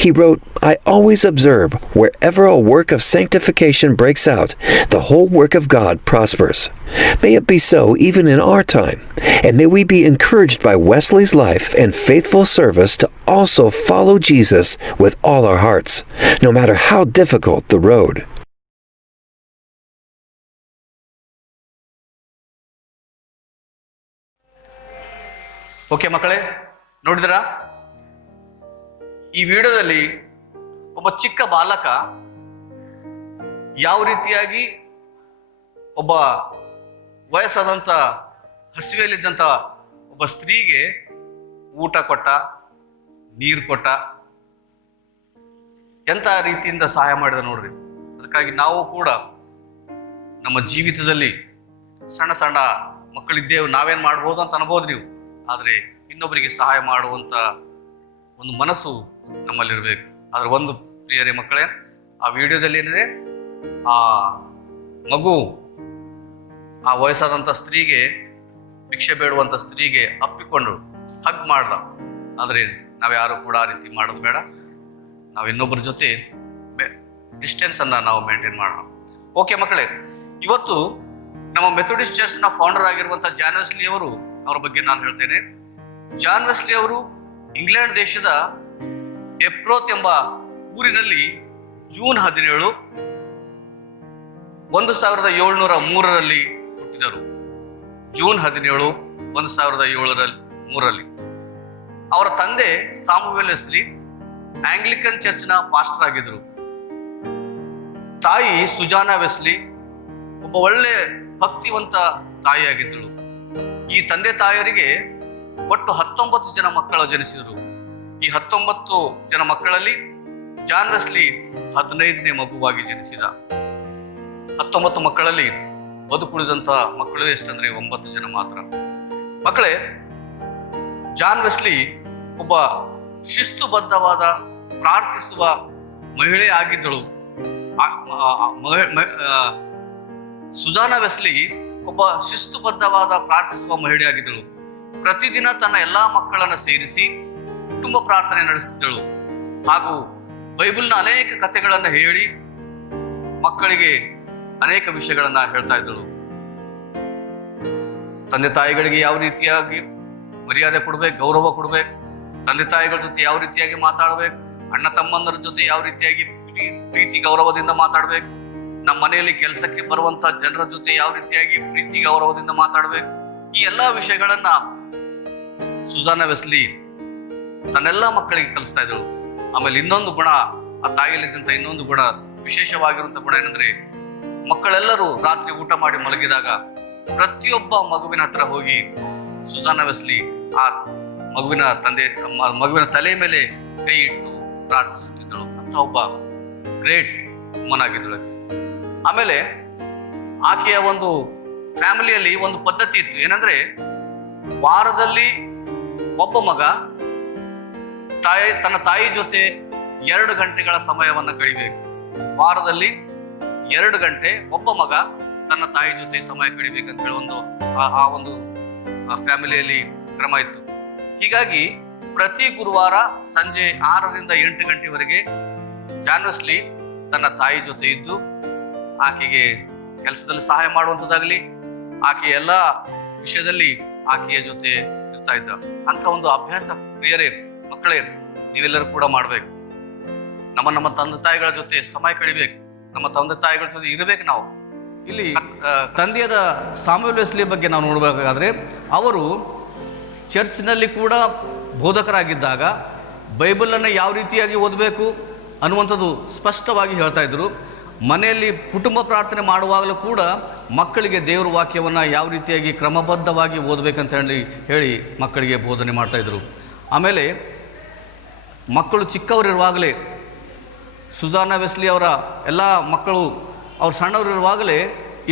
He wrote, "I always observe, wherever a work of sanctification breaks out, the whole work of God prospers." May it be so even in our time, and may we be encouraged by Wesley's life and faithful service to also follow Jesus with all our hearts, no matter how difficult the road. Okay ಮಕ್ಕಳೇ, ನೋಡಿದ್ರಾ? ಈ ವಿಡಿಯೋದಲ್ಲಿ ಒಬ್ಬ ಚಿಕ್ಕ ಬಾಲಕ ಯಾವ ರೀತಿಯಾಗಿ ಒಬ್ಬ ವಯಸ್ಸಾದಂಥ ಹಸಿವೆಯಲ್ಲಿದ್ದಂಥ ಒಬ್ಬ ಸ್ತ್ರೀಗೆ ಊಟ ಕೊಟ್ಟ, ನೀರು ಕೊಟ್ಟ, ಎಂಥ ರೀತಿಯಿಂದ ಸಹಾಯ ಮಾಡಿದ ನೋಡ್ರಿ. ಅದಕ್ಕಾಗಿ ನಾವು ಕೂಡ ನಮ್ಮ ಜೀವಿತದಲ್ಲಿ ಸಣ್ಣ ಸಣ್ಣ ಮಕ್ಕಳಿದ್ದೇವೆ, ನಾವೇನು ಮಾಡ್ಬೋದು ಅಂತ ಅನ್ಬೋದು ನೀವು, ಆದರೆ ಇನ್ನೊಬ್ಬರಿಗೆ ಸಹಾಯ ಮಾಡುವಂಥ ಒಂದು ಮನಸ್ಸು ನಮ್ಮಲ್ಲಿರಬೇಕು. ಅದರ ಒಂದು ಪ್ರಿಯರೇ ಮಕ್ಕಳೇ, ಆ ವಿಡಿಯೋದಲ್ಲಿ ಏನಿದೆ, ಆ ಮಗು ಆ ವಯಸ್ಸಾದಂಥ ಸ್ತ್ರೀಗೆ, ಭಿಕ್ಷೆ ಬೇಡುವಂಥ ಸ್ತ್ರೀಗೆ ಅಪ್ಪಿಕೊಂಡು ಹಗ್ ಮಾಡ್ದ. ಆದರೆ ನಾವ್ಯಾರು ಕೂಡ ಆ ರೀತಿ ಮಾಡೋದು ಬೇಡ. ನಾವು ಇನ್ನೊಬ್ಬರ ಜೊತೆ ಡಿಸ್ಟೆನ್ಸನ್ನು ನಾವು ಮೇಂಟೈನ್ ಮಾಡೋಣ. ಓಕೆ ಮಕ್ಕಳೇ, ಇವತ್ತು ನಮ್ಮ ಮೆಥೋಡಿಸ್ಟ್ ಚರ್ಚ್ನ ಫೌಂಡರ್ ಆಗಿರುವಂಥ ಜಾನ್ ವೆಸ್ಲಿ ಅವರು, ಅವರ ಬಗ್ಗೆ ನಾನು ಹೇಳ್ತೇನೆ. ಜಾನ್ ವೆಸ್ಲಿ ಅವರು ಇಂಗ್ಲೆಂಡ್ ದೇಶದ ಎಪ್ರೋತ್ ಎಂಬ ಊರಿನಲ್ಲಿ ಜೂನ್ 17, 1703 ಹುಟ್ಟಿದರು. ಜೂನ್ 17, 1703. ಅವರ ತಂದೆ ಸಾಮುವೆಲ್ ವೆಸ್ಲಿ ಆಂಗ್ಲಿಕನ್ ಚರ್ಚ್ನ ಪಾಸ್ಟರ್ ಆಗಿದ್ದರು. ತಾಯಿ ಸುಜಾನಾ ವೆಸ್ಲಿ ಒಬ್ಬ ಒಳ್ಳೆ ಭಕ್ತಿವಂತ ತಾಯಿಯಾಗಿದ್ದಳು. ಈ ತಂದೆ ತಾಯಿಯರಿಗೆ ಒಟ್ಟು 19 ಜನ ಮಕ್ಕಳು ಜನಿಸಿದರು. ಈ 19 ಜನ ಮಕ್ಕಳಲ್ಲಿ ಜಾನ್ ವೆಸ್ಲಿ 15ನೇ ಮಗುವಾಗಿ ಜನಿಸಿದ. 19 ಮಕ್ಕಳಲ್ಲಿ ಬದುಕುಳಿದಂಥ ಮಕ್ಕಳು ಎಷ್ಟಂದ್ರೆ 9 ಜನ ಮಾತ್ರ. ಮಕ್ಕಳೇ, ಜಾನ್ ವೆಸ್ಲಿ ಒಬ್ಬ ಶಿಸ್ತುಬದ್ಧವಾದ ಪ್ರಾರ್ಥಿಸುವ ಮಹಿಳೆ ಆಗಿದ್ದಳು. ಸುಜಾನಾ ವೆಸ್ಲಿ ಒಬ್ಬ ಶಿಸ್ತುಬದ್ಧವಾದ ಪ್ರಾರ್ಥಿಸುವ ಮಹಿಳೆ ಆಗಿದ್ದಳು. ಪ್ರತಿದಿನ ತನ್ನ ಎಲ್ಲಾ ಮಕ್ಕಳನ್ನು ಸೇರಿಸಿ ಕುಟುಂಬ ಪ್ರಾರ್ಥನೆ ನಡೆಸುತ್ತಿದ್ದಳು. ಹಾಗೂ ಬೈಬಲ್ನ ಅನೇಕ ಕಥೆಗಳನ್ನು ಹೇಳಿ ಮಕ್ಕಳಿಗೆ ಅನೇಕ ವಿಷಯಗಳನ್ನ ಹೇಳ್ತಾ ಇದ್ದಳು. ತಂದೆ ತಾಯಿಗಳಿಗೆ ಯಾವ ರೀತಿಯಾಗಿ ಮರ್ಯಾದೆ ಕೊಡ್ಬೇಕು, ಗೌರವ ಕೊಡ್ಬೇಕು, ತಂದೆ ತಾಯಿಗಳ ಜೊತೆ ಯಾವ ರೀತಿಯಾಗಿ ಮಾತಾಡ್ಬೇಕು, ಅಣ್ಣ ತಮ್ಮಂದರ ಜೊತೆ ಯಾವ ರೀತಿಯಾಗಿ ಪ್ರೀತಿ ಗೌರವದಿಂದ ಮಾತಾಡ್ಬೇಕು, ನಮ್ಮ ಮನೆಯಲ್ಲಿ ಕೆಲಸಕ್ಕೆ ಬರುವಂತ ಜನರ ಜೊತೆ ಯಾವ ರೀತಿಯಾಗಿ ಪ್ರೀತಿ ಗೌರವದಿಂದ ಮಾತಾಡ್ಬೇಕು, ಈ ಎಲ್ಲಾ ವಿಷಯಗಳನ್ನ ಸುಜಾನಾ ವೆಸ್ಲಿ ತನ್ನೆಲ್ಲ ಮಕ್ಕಳಿಗೆ ಕಲಿಸ್ತಾ ಇದ್ದಳು. ಆಮೇಲೆ ಇನ್ನೊಂದು ಗುಣ, ಆ ತಾಯಿಯಲ್ಲಿದ್ದಂಥ ಇನ್ನೊಂದು ಗುಣ, ವಿಶೇಷವಾಗಿರುವಂಥ ಗುಣ ಏನಂದ್ರೆ, ಮಕ್ಕಳೆಲ್ಲರೂ ರಾತ್ರಿ ಊಟ ಮಾಡಿ ಮಲಗಿದಾಗ ಪ್ರತಿಯೊಬ್ಬ ಮಗುವಿನ ಹತ್ರ ಹೋಗಿ ಸುಜಾನಾ ವೆಸ್ಲಿ ಆ ಮಗುವಿನ ತಲೆ ಮೇಲೆ ಕೈ ಇಟ್ಟು ಪ್ರಾರ್ಥಿಸುತ್ತಿದ್ದಳು. ಅಂತ ಒಬ್ಬ ಗ್ರೇಟ್ ವುಮನ್ ಆಗಿದ್ದಳು. ಆಮೇಲೆ ಆಕೆಯ ಒಂದು ಫ್ಯಾಮಿಲಿಯಲ್ಲಿ ಒಂದು ಪದ್ಧತಿ ಇತ್ತು. ಏನಂದ್ರೆ, ವಾರದಲ್ಲಿ ಒಬ್ಬ ಮಗ ತನ್ನ ತಾಯಿ ಜೊತೆ 2 ಗಂಟೆಗಳ ಸಮಯವನ್ನ ಕಳಿಬೇಕು. ವಾರದಲ್ಲಿ 2 ಗಂಟೆ ಒಬ್ಬ ಮಗ ತನ್ನ ತಾಯಿ ಜೊತೆ ಸಮಯ ಕಳಿಬೇಕಂತ ಹೇಳಿ ಒಂದು ಫ್ಯಾಮಿಲಿಯಲ್ಲಿ ಕ್ರಮ ಇತ್ತು. ಹೀಗಾಗಿ ಪ್ರತಿ ಗುರುವಾರ ಸಂಜೆ 6ರಿಂದ 8 ಗಂಟೆವರೆಗೆ ಜಾನ್ ವೆಸ್ಲಿ ತನ್ನ ತಾಯಿ ಜೊತೆ ಇದ್ದು ಆಕೆಗೆ ಕೆಲಸದಲ್ಲಿ ಸಹಾಯ ಮಾಡುವಂಥದ್ದಾಗಲಿ, ಆಕೆಯ ಎಲ್ಲ ವಿಷಯದಲ್ಲಿ ಆಕೆಯ ಜೊತೆ ಇರ್ತಾ ಇದ್ದ. ಅಂತ ಒಂದು ಅಭ್ಯಾಸ ಪ್ರಿಯರೇ ಮಕ್ಕಳೇ ನೀವೆಲ್ಲರೂ ಕೂಡ ಮಾಡ್ಬೇಕು. ನಮ್ಮ ತಂದೆ ತಾಯಿಗಳ ಜೊತೆ ಸಮಯ ಕಳಿಬೇಕು, ನಮ್ಮ ತಂದೆ ತಾಯಿಗಳ ಜೊತೆ ಇರಬೇಕು. ನಾವು ಇಲ್ಲಿ ತಂದೆಯಾದ ಸಾಮುವೆಲ್ ವೆಸ್ಲಿ ಬಗ್ಗೆ ನಾವು ನೋಡಬೇಕಾದ್ರೆ, ಅವರು ಚರ್ಚ್ನಲ್ಲಿ ಕೂಡ ಬೋಧಕರಾಗಿದ್ದಾಗ ಬೈಬಲನ್ನು ಯಾವ ರೀತಿಯಾಗಿ ಓದಬೇಕು, ಅನ್ನುವಂಥದ್ದು ಸ್ಪಷ್ಟವಾಗಿ ಹೇಳ್ತಾ ಇದ್ದರು. ಮನೆಯಲ್ಲಿ ಕುಟುಂಬ ಪ್ರಾರ್ಥನೆ ಮಾಡುವಾಗಲೂ ಕೂಡ ಮಕ್ಕಳಿಗೆ ದೇವರ ವಾಕ್ಯವನ್ನು ಯಾವ ರೀತಿಯಾಗಿ ಕ್ರಮಬದ್ಧವಾಗಿ ಓದಬೇಕಂತ ಹೇಳಿ ಮಕ್ಕಳಿಗೆ ಬೋಧನೆ ಮಾಡ್ತಾಯಿದ್ರು. ಆಮೇಲೆ ಮಕ್ಕಳು ಚಿಕ್ಕವರಿರುವಾಗಲೇ ಸುಜಾನಾ ವೆಸ್ಲಿ ಅವರ ಎಲ್ಲ ಮಕ್ಕಳು ಅವ್ರು ಸಣ್ಣವರಿರುವಾಗಲೇ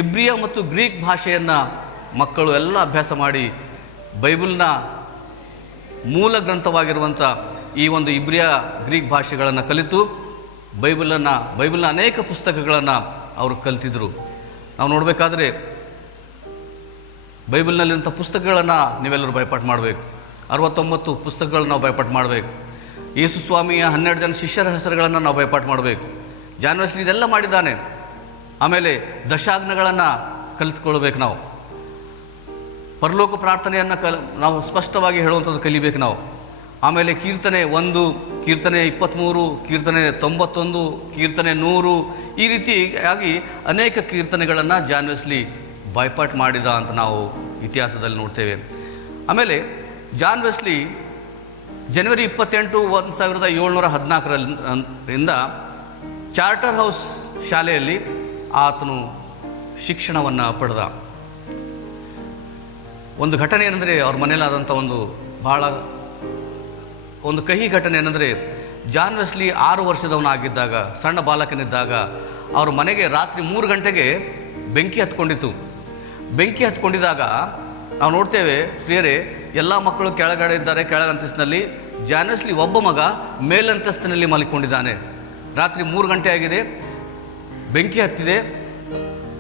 ಇಬ್ರಿಯ ಮತ್ತು ಗ್ರೀಕ್ ಭಾಷೆಯನ್ನು ಮಕ್ಕಳು ಎಲ್ಲ ಅಭ್ಯಾಸ ಮಾಡಿ ಬೈಬಲ್ನ ಮೂಲ ಗ್ರಂಥವಾಗಿರುವಂಥ ಈ ಒಂದು ಇಬ್ರಿಯ ಗ್ರೀಕ್ ಭಾಷೆಗಳನ್ನು ಕಲಿತು ಬೈಬಲ್ನ ಅನೇಕ ಪುಸ್ತಕಗಳನ್ನು ಅವರು ಕಲಿತಿದ್ರು. ನಾವು ನೋಡಬೇಕಾದ್ರೆ ಬೈಬಲ್ನಲ್ಲಿರುವಂಥ ಪುಸ್ತಕಗಳನ್ನು ನೀವೆಲ್ಲರೂ ಬೈಪಾಠ ಮಾಡಬೇಕು. 69 ಪುಸ್ತಕಗಳನ್ನು ನಾವು ಬೈಪಾಠ ಮಾಡಬೇಕು. ಯೇಸು ಸ್ವಾಮಿಯ 12 ಜನ ಶಿಷ್ಯರ ಹೆಸರುಗಳನ್ನು ನಾವು ಬೈಪಾಠ ಮಾಡಬೇಕು. ಜಾನ್ ವೆಸ್ಲಿ ಇದೆಲ್ಲ ಮಾಡಿದ್ದಾನೆ. ಆಮೇಲೆ ದಶಾಜ್ಞೆಗಳನ್ನು ಕಲಿತ್ಕೊಳ್ಬೇಕು. ನಾವು ಪರಲೋಕ ಪ್ರಾರ್ಥನೆಯನ್ನು ನಾವು ಸ್ಪಷ್ಟವಾಗಿ ಹೇಳುವಂಥದ್ದು ಕಲಿಬೇಕು ನಾವು. ಆಮೇಲೆ ಕೀರ್ತನೆ 1, ಕೀರ್ತನೆ 23, ಕೀರ್ತನೆ 91, ಕೀರ್ತನೆ 100 ಈ ರೀತಿಯಾಗಿ ಅನೇಕ ಕೀರ್ತನೆಗಳನ್ನು ಜಾನ್ ವೆಸ್ಲಿ ಬೈಪಾಠ ಮಾಡಿದ ಅಂತ ನಾವು ಇತಿಹಾಸದಲ್ಲಿ ನೋಡ್ತೇವೆ. ಆಮೇಲೆ ಜಾನ್ ವೆಸ್ಲಿ ಜನವರಿ 28, 1714ರಿಂದ ಚಾರ್ಟರ್ ಹೌಸ್ ಶಾಲೆಯಲ್ಲಿ ಆತನು ಶಿಕ್ಷಣವನ್ನು ಪಡೆದ. ಒಂದು ಘಟನೆ ಏನಂದರೆ ಅವ್ರ ಮನೇಲಾದಂಥ ಒಂದು ಕಹಿ ಘಟನೆ ಏನಂದರೆ, ಜಾನ್ ವೆಸ್ಲಿ 6 ವರ್ಷದವನಾಗಿದ್ದಾಗ, ಸಣ್ಣ ಬಾಲಕನಿದ್ದಾಗ ಅವ್ರ ಮನೆಗೆ ರಾತ್ರಿ 3 ಗಂಟೆಗೆ ಬೆಂಕಿ ಹತ್ಕೊಂಡಿತ್ತು. ಬೆಂಕಿ ಹತ್ಕೊಂಡಿದ್ದಾಗ ನಾವು ನೋಡ್ತೇವೆ ಪ್ರಿಯರೇ, ಎಲ್ಲ ಮಕ್ಕಳು ಕೆಳಗಡೆ ಇದ್ದಾರೆ, ಕೆಳಗಂತಸ್ತಿನಲ್ಲಿ. ಜಾನ್ ವೆಸ್ಲಿ ಒಬ್ಬ ಮಗ ಮೇಲಂತಸ್ತಿನಲ್ಲಿ ಮಲ್ಕೊಂಡಿದ್ದಾನೆ. ರಾತ್ರಿ 3 ಗಂಟೆ ಆಗಿದೆ, ಬೆಂಕಿ ಹತ್ತಿದೆ.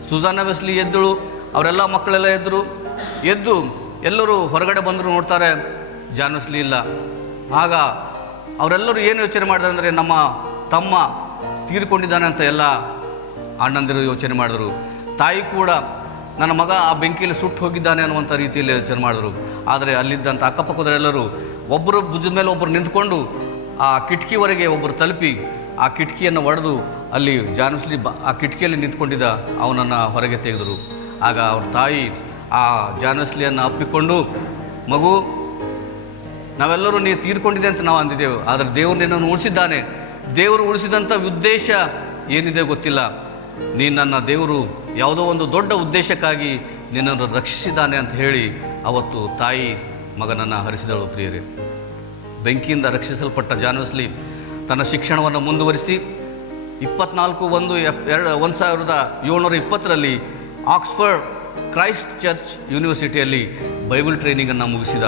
ಸುಜಾನಾ ವೆಸ್ಲಿ ಎದ್ದಳು, ಅವರೆಲ್ಲ ಮಕ್ಕಳೆಲ್ಲ ಎದ್ದು ಎಲ್ಲರೂ ಹೊರಗಡೆ ಬಂದರು. ನೋಡ್ತಾರೆ, ಜಾನ್ ವೆಸ್ಲಿ ಇಲ್ಲ. ಆಗ ಅವರೆಲ್ಲರೂ ಏನು ಯೋಚನೆ ಮಾಡಿದ್ರು ಅಂದರೆ, ನಮ್ಮ ತಮ್ಮ ತೀರ್ಕೊಂಡಿದ್ದಾನೆ ಅಂತ ಎಲ್ಲ ಅಣ್ಣಂದಿರು ಯೋಚನೆ ಮಾಡಿದ್ರು. ತಾಯಿ ಕೂಡ ನನ್ನ ಮಗ ಆ ಬೆಂಕಿಯಲ್ಲಿ ಸುಟ್ಟು ಹೋಗಿದ್ದಾನೆ ಅನ್ನುವಂಥ ರೀತಿಯಲ್ಲಿ ಯೋಚನೆ ಮಾಡಿದ್ರು. ಆದರೆ ಅಲ್ಲಿದ್ದಂಥ ಅಕ್ಕಪಕ್ಕದವರೆಲ್ಲರೂ ಒಬ್ಬರು ಭುಜದ ಮೇಲೆ ಒಬ್ಬರು ನಿಂತ್ಕೊಂಡು ಆ ಕಿಟಕಿವರೆಗೆ ಒಬ್ಬರು ತಲುಪಿ ಆ ಕಿಟಕಿಯನ್ನು ಒಡೆದು ಅಲ್ಲಿ ಜಾನ್ ವೆಸ್ಲಿ ಆ ಕಿಟಕಿಯಲ್ಲಿ ನಿಂತ್ಕೊಂಡಿದ್ದ ಅವನನ್ನು ಹೊರಗೆ ತೆಗೆದರು. ಆಗ ಅವ್ರ ತಾಯಿ ಆ ಜಾನ್ ವೆಸ್ಲಿಯನ್ನು ಅಪ್ಪಿಕೊಂಡು, ಮಗು, ನಾವೆಲ್ಲರೂ ನೀವು ತೀರ್ಕೊಂಡಿದೆ ಅಂತ ನಾವು ಅಂದಿದ್ದೆವು, ಆದರೆ ದೇವರು ನಿನ್ನನ್ನು ಉಳಿಸಿದ್ದಾನೆ. ದೇವರು ಉಳಿಸಿದಂಥ ಉದ್ದೇಶ ಏನಿದೆ ಗೊತ್ತಿಲ್ಲ. ನೀನು ನನ್ನ ದೇವರು ಯಾವುದೋ ಒಂದು ದೊಡ್ಡ ಉದ್ದೇಶಕ್ಕಾಗಿ ನಿನ್ನನ್ನು ರಕ್ಷಿಸಿದ್ದಾನೆ ಅಂತ ಹೇಳಿ ಅವತ್ತು ತಾಯಿ ಮಗನನ್ನು ಹರಿಸಿದಳು. ಪ್ರಿಯರೇ, ಬೆಂಕಿಯಿಂದ ರಕ್ಷಿಸಲ್ಪಟ್ಟ ಜಾನ್ ವೆಸ್ಲಿ ತನ್ನ ಶಿಕ್ಷಣವನ್ನು ಮುಂದುವರಿಸಿ 1720ರಲ್ಲಿ ಆಕ್ಸ್ಫರ್ಡ್ ಕ್ರೈಸ್ಟ್ ಚರ್ಚ್ ಯೂನಿವರ್ಸಿಟಿಯಲ್ಲಿ ಬೈಬಲ್ ಟ್ರೈನಿಂಗನ್ನು ಮುಗಿಸಿದ.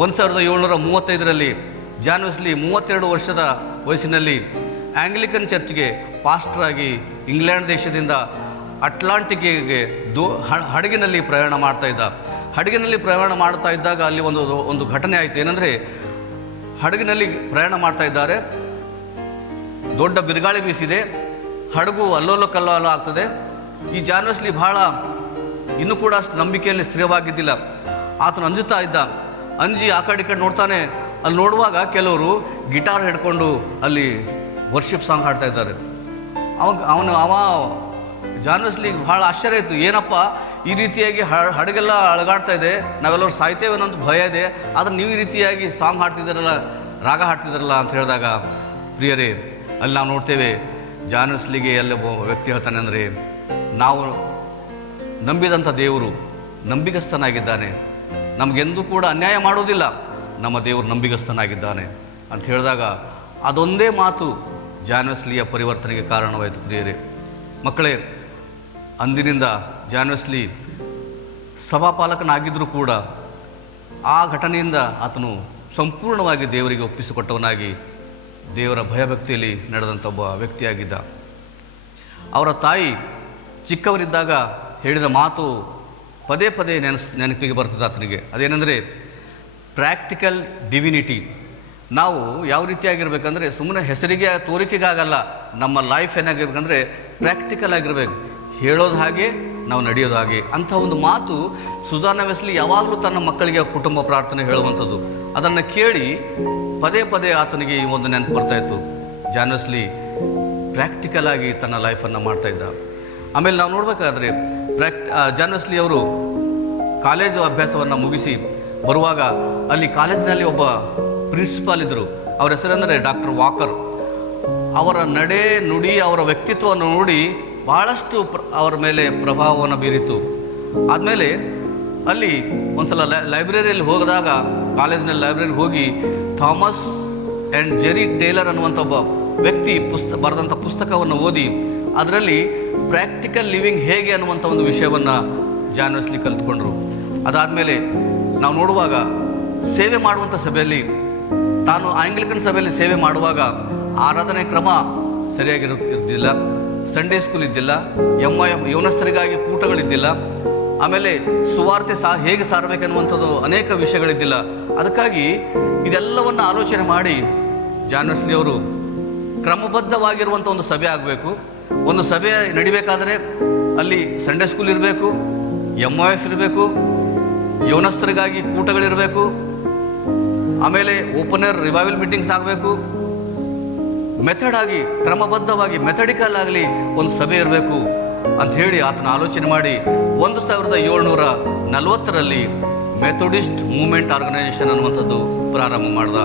1735ರಲ್ಲಿ ಜಾನ್ ವೆಸ್ಲಿ 32 ವರ್ಷದ ವಯಸ್ಸಿನಲ್ಲಿ ಆಂಗ್ಲಿಕನ್ ಚರ್ಚ್ಗೆ ಪಾಸ್ಟರ್ ಆಗಿ ಇಂಗ್ಲೆಂಡ್ ದೇಶದಿಂದ ಅಟ್ಲಾಂಟಿಕ್ಗೆ ಹಡಗಿನಲ್ಲಿ ಪ್ರಯಾಣ ಮಾಡ್ತಾ ಇದ್ದ. ಹಡಗಿನಲ್ಲಿ ಪ್ರಯಾಣ ಮಾಡ್ತಾ ಇದ್ದಾಗ ಅಲ್ಲಿ ಒಂದು ಘಟನೆ ಆಯಿತು. ಏನಂದರೆ, ಹಡಗಿನಲ್ಲಿ ಪ್ರಯಾಣ ಮಾಡ್ತಾ ಇದ್ದಾರೆ, ದೊಡ್ಡ ಬಿರುಗಾಳಿ ಬೀಸಿದೆ, ಹಡಗು ಅಲ್ಲೋಲ ಕಲ್ಲೋಲ ಆಗ್ತದೆ. ಈ ಜಾನ್ ವೆಸ್ಲಿ ಬಹಳ ಇನ್ನೂ ಕೂಡ ಅಷ್ಟು ನಂಬಿಕೆಯಲ್ಲಿ ಸ್ಥಿರವಾಗಿದ್ದಿಲ್ಲ. ಆತನು ಅಂಜುತ್ತಾ ಇದ್ದ. ಅಂಜಿ ಆ ಕಡೆ ಈ ಕಡೆ ನೋಡ್ತಾನೆ. ಅಲ್ಲಿ ನೋಡುವಾಗ ಕೆಲವರು ಗಿಟಾರ್ ಹಿಡ್ಕೊಂಡು ಅಲ್ಲಿ ವರ್ಷಿಪ್ ಸಾಂಗ್ ಹಾಡ್ತಾ ಇದ್ದಾರೆ. ಅವ ಜಾನ್ ವೆಸ್ಲಿಗೆ ಭಾಳ ಆಶ್ಚರ್ಯ ಆಯಿತು. ಏನಪ್ಪ ಈ ರೀತಿಯಾಗಿ ಹಡಗೆಲ್ಲ ಅಳಗಾಡ್ತಾ ಇದೆ, ನಾವೆಲ್ಲರೂ ಸಾಯ್ತೇವೆ ಅನ್ನೋದು ಭಯ ಇದೆ, ಆದರೆ ನೀವು ಈ ರೀತಿಯಾಗಿ ಸಾಂಗ್ ಹಾಡ್ತಿದ್ದಾರಲ್ಲ, ರಾಗ ಹಾಡ್ತಿದ್ದಾರಲ್ಲ ಅಂತ ಹೇಳಿದಾಗ, ಪ್ರಿಯರೇ, ಅಲ್ಲಿ ನಾವು ನೋಡ್ತೇವೆ ಜಾನ್ ವೆಸ್ಲಿಗೆ ಎಲ್ಲ ವ್ಯಕ್ತಿ ಹೇಳ್ತಾನೆ ಅಂದರೆ, ನಾವು ನಂಬಿದಂಥ ದೇವರು ನಂಬಿಗಸ್ತನಾಗಿದ್ದಾನೆ, ನಮಗೆಂದೂ ಕೂಡ ಅನ್ಯಾಯ ಮಾಡೋದಿಲ್ಲ, ನಮ್ಮ ದೇವರು ನಂಬಿಗಸ್ತನಾಗಿದ್ದಾನೆ ಅಂತ ಹೇಳಿದಾಗ ಅದೊಂದೇ ಮಾತು ಜಾನ್ ವೆಸ್ಲಿಯ ಪರಿವರ್ತನೆಗೆ ಕಾರಣವಾಯಿತು. ಪ್ರಿಯರೇ ಮಕ್ಕಳೇ, ಅಂದಿನಿಂದ ಜಾನ್ ವೆಸ್ಲಿ ಸಭಾಪಾಲಕನಾಗಿದ್ದರೂ ಕೂಡ ಆ ಘಟನೆಯಿಂದ ಆತನು ಸಂಪೂರ್ಣವಾಗಿ ದೇವರಿಗೆ ಒಪ್ಪಿಸಿಕೊಟ್ಟವನಾಗಿ ದೇವರ ಭಯಭಕ್ತಿಯಲ್ಲಿ ನಡೆದಂಥ ಒಬ್ಬ ವ್ಯಕ್ತಿಯಾಗಿದ್ದ. ಅವರ ತಾಯಿ ಚಿಕ್ಕವರಿದ್ದಾಗ ಹೇಳಿದ ಮಾತು ಪದೇ ಪದೇ ನೆನಪಿಗೆ ಬರ್ತದೆ ಆತನಿಗೆ. ಅದೇನೆಂದರೆ, ಪ್ರಾಕ್ಟಿಕಲ್ ಡಿವಿನಿಟಿ. ನಾವು ಯಾವ ರೀತಿಯಾಗಿರ್ಬೇಕಂದ್ರೆ ಸುಮ್ಮನೆ ಹೆಸರಿಗೆ ತೋರಿಕೆಗಾಗಲ್ಲ. ನಮ್ಮ ಲೈಫ್ ಏನಾಗಿರ್ಬೇಕಂದ್ರೆ ಪ್ರಾಕ್ಟಿಕಲ್ ಆಗಿರ್ಬೇಕು, ಹೇಳೋದು ಹಾಗೆ ನಾವು ನಡೆಯೋದು ಹಾಗೆ. ಅಂಥ ಒಂದು ಮಾತು ಸುಜಾನಾ ವೆಸ್ಲಿ ಯಾವಾಗಲೂ ತನ್ನ ಮಕ್ಕಳಿಗೆ ಕುಟುಂಬ ಪ್ರಾರ್ಥನೆ ಹೇಳುವಂಥದ್ದು. ಅದನ್ನು ಕೇಳಿ ಪದೇ ಪದೇ ಆತನಿಗೆ ಈ ಒಂದು ನೆನಪು ಬರ್ತಾಯಿತ್ತು. ಜಾನ್ ವೆಸ್ಲಿ ಪ್ರಾಕ್ಟಿಕಲ್ ಆಗಿ ತನ್ನ ಲೈಫನ್ನು ಮಾಡ್ತಾಯಿದ್ದ. ಆಮೇಲೆ ನಾವು ನೋಡಬೇಕಾದ್ರೆ ಜಾನ್ ವೆಸ್ಲಿ ಅವರು ಕಾಲೇಜು ಅಭ್ಯಾಸವನ್ನು ಮುಗಿಸಿ ಬರುವಾಗ ಅಲ್ಲಿ ಕಾಲೇಜಿನಲ್ಲಿ ಒಬ್ಬ ಪ್ರಿನ್ಸಿಪಾಲ್ ಇದ್ದರು. ಅವ್ರ ಹೆಸರೆಂದರೆ ಡಾಕ್ಟರ್ ವಾಕರ್. ಅವರ ನಡೆ ನುಡಿ ಅವರ ವ್ಯಕ್ತಿತ್ವವನ್ನು ನೋಡಿ ಬಹಳಷ್ಟು ಅವರ ಮೇಲೆ ಪ್ರಭಾವವನ್ನು ಬೀರಿತು. ಆದಮೇಲೆ ಅಲ್ಲಿ ಒಂದು ಸಲ ಲೈಬ್ರರಿಯಲ್ಲಿ ಹೋಗಿದಾಗ, ಕಾಲೇಜಿನಲ್ಲಿ ಲೈಬ್ರರಿಗೆ ಹೋಗಿ ಥಾಮಸ್ ಆ್ಯಂಡ್ ಜೆರಿ ಟೇಲರ್ ಅನ್ನುವಂಥ ಒಬ್ಬ ವ್ಯಕ್ತಿ ಬರೆದಂಥ ಪುಸ್ತಕವನ್ನು ಓದಿ ಅದರಲ್ಲಿ ಪ್ರಾಕ್ಟಿಕಲ್ ಲಿವಿಂಗ್ ಹೇಗೆ ಅನ್ನುವಂಥ ಒಂದು ವಿಷಯವನ್ನು ಜಾನ್ ವೆಸ್ಲಿ ಕಲಿತ್ಕೊಂಡ್ರು. ಅದಾದಮೇಲೆ ನಾವು ನೋಡುವಾಗ ಸೇವೆ ಮಾಡುವಂಥ ಸಭೆಯಲ್ಲಿ, ತಾನು ಆಂಗ್ಲಿಕನ್ ಸಭೆಯಲ್ಲಿ ಸೇವೆ ಮಾಡುವಾಗ ಆರಾಧನೆ ಕ್ರಮ ಸರಿಯಾಗಿರೋದಿಲ್ಲ, ಸಂಡೇ ಸ್ಕೂಲ್ ಇದ್ದಿಲ್ಲ, ಯೌವನಸ್ಥರಿಗಾಗಿ ಕೂಟಗಳಿದ್ದಿಲ್ಲ, ಆಮೇಲೆ ಸುವಾರ್ತೆ ಹೇಗೆ ಸಾರಬೇಕೆನ್ನುವಂಥದ್ದು ಅನೇಕ ವಿಷಯಗಳಿದ್ದಿಲ್ಲ. ಅದಕ್ಕಾಗಿ ಇದೆಲ್ಲವನ್ನು ಆಲೋಚನೆ ಮಾಡಿ ಜಾನ್ ವೆಸ್ಲಿ ಅವರು ಕ್ರಮಬದ್ಧವಾಗಿರುವಂಥ ಒಂದು ಸಭೆ ಆಗಬೇಕು. ಒಂದು ಸಭೆ ನಡಿಬೇಕಾದರೆ ಅಲ್ಲಿ ಸಂಡೇ ಸ್ಕೂಲ್ ಇರಬೇಕು, MOF ಇರಬೇಕು, ಯೌವನಸ್ಥರಿಗಾಗಿ ಕೂಟಗಳಿರಬೇಕು, ಆಮೇಲೆ ಓಪನ್ ಏರ್ ರಿವೈವಲ್ ಮೀಟಿಂಗ್ಸ್ ಆಗಬೇಕು, ಮೆಥಡ್ ಆಗಿ ಕ್ರಮಬದ್ಧವಾಗಿ ಮೆಥಡಿಕಲ್ ಆಗಲಿ ಒಂದು ಸಭೆ ಇರಬೇಕು ಅಂಥೇಳಿ ಆತನ ಆಲೋಚನೆ ಮಾಡಿ 1740ರಲ್ಲಿ ಮೆಥೋಡಿಸ್ಟ್ ಮೂವ್ಮೆಂಟ್ ಆರ್ಗನೈಸೇಷನ್ ಅನ್ನುವಂಥದ್ದು ಪ್ರಾರಂಭ ಮಾಡಿದ.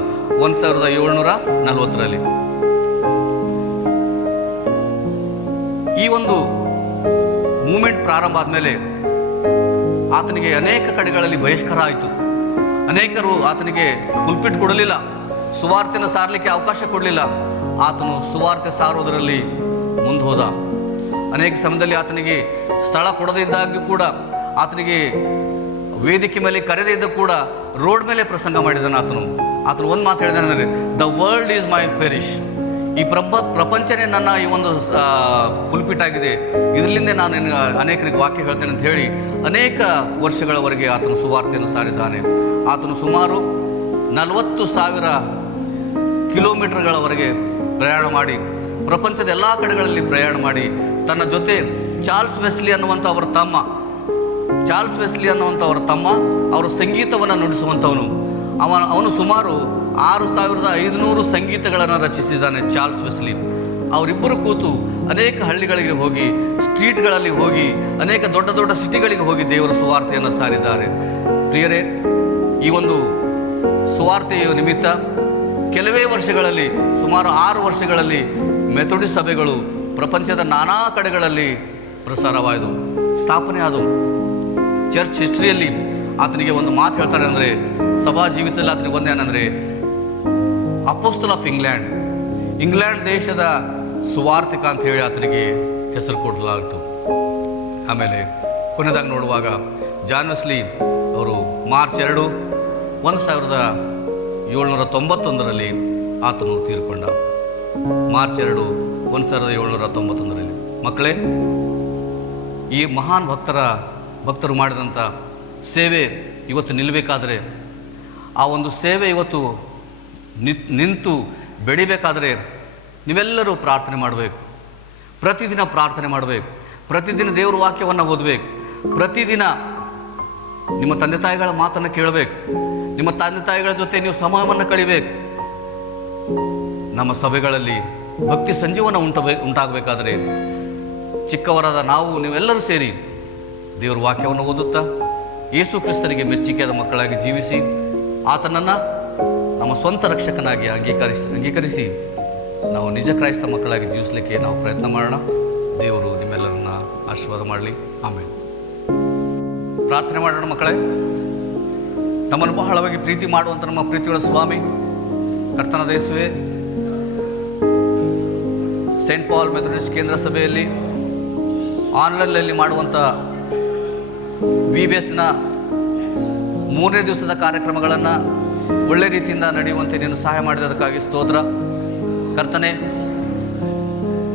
1740ರಲ್ಲಿ ಈ ಒಂದು ಮೂವ್ಮೆಂಟ್ ಪ್ರಾರಂಭ ಆದಮೇಲೆ ಆತನಿಗೆ ಅನೇಕ ಕಡೆಗಳಲ್ಲಿ ಬಹಿಷ್ಕಾರ ಆಯಿತು. ಅನೇಕರು ಆತನಿಗೆ ಪುಲ್ಪಿಟ್ ಕೊಡಲಿಲ್ಲ, ಸುವಾರ್ತೆನ ಸಾರಲಿಕ್ಕೆ ಅವಕಾಶ ಕೊಡಲಿಲ್ಲ. ಆತನು ಸುವಾರ್ತೆ ಸಾರೋದರಲ್ಲಿ ಮುಂದೆ ಹೋದ. ಅನೇಕ ಸಮಯದಲ್ಲಿ ಆತನಿಗೆ ಸ್ಥಳ ಕೊಡದೇ ಇದ್ದಾಗ್ಯೂ ಕೂಡ, ಆತನಿಗೆ ವೇದಿಕೆ ಮೇಲೆ ಕರೆದೇ ಇದ್ದ ಕೂಡ ರೋಡ್ ಮೇಲೆ ಪ್ರಸಂಗ ಮಾಡಿದ್ದಾನೆ. ಆತನು ಒಂದು ಮಾತು ಹೇಳಿದಾನೆ, the world is my parish. ಈ ಪ್ರಪಂಚನೇ ನನ್ನ ಈ ಒಂದು ಪುಲ್ಪಿಟ್ ಆಗಿದೆ, ಇದರಿಂದ ನಾನು ಅನೇಕರಿಗೆ ವಾಕ್ಯ ಹೇಳ್ತೇನೆ ಅಂತ ಹೇಳಿ ಅನೇಕ ವರ್ಷಗಳವರೆಗೆ ಆತನು ಸುವಾರ್ತೆಯನ್ನು ಸಾರಿದ್ದಾನೆ. ಆತನು ಸುಮಾರು 40,000 ಕಿಲೋಮೀಟರ್ಗಳವರೆಗೆ ಪ್ರಯಾಣ ಮಾಡಿ, ಪ್ರಪಂಚದ ಎಲ್ಲ ಕಡೆಗಳಲ್ಲಿ ಪ್ರಯಾಣ ಮಾಡಿ, ತನ್ನ ಜೊತೆ ಚಾರ್ಲ್ಸ್ ವೆಸ್ಲಿ ಅನ್ನುವಂಥ ಅವರ ತಮ್ಮ ಅವರ ಸಂಗೀತವನ್ನು ನುಡಿಸುವಂಥವನು. ಅವನು ಸುಮಾರು 6,500 ಸಂಗೀತಗಳನ್ನು ರಚಿಸಿದ್ದಾನೆ ಚಾರ್ಲ್ಸ್ ವೆಸ್ಲಿ. ಅವರಿಬ್ಬರು ಕೂತು ಅನೇಕ ಹಳ್ಳಿಗಳಿಗೆ ಹೋಗಿ, ಸ್ಟ್ರೀಟ್ಗಳಲ್ಲಿ ಹೋಗಿ, ಅನೇಕ ದೊಡ್ಡ ದೊಡ್ಡ ಸಿಟಿಗಳಿಗೆ ಹೋಗಿ ದೇವರ ಸುವಾರ್ತೆಯನ್ನು ಸಾರಿದ್ದಾರೆ. ಪ್ರಿಯರೇ, ಈ ಒಂದು ಸುವಾರ್ತೆಯ ನಿಮಿತ್ತ ಕೆಲವೇ ವರ್ಷಗಳಲ್ಲಿ, ಸುಮಾರು 6 ವರ್ಷಗಳಲ್ಲಿ ಮೆಥೋಡಿಸ್ಟ್ ಸಭೆಗಳು ಪ್ರಪಂಚದ ನಾನಾ ಕಡೆಗಳಲ್ಲಿ ಪ್ರಸಾರವಾದವು, ಸ್ಥಾಪನೆ ಆದವು. ಚರ್ಚ್ ಹಿಸ್ಟ್ರಿಯಲ್ಲಿ ಆತನಿಗೆ ಒಂದು ಮಾತು ಹೇಳ್ತಾರೆ ಅಂದರೆ, ಸಭಾ ಜೀವಿತದಲ್ಲಿ ಆತನಿಗೆ ಒಂದೇನೆಂದರೆ ಅಪೋಸ್ಟಲ್ ಆಫ್ ಇಂಗ್ಲೆಂಡ್ ದೇಶದ ಸುವಾರ್ತಿಕ ಅಂತ ಹೇಳಿ ಆತನಿಗೆ ಹೆಸರು ಕೊಡಲಾಯಿತು. ಆಮೇಲೆ ಕೊನೆಯದಾಗಿ ನೋಡುವಾಗ ಜಾನ್ ವೆಸ್ಲಿ ಅವರು ಮಾರ್ಚ್ 2, 1791ರಲ್ಲಿ ಆತನು ತೀರ್ಕೊಂಡ. ಮಾರ್ಚ್ 2, 1791ರಲ್ಲಿ. ಮಕ್ಕಳೇ, ಈ ಮಹಾನ್ ಭಕ್ತರು ಮಾಡಿದಂಥ ಸೇವೆ ಇವತ್ತು ನಿಲ್ಲಬೇಕಾದರೆ, ಆ ಒಂದು ಸೇವೆ ಇವತ್ತು ನಿಂತು ಬೆಳಿಬೇಕಾದರೆ ನೀವೆಲ್ಲರೂ ಪ್ರಾರ್ಥನೆ ಮಾಡಬೇಕು. ಪ್ರತಿದಿನ ಪ್ರಾರ್ಥನೆ ಮಾಡಬೇಕು, ಪ್ರತಿದಿನ ದೇವರ ವಾಕ್ಯವನ್ನು ಓದಬೇಕು, ಪ್ರತಿದಿನ ನಿಮ್ಮ ತಂದೆ ತಾಯಿಗಳ ಮಾತನ್ನು ಕೇಳಬೇಕು, ನಿಮ್ಮ ತಂದೆ ತಾಯಿಗಳ ಜೊತೆ ನೀವು ಸಮಯವನ್ನು ಕಳಿಬೇಕು. ನಮ್ಮ ಸಭೆಗಳಲ್ಲಿ ಭಕ್ತಿ ಸಂಜೀವನ ಉಂಟಾಗಬೇಕಾದರೆ ಚಿಕ್ಕವರಾದ ನೀವೆಲ್ಲರೂ ಸೇರಿ ದೇವರ ವಾಕ್ಯವನ್ನು ಓದುತ್ತಾ ಯೇಸು ಕ್ರಿಸ್ತನಿಗೆ ಮೆಚ್ಚಿಕೆಯಾದ ಮಕ್ಕಳಾಗಿ ಜೀವಿಸಿ ಆತನನ್ನು ನಮ್ಮ ಸ್ವಂತ ರಕ್ಷಕನಾಗಿ ಅಂಗೀಕರಿಸಿ ನಾವು ನಿಜ ಕ್ರೈಸ್ತ ಮಕ್ಕಳಾಗಿ ಜೀವಿಸಲಿಕ್ಕೆ ನಾವು ಪ್ರಯತ್ನ ಮಾಡೋಣ. ದೇವರು ನಿಮ್ಮೆಲ್ಲರನ್ನ ಆಶೀರ್ವಾದ ಮಾಡಲಿ. ಆಮೇಲೆ ಪ್ರಾರ್ಥನೆ ಮಾಡೋಣ. ಮಕ್ಕಳೇ, ನಮ್ಮನ್ನು ಬಹಳವಾಗಿ ಪ್ರೀತಿ ಮಾಡುವಂಥ ನಮ್ಮ ಪ್ರೀತಿಗಳ ಸ್ವಾಮಿ ಕರ್ತನಾದ ಯೇಸುವೇ, ಸೇಂಟ್ ಪಾಲ್ ಮೆಥೋಡಿಸ್ಟ್ ಕೇಂದ್ರ ಸಭೆಯಲ್ಲಿ ಆನ್ಲೈನ್ನಲ್ಲಿ ಮಾಡುವಂಥ VBSನ 3ನೇ ದಿವಸದ ಕಾರ್ಯಕ್ರಮಗಳನ್ನು ಒಳ್ಳೆ ರೀತಿಯಿಂದ ನಡೆಯುವಂತೆ ನೀನು ಸಹಾಯ ಮಾಡಿದ್ದಕ್ಕಾಗಿ ಸ್ತೋತ್ರ. ಕರ್ತನೆ,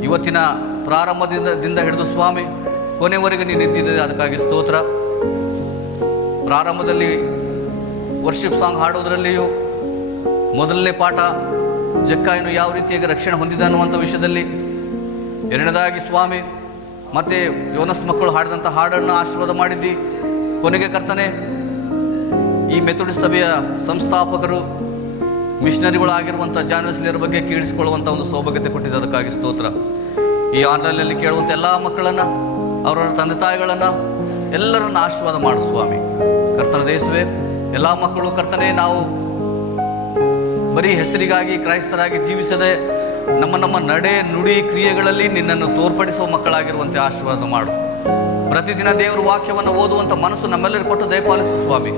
ಇವತ್ತಿನ ಪ್ರಾರಂಭದಿಂದ ಹಿಡಿದು ಸ್ವಾಮಿ ಕೊನೆವರೆಗೆ ನೀನು ಇದ್ದಿದ್ದೆ, ಅದಕ್ಕಾಗಿ ಸ್ತೋತ್ರ. ಪ್ರಾರಂಭದಲ್ಲಿ ವರ್ಷಿಪ್ ಸಾಂಗ್ ಹಾಡೋದರಲ್ಲಿಯೂ ಮೊದಲನೇ ಪಾಠ ಜಕ್ಕಾಯನು ಯಾವ ರೀತಿಯಾಗಿ ರಕ್ಷಣೆ ಹೊಂದಿದ ಅನ್ನುವಂಥ ವಿಷಯದಲ್ಲಿ, ಎರಡನೇದಾಗಿ ಸ್ವಾಮಿ ಮತ್ತು ಯೋನಸ್ ಮಕ್ಕಳು ಹಾಡಿದಂಥ ಹಾಡನ್ನು ಆಶೀರ್ವಾದ ಮಾಡಿದ್ದಿ. ಕೊನೆಗೆ ಕರ್ತನೆ, ಈ ಮೆಥೋಡಿಸ್ಟ್ ಸಭೆಯ ಸಂಸ್ಥಾಪಕರು ಮಿಷನರಿಗಳು ಆಗಿರುವಂಥ ಜಾನ್ ವೆಸ್ಲಿಯರ ಬಗ್ಗೆ ಕೇಳಿಸಿಕೊಳ್ಳುವಂಥ ಒಂದು ಸೌಭಾಗ್ಯತೆ ಕೊಟ್ಟಿದ್ದ, ಅದಕ್ಕಾಗಿ ಸ್ತೋತ್ರ. ಈ ಆನ್ಲೈನಲ್ಲಿ ಕೇಳುವಂಥ ಎಲ್ಲ ಮಕ್ಕಳನ್ನು, ಅವರವರ ತಂದೆ ತಾಯಿಗಳನ್ನು ಎಲ್ಲರನ್ನು ಆಶೀರ್ವಾದ ಮಾಡು ಸ್ವಾಮಿ. ಕರ್ತನ ದೇಶವೇ, ಎಲ್ಲ ಮಕ್ಕಳು ಕರ್ತನೆ, ನಾವು ಬರೀ ಹೆಸರಿಗಾಗಿ ಕ್ರೈಸ್ತರಾಗಿ ಜೀವಿಸದೆ ನಮ್ಮ ನಡೆ ನುಡಿ ಕ್ರಿಯೆಗಳಲ್ಲಿ ನಿನ್ನನ್ನು ತೋರ್ಪಡಿಸುವ ಮಕ್ಕಳಾಗಿರುವಂತೆ ಆಶೀರ್ವಾದ ಮಾಡು. ಪ್ರತಿದಿನ ದೇವರ ವಾಕ್ಯವನ್ನು ಓದುವಂಥ ಮನಸ್ಸು ನಮ್ಮೆಲ್ಲರಿಗೂ ಕೊಟ್ಟು ದಯಪಾಲಿಸು ಸ್ವಾಮಿ.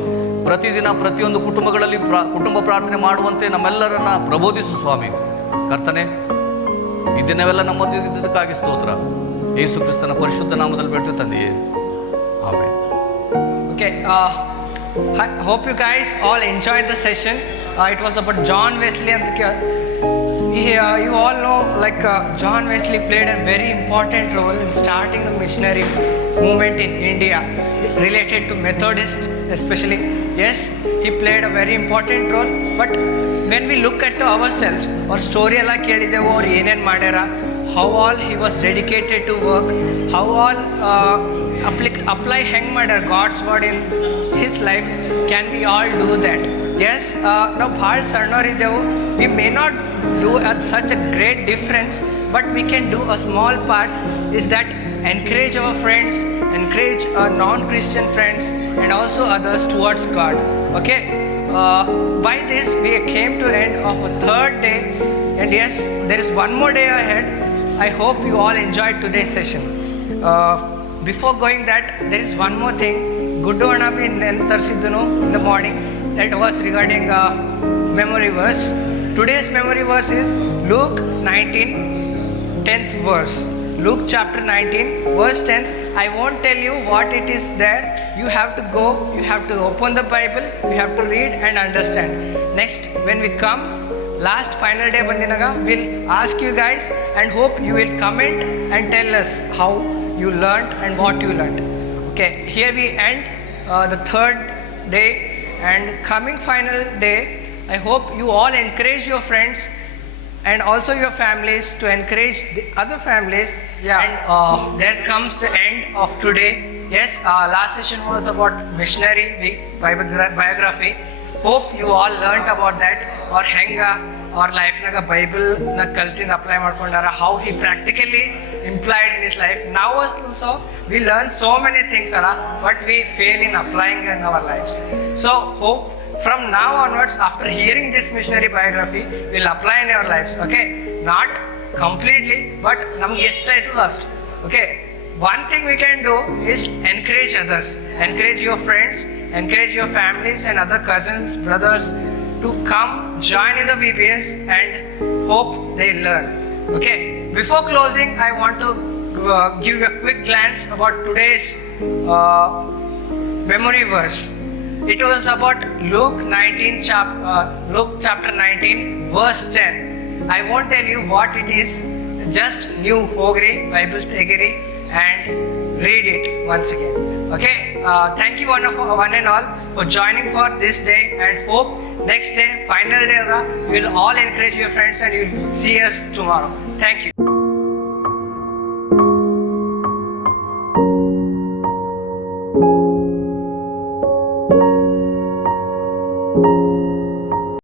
ಪ್ರತಿದಿನ ಪ್ರತಿಯೊಂದು ಕುಟುಂಬಗಳಲ್ಲಿ ಕುಟುಂಬ ಪ್ರಾರ್ಥನೆ ಮಾಡುವಂತೆ ನಮ್ಮೆಲ್ಲರನ್ನ ಪ್ರಬೋಧಿಸು ಸ್ವಾಮಿ. ಕರ್ತನೆ, ಇದನ್ನೆಲ್ಲ ನಮ್ಮೊಂದಿದ್ದಕ್ಕಾಗಿ ಸ್ತೋತ್ರ. ಯೇಸು ಕ್ರಿಸ್ತನ ಪರಿಶುದ್ಧ ನಾಮದಲ್ಲಿ ಬೇಡ್ತೇವೆ ತಂದೆಯೇ, amen. Okay, I hope you guys all enjoyed the session. It was about John Wesley and you all know John Wesley played a very important role in starting the missionary movement in India related to Methodist especially. Yes, he played a very important role, but when we look at ourselves, our story alla kelidevu or enen madara, how all he was dedicated to work, how all apply hang madar God's word in his life, can we all do that? Yes, now bhal sannoridevu, we may not do such a great difference, but we can do a small part, is that encourage our friends, encourage our non-Christian friends and also others towards God. Okay, by this we came to end of a third day, and yes, there is one more day ahead. I hope you all enjoyed today's session. Before going that, there is one more thing. Guddu Anabi Tarsidunu in the morning, that was regarding memory verse. Today's memory verse is Luke 19, 10th verse. Luke chapter 19, verse 10th. I won't tell you what it is there. You have to go, you have to open the Bible, you have to read and understand. Next, when we come, last final day bandinaga, we'll ask you guys and hope you will comment and tell us how you learned and what you learned. Okay, here we end the third day, and coming final day, I hope you all encourage your friends and also your families to encourage the other families. Yeah. And there comes the end of today. Yes, last session was about missionary biography. Hope you all learned about that, or henga or life naga Bible na kaltin apply madkondara, how he practically implied in his life. Now also we learn so many things, but we fail in applying in our lives. So hope from now onwards, after hearing this missionary biography, we'll apply in our lives. Okay, not completely, but namge eshtaithu last. Okay, one thing we can do is encourage others, encourage your friends, encourage your families and other cousins, brothers to come join in the VBS and hope they learn. Okay, before closing, I want to give you a quick glance about today's memory verse. It was about Luke chapter 19, verse 10. I won't tell you what it is. Just new Hogri, Bible Tegiri, and read it once again. Okay, thank you one and all for joining for this day, and hope next day, final day, you will all encourage your friends and you will see us tomorrow. Thank you.